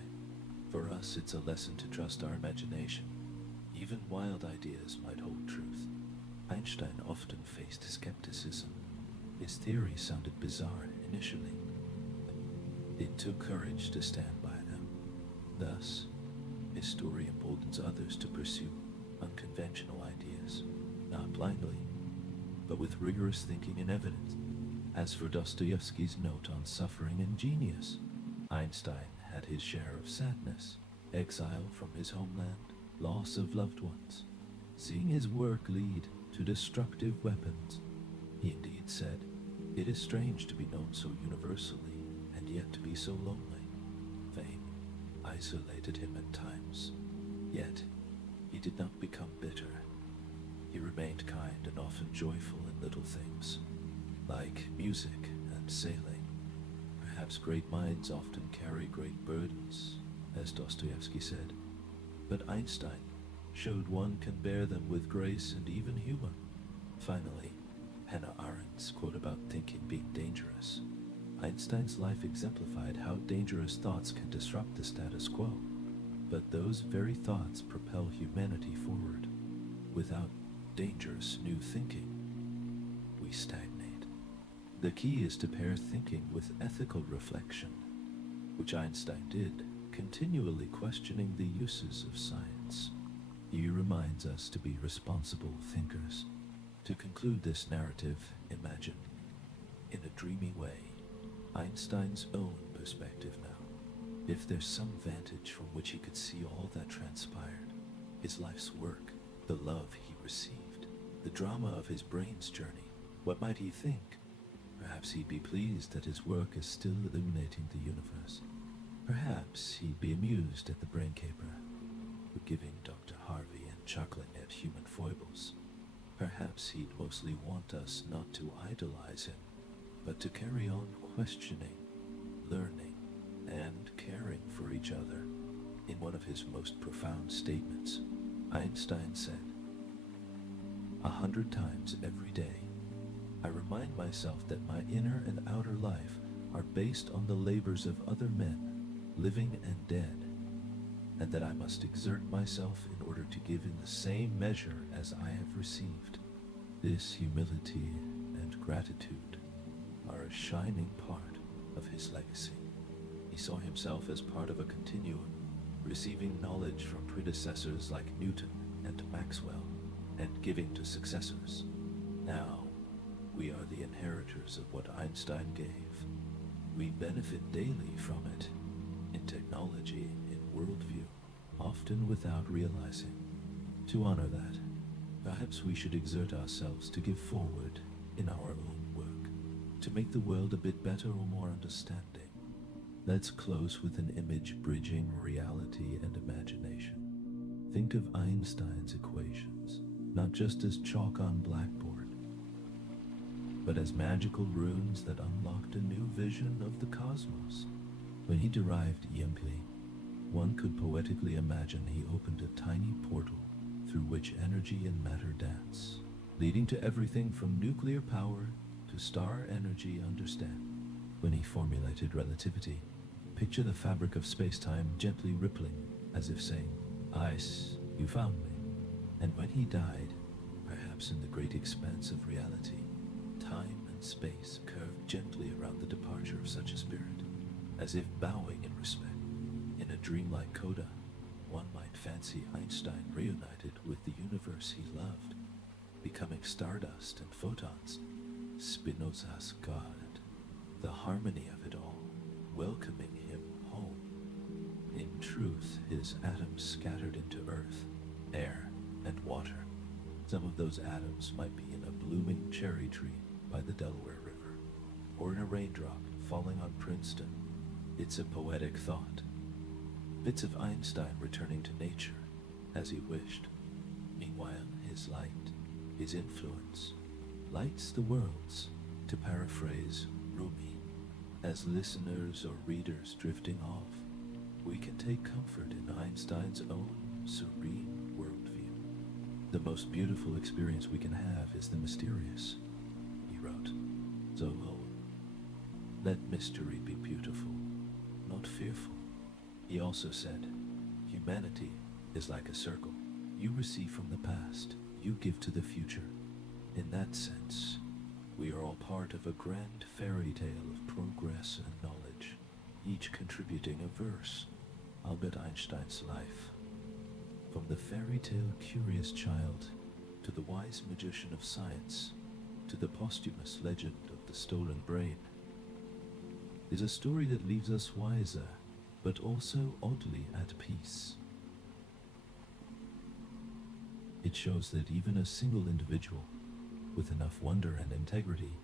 For us, it's a lesson to trust our imagination. Even wild ideas might hold truth. Einstein often faced skepticism. His theories sounded bizarre initially. It took courage to stand by them. Thus, his story emboldens others to pursue unconventional ideas, not blindly, but with rigorous thinking and evidence. As for Dostoevsky's note on suffering and genius, Einstein had his share of sadness, exile from his homeland, loss of loved ones. Seeing his work lead to destructive weapons, he indeed said, "It is strange to be known so universally, and yet to be so lonely." Fame isolated him at times, yet he did not become bitter. He remained kind and often joyful in little things, like music and sailing. Perhaps great minds often carry great burdens, as Dostoevsky said, but Einstein showed one can bear them with grace and even humor. Finally, Hannah Arendt's quote about thinking being dangerous. Einstein's life exemplified how dangerous thoughts can disrupt the status quo, but those very thoughts propel humanity forward. Without dangerous new thinking, we stagnate. The key is to pair thinking with ethical reflection, which Einstein did, continually questioning the uses of science. He reminds us to be responsible thinkers. To conclude this narrative, imagine, in a dreamy way, Einstein's own perspective now. If there's some vantage from which he could see all that transpired, his life's work, the love he received, the drama of his brain's journey, What might he think? Perhaps he'd be pleased that his work is still illuminating the universe. Perhaps he'd be amused at the brain caper, forgiving Dr. Harvey and chuckling at human foibles. Perhaps he'd mostly want us not to idolize him, but to carry on questioning, learning, and caring for each other. In one of his most profound statements, Einstein said, "100 times every day, I remind myself that my inner and outer life are based on the labors of other men, living and dead, and that I must exert myself in order to give in the same measure as I have received." This humility and gratitude are a shining part of his legacy. He saw himself as part of a continuum, receiving knowledge from predecessors like Newton and Maxwell, and giving to successors. Now, we are the inheritors of what Einstein gave. We benefit daily from it, in technology, in worldview, often without realizing. To honor that, perhaps we should exert ourselves to give forward in our own work, to make the world a bit better or more understanding. Let's close with an image bridging reality and imagination. Think of Einstein's equations, not just as chalk on blackboard, but as magical runes that unlocked a new vision of the cosmos. When he derived EMP, one could poetically imagine he opened a tiny portal through which energy and matter dance, leading to everything from nuclear power to star energy understand. When he formulated relativity, picture the fabric of space-time gently rippling, as if saying, "Ice, you found me." And when he died, perhaps in the great expanse of reality, time and space curved gently around the departure of such a spirit, as if bowing in respect. In a dreamlike coda, one might fancy Einstein reunited with the universe he loved, becoming stardust and photons, Spinoza's God, the harmony of it all, welcoming him home. In truth, his atoms scattered into earth, air, and water. Some of those atoms might be in a blooming cherry tree by the Delaware River, or in a raindrop falling on Princeton. It's a poetic thought. Bits of Einstein returning to nature, as he wished. Meanwhile, his light, his influence, lights the worlds, to paraphrase Rumi. As listeners or readers drifting off, we can take comfort in Einstein's own serene worldview. The most beautiful experience we can have is the mysterious, he wrote. So, let mystery be beautiful, not fearful. He also said, humanity is like a circle. You receive from the past, you give to the future. In that sense, we are all part of a grand fairy tale of progress and knowledge, each contributing a verse. Albert Einstein's life. From the fairy tale curious child, to the wise magician of science, to the posthumous legend of the stolen brain, is a story that leaves us wiser, but also oddly at peace. It shows that even a single individual, with enough wonder and integrity,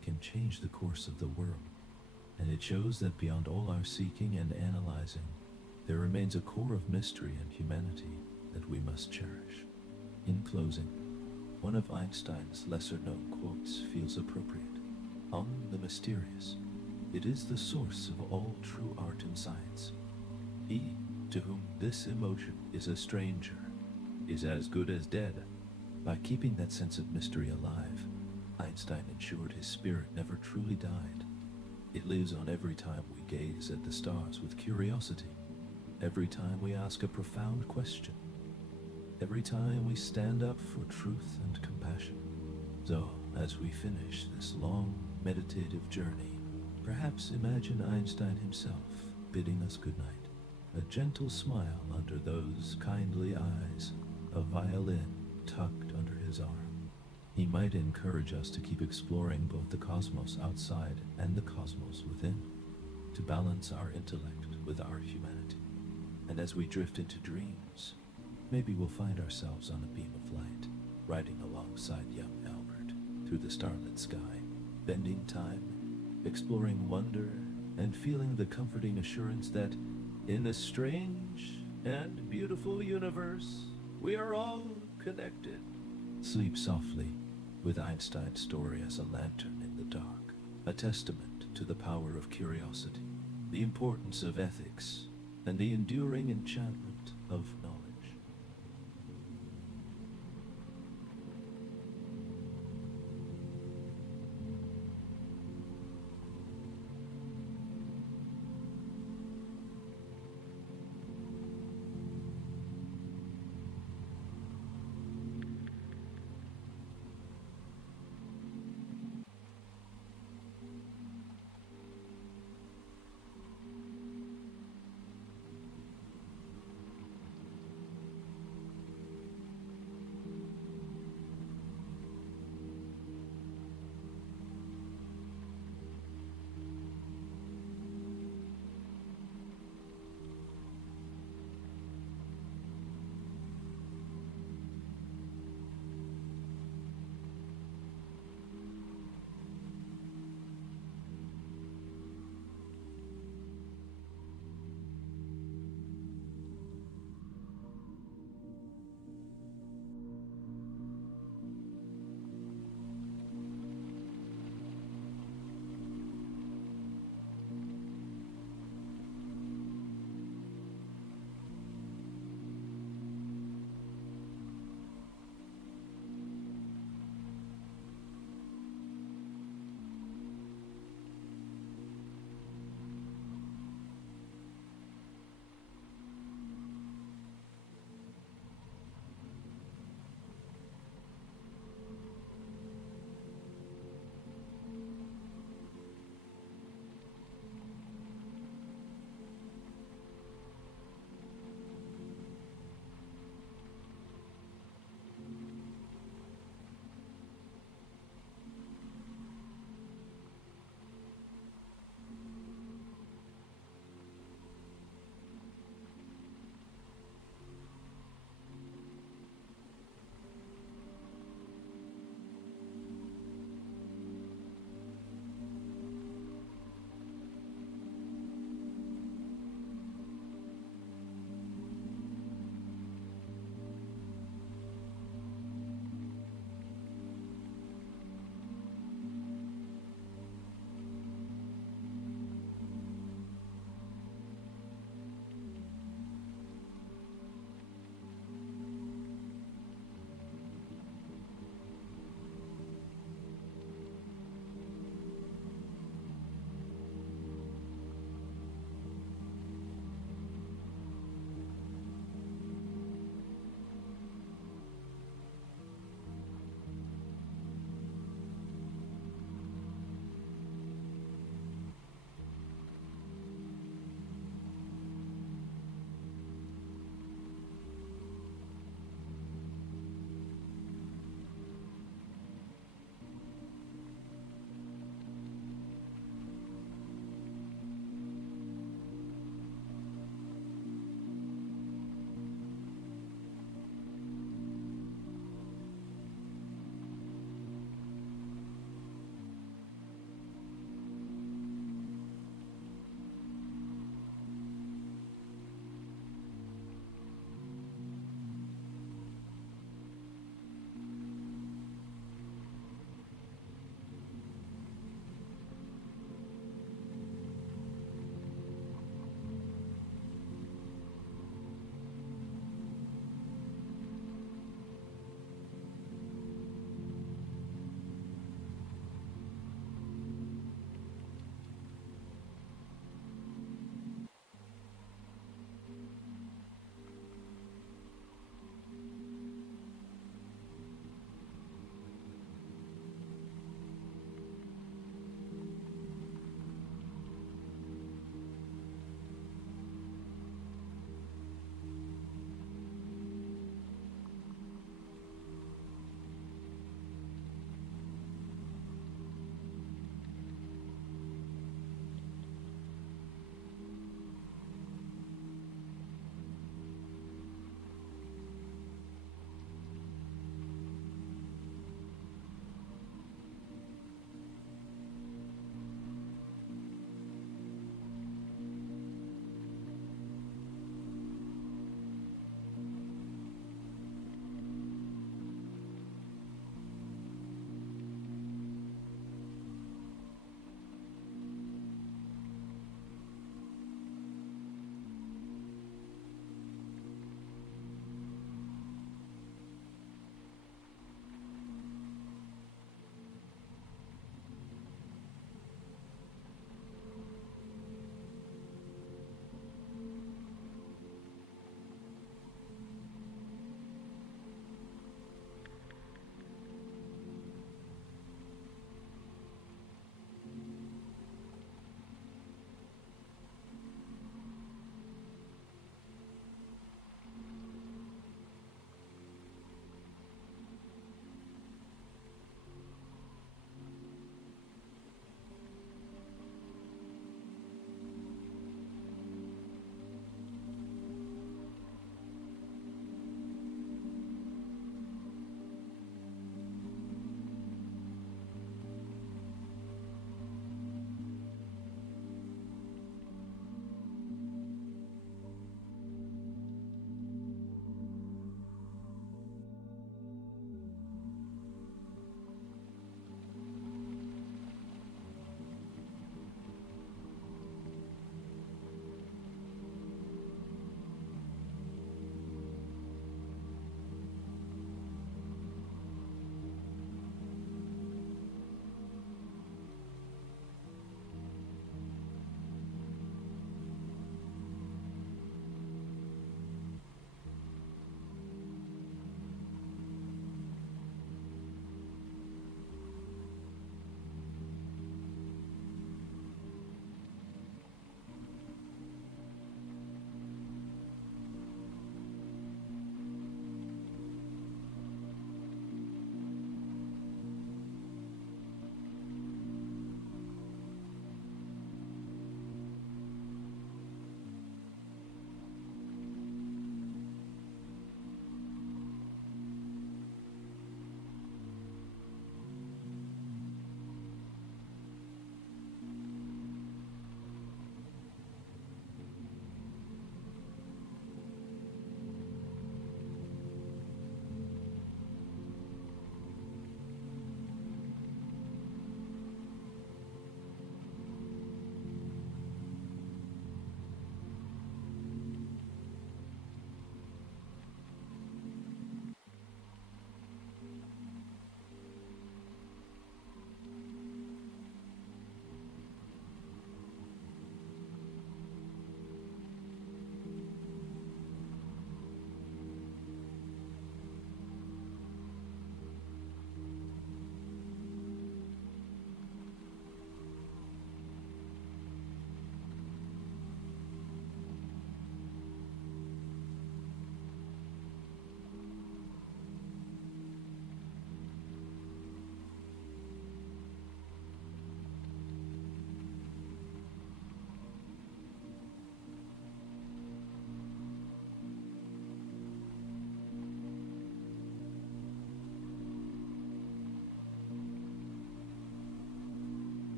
can change the course of the world. And it shows that beyond all our seeking and analyzing, there remains a core of mystery and humanity that we must cherish. In closing, one of Einstein's lesser-known quotes feels appropriate. On the mysterious, it is the source of all true art and science. He, to whom this emotion is a stranger, is as good as dead. By keeping that sense of mystery alive, Einstein ensured his spirit never truly died. It lives on every time we gaze at the stars with curiosity, every time we ask a profound question, every time we stand up for truth and compassion. So, as we finish this long, meditative journey, perhaps imagine Einstein himself bidding us good night, a gentle smile under those kindly eyes, a violin tucked under his arm. He might encourage us to keep exploring both the cosmos outside and the cosmos within, to balance our intellect with our humanity. And as we drift into dreams, maybe we'll find ourselves on a beam of light, riding alongside young Albert, through the starlit sky, bending time, exploring wonder, and feeling the comforting assurance that in a strange and beautiful universe, we are all connected. Sleep softly, with Einstein's story as a lantern in the dark, a testament to the power of curiosity, the importance of ethics, and the enduring enchantment of knowledge.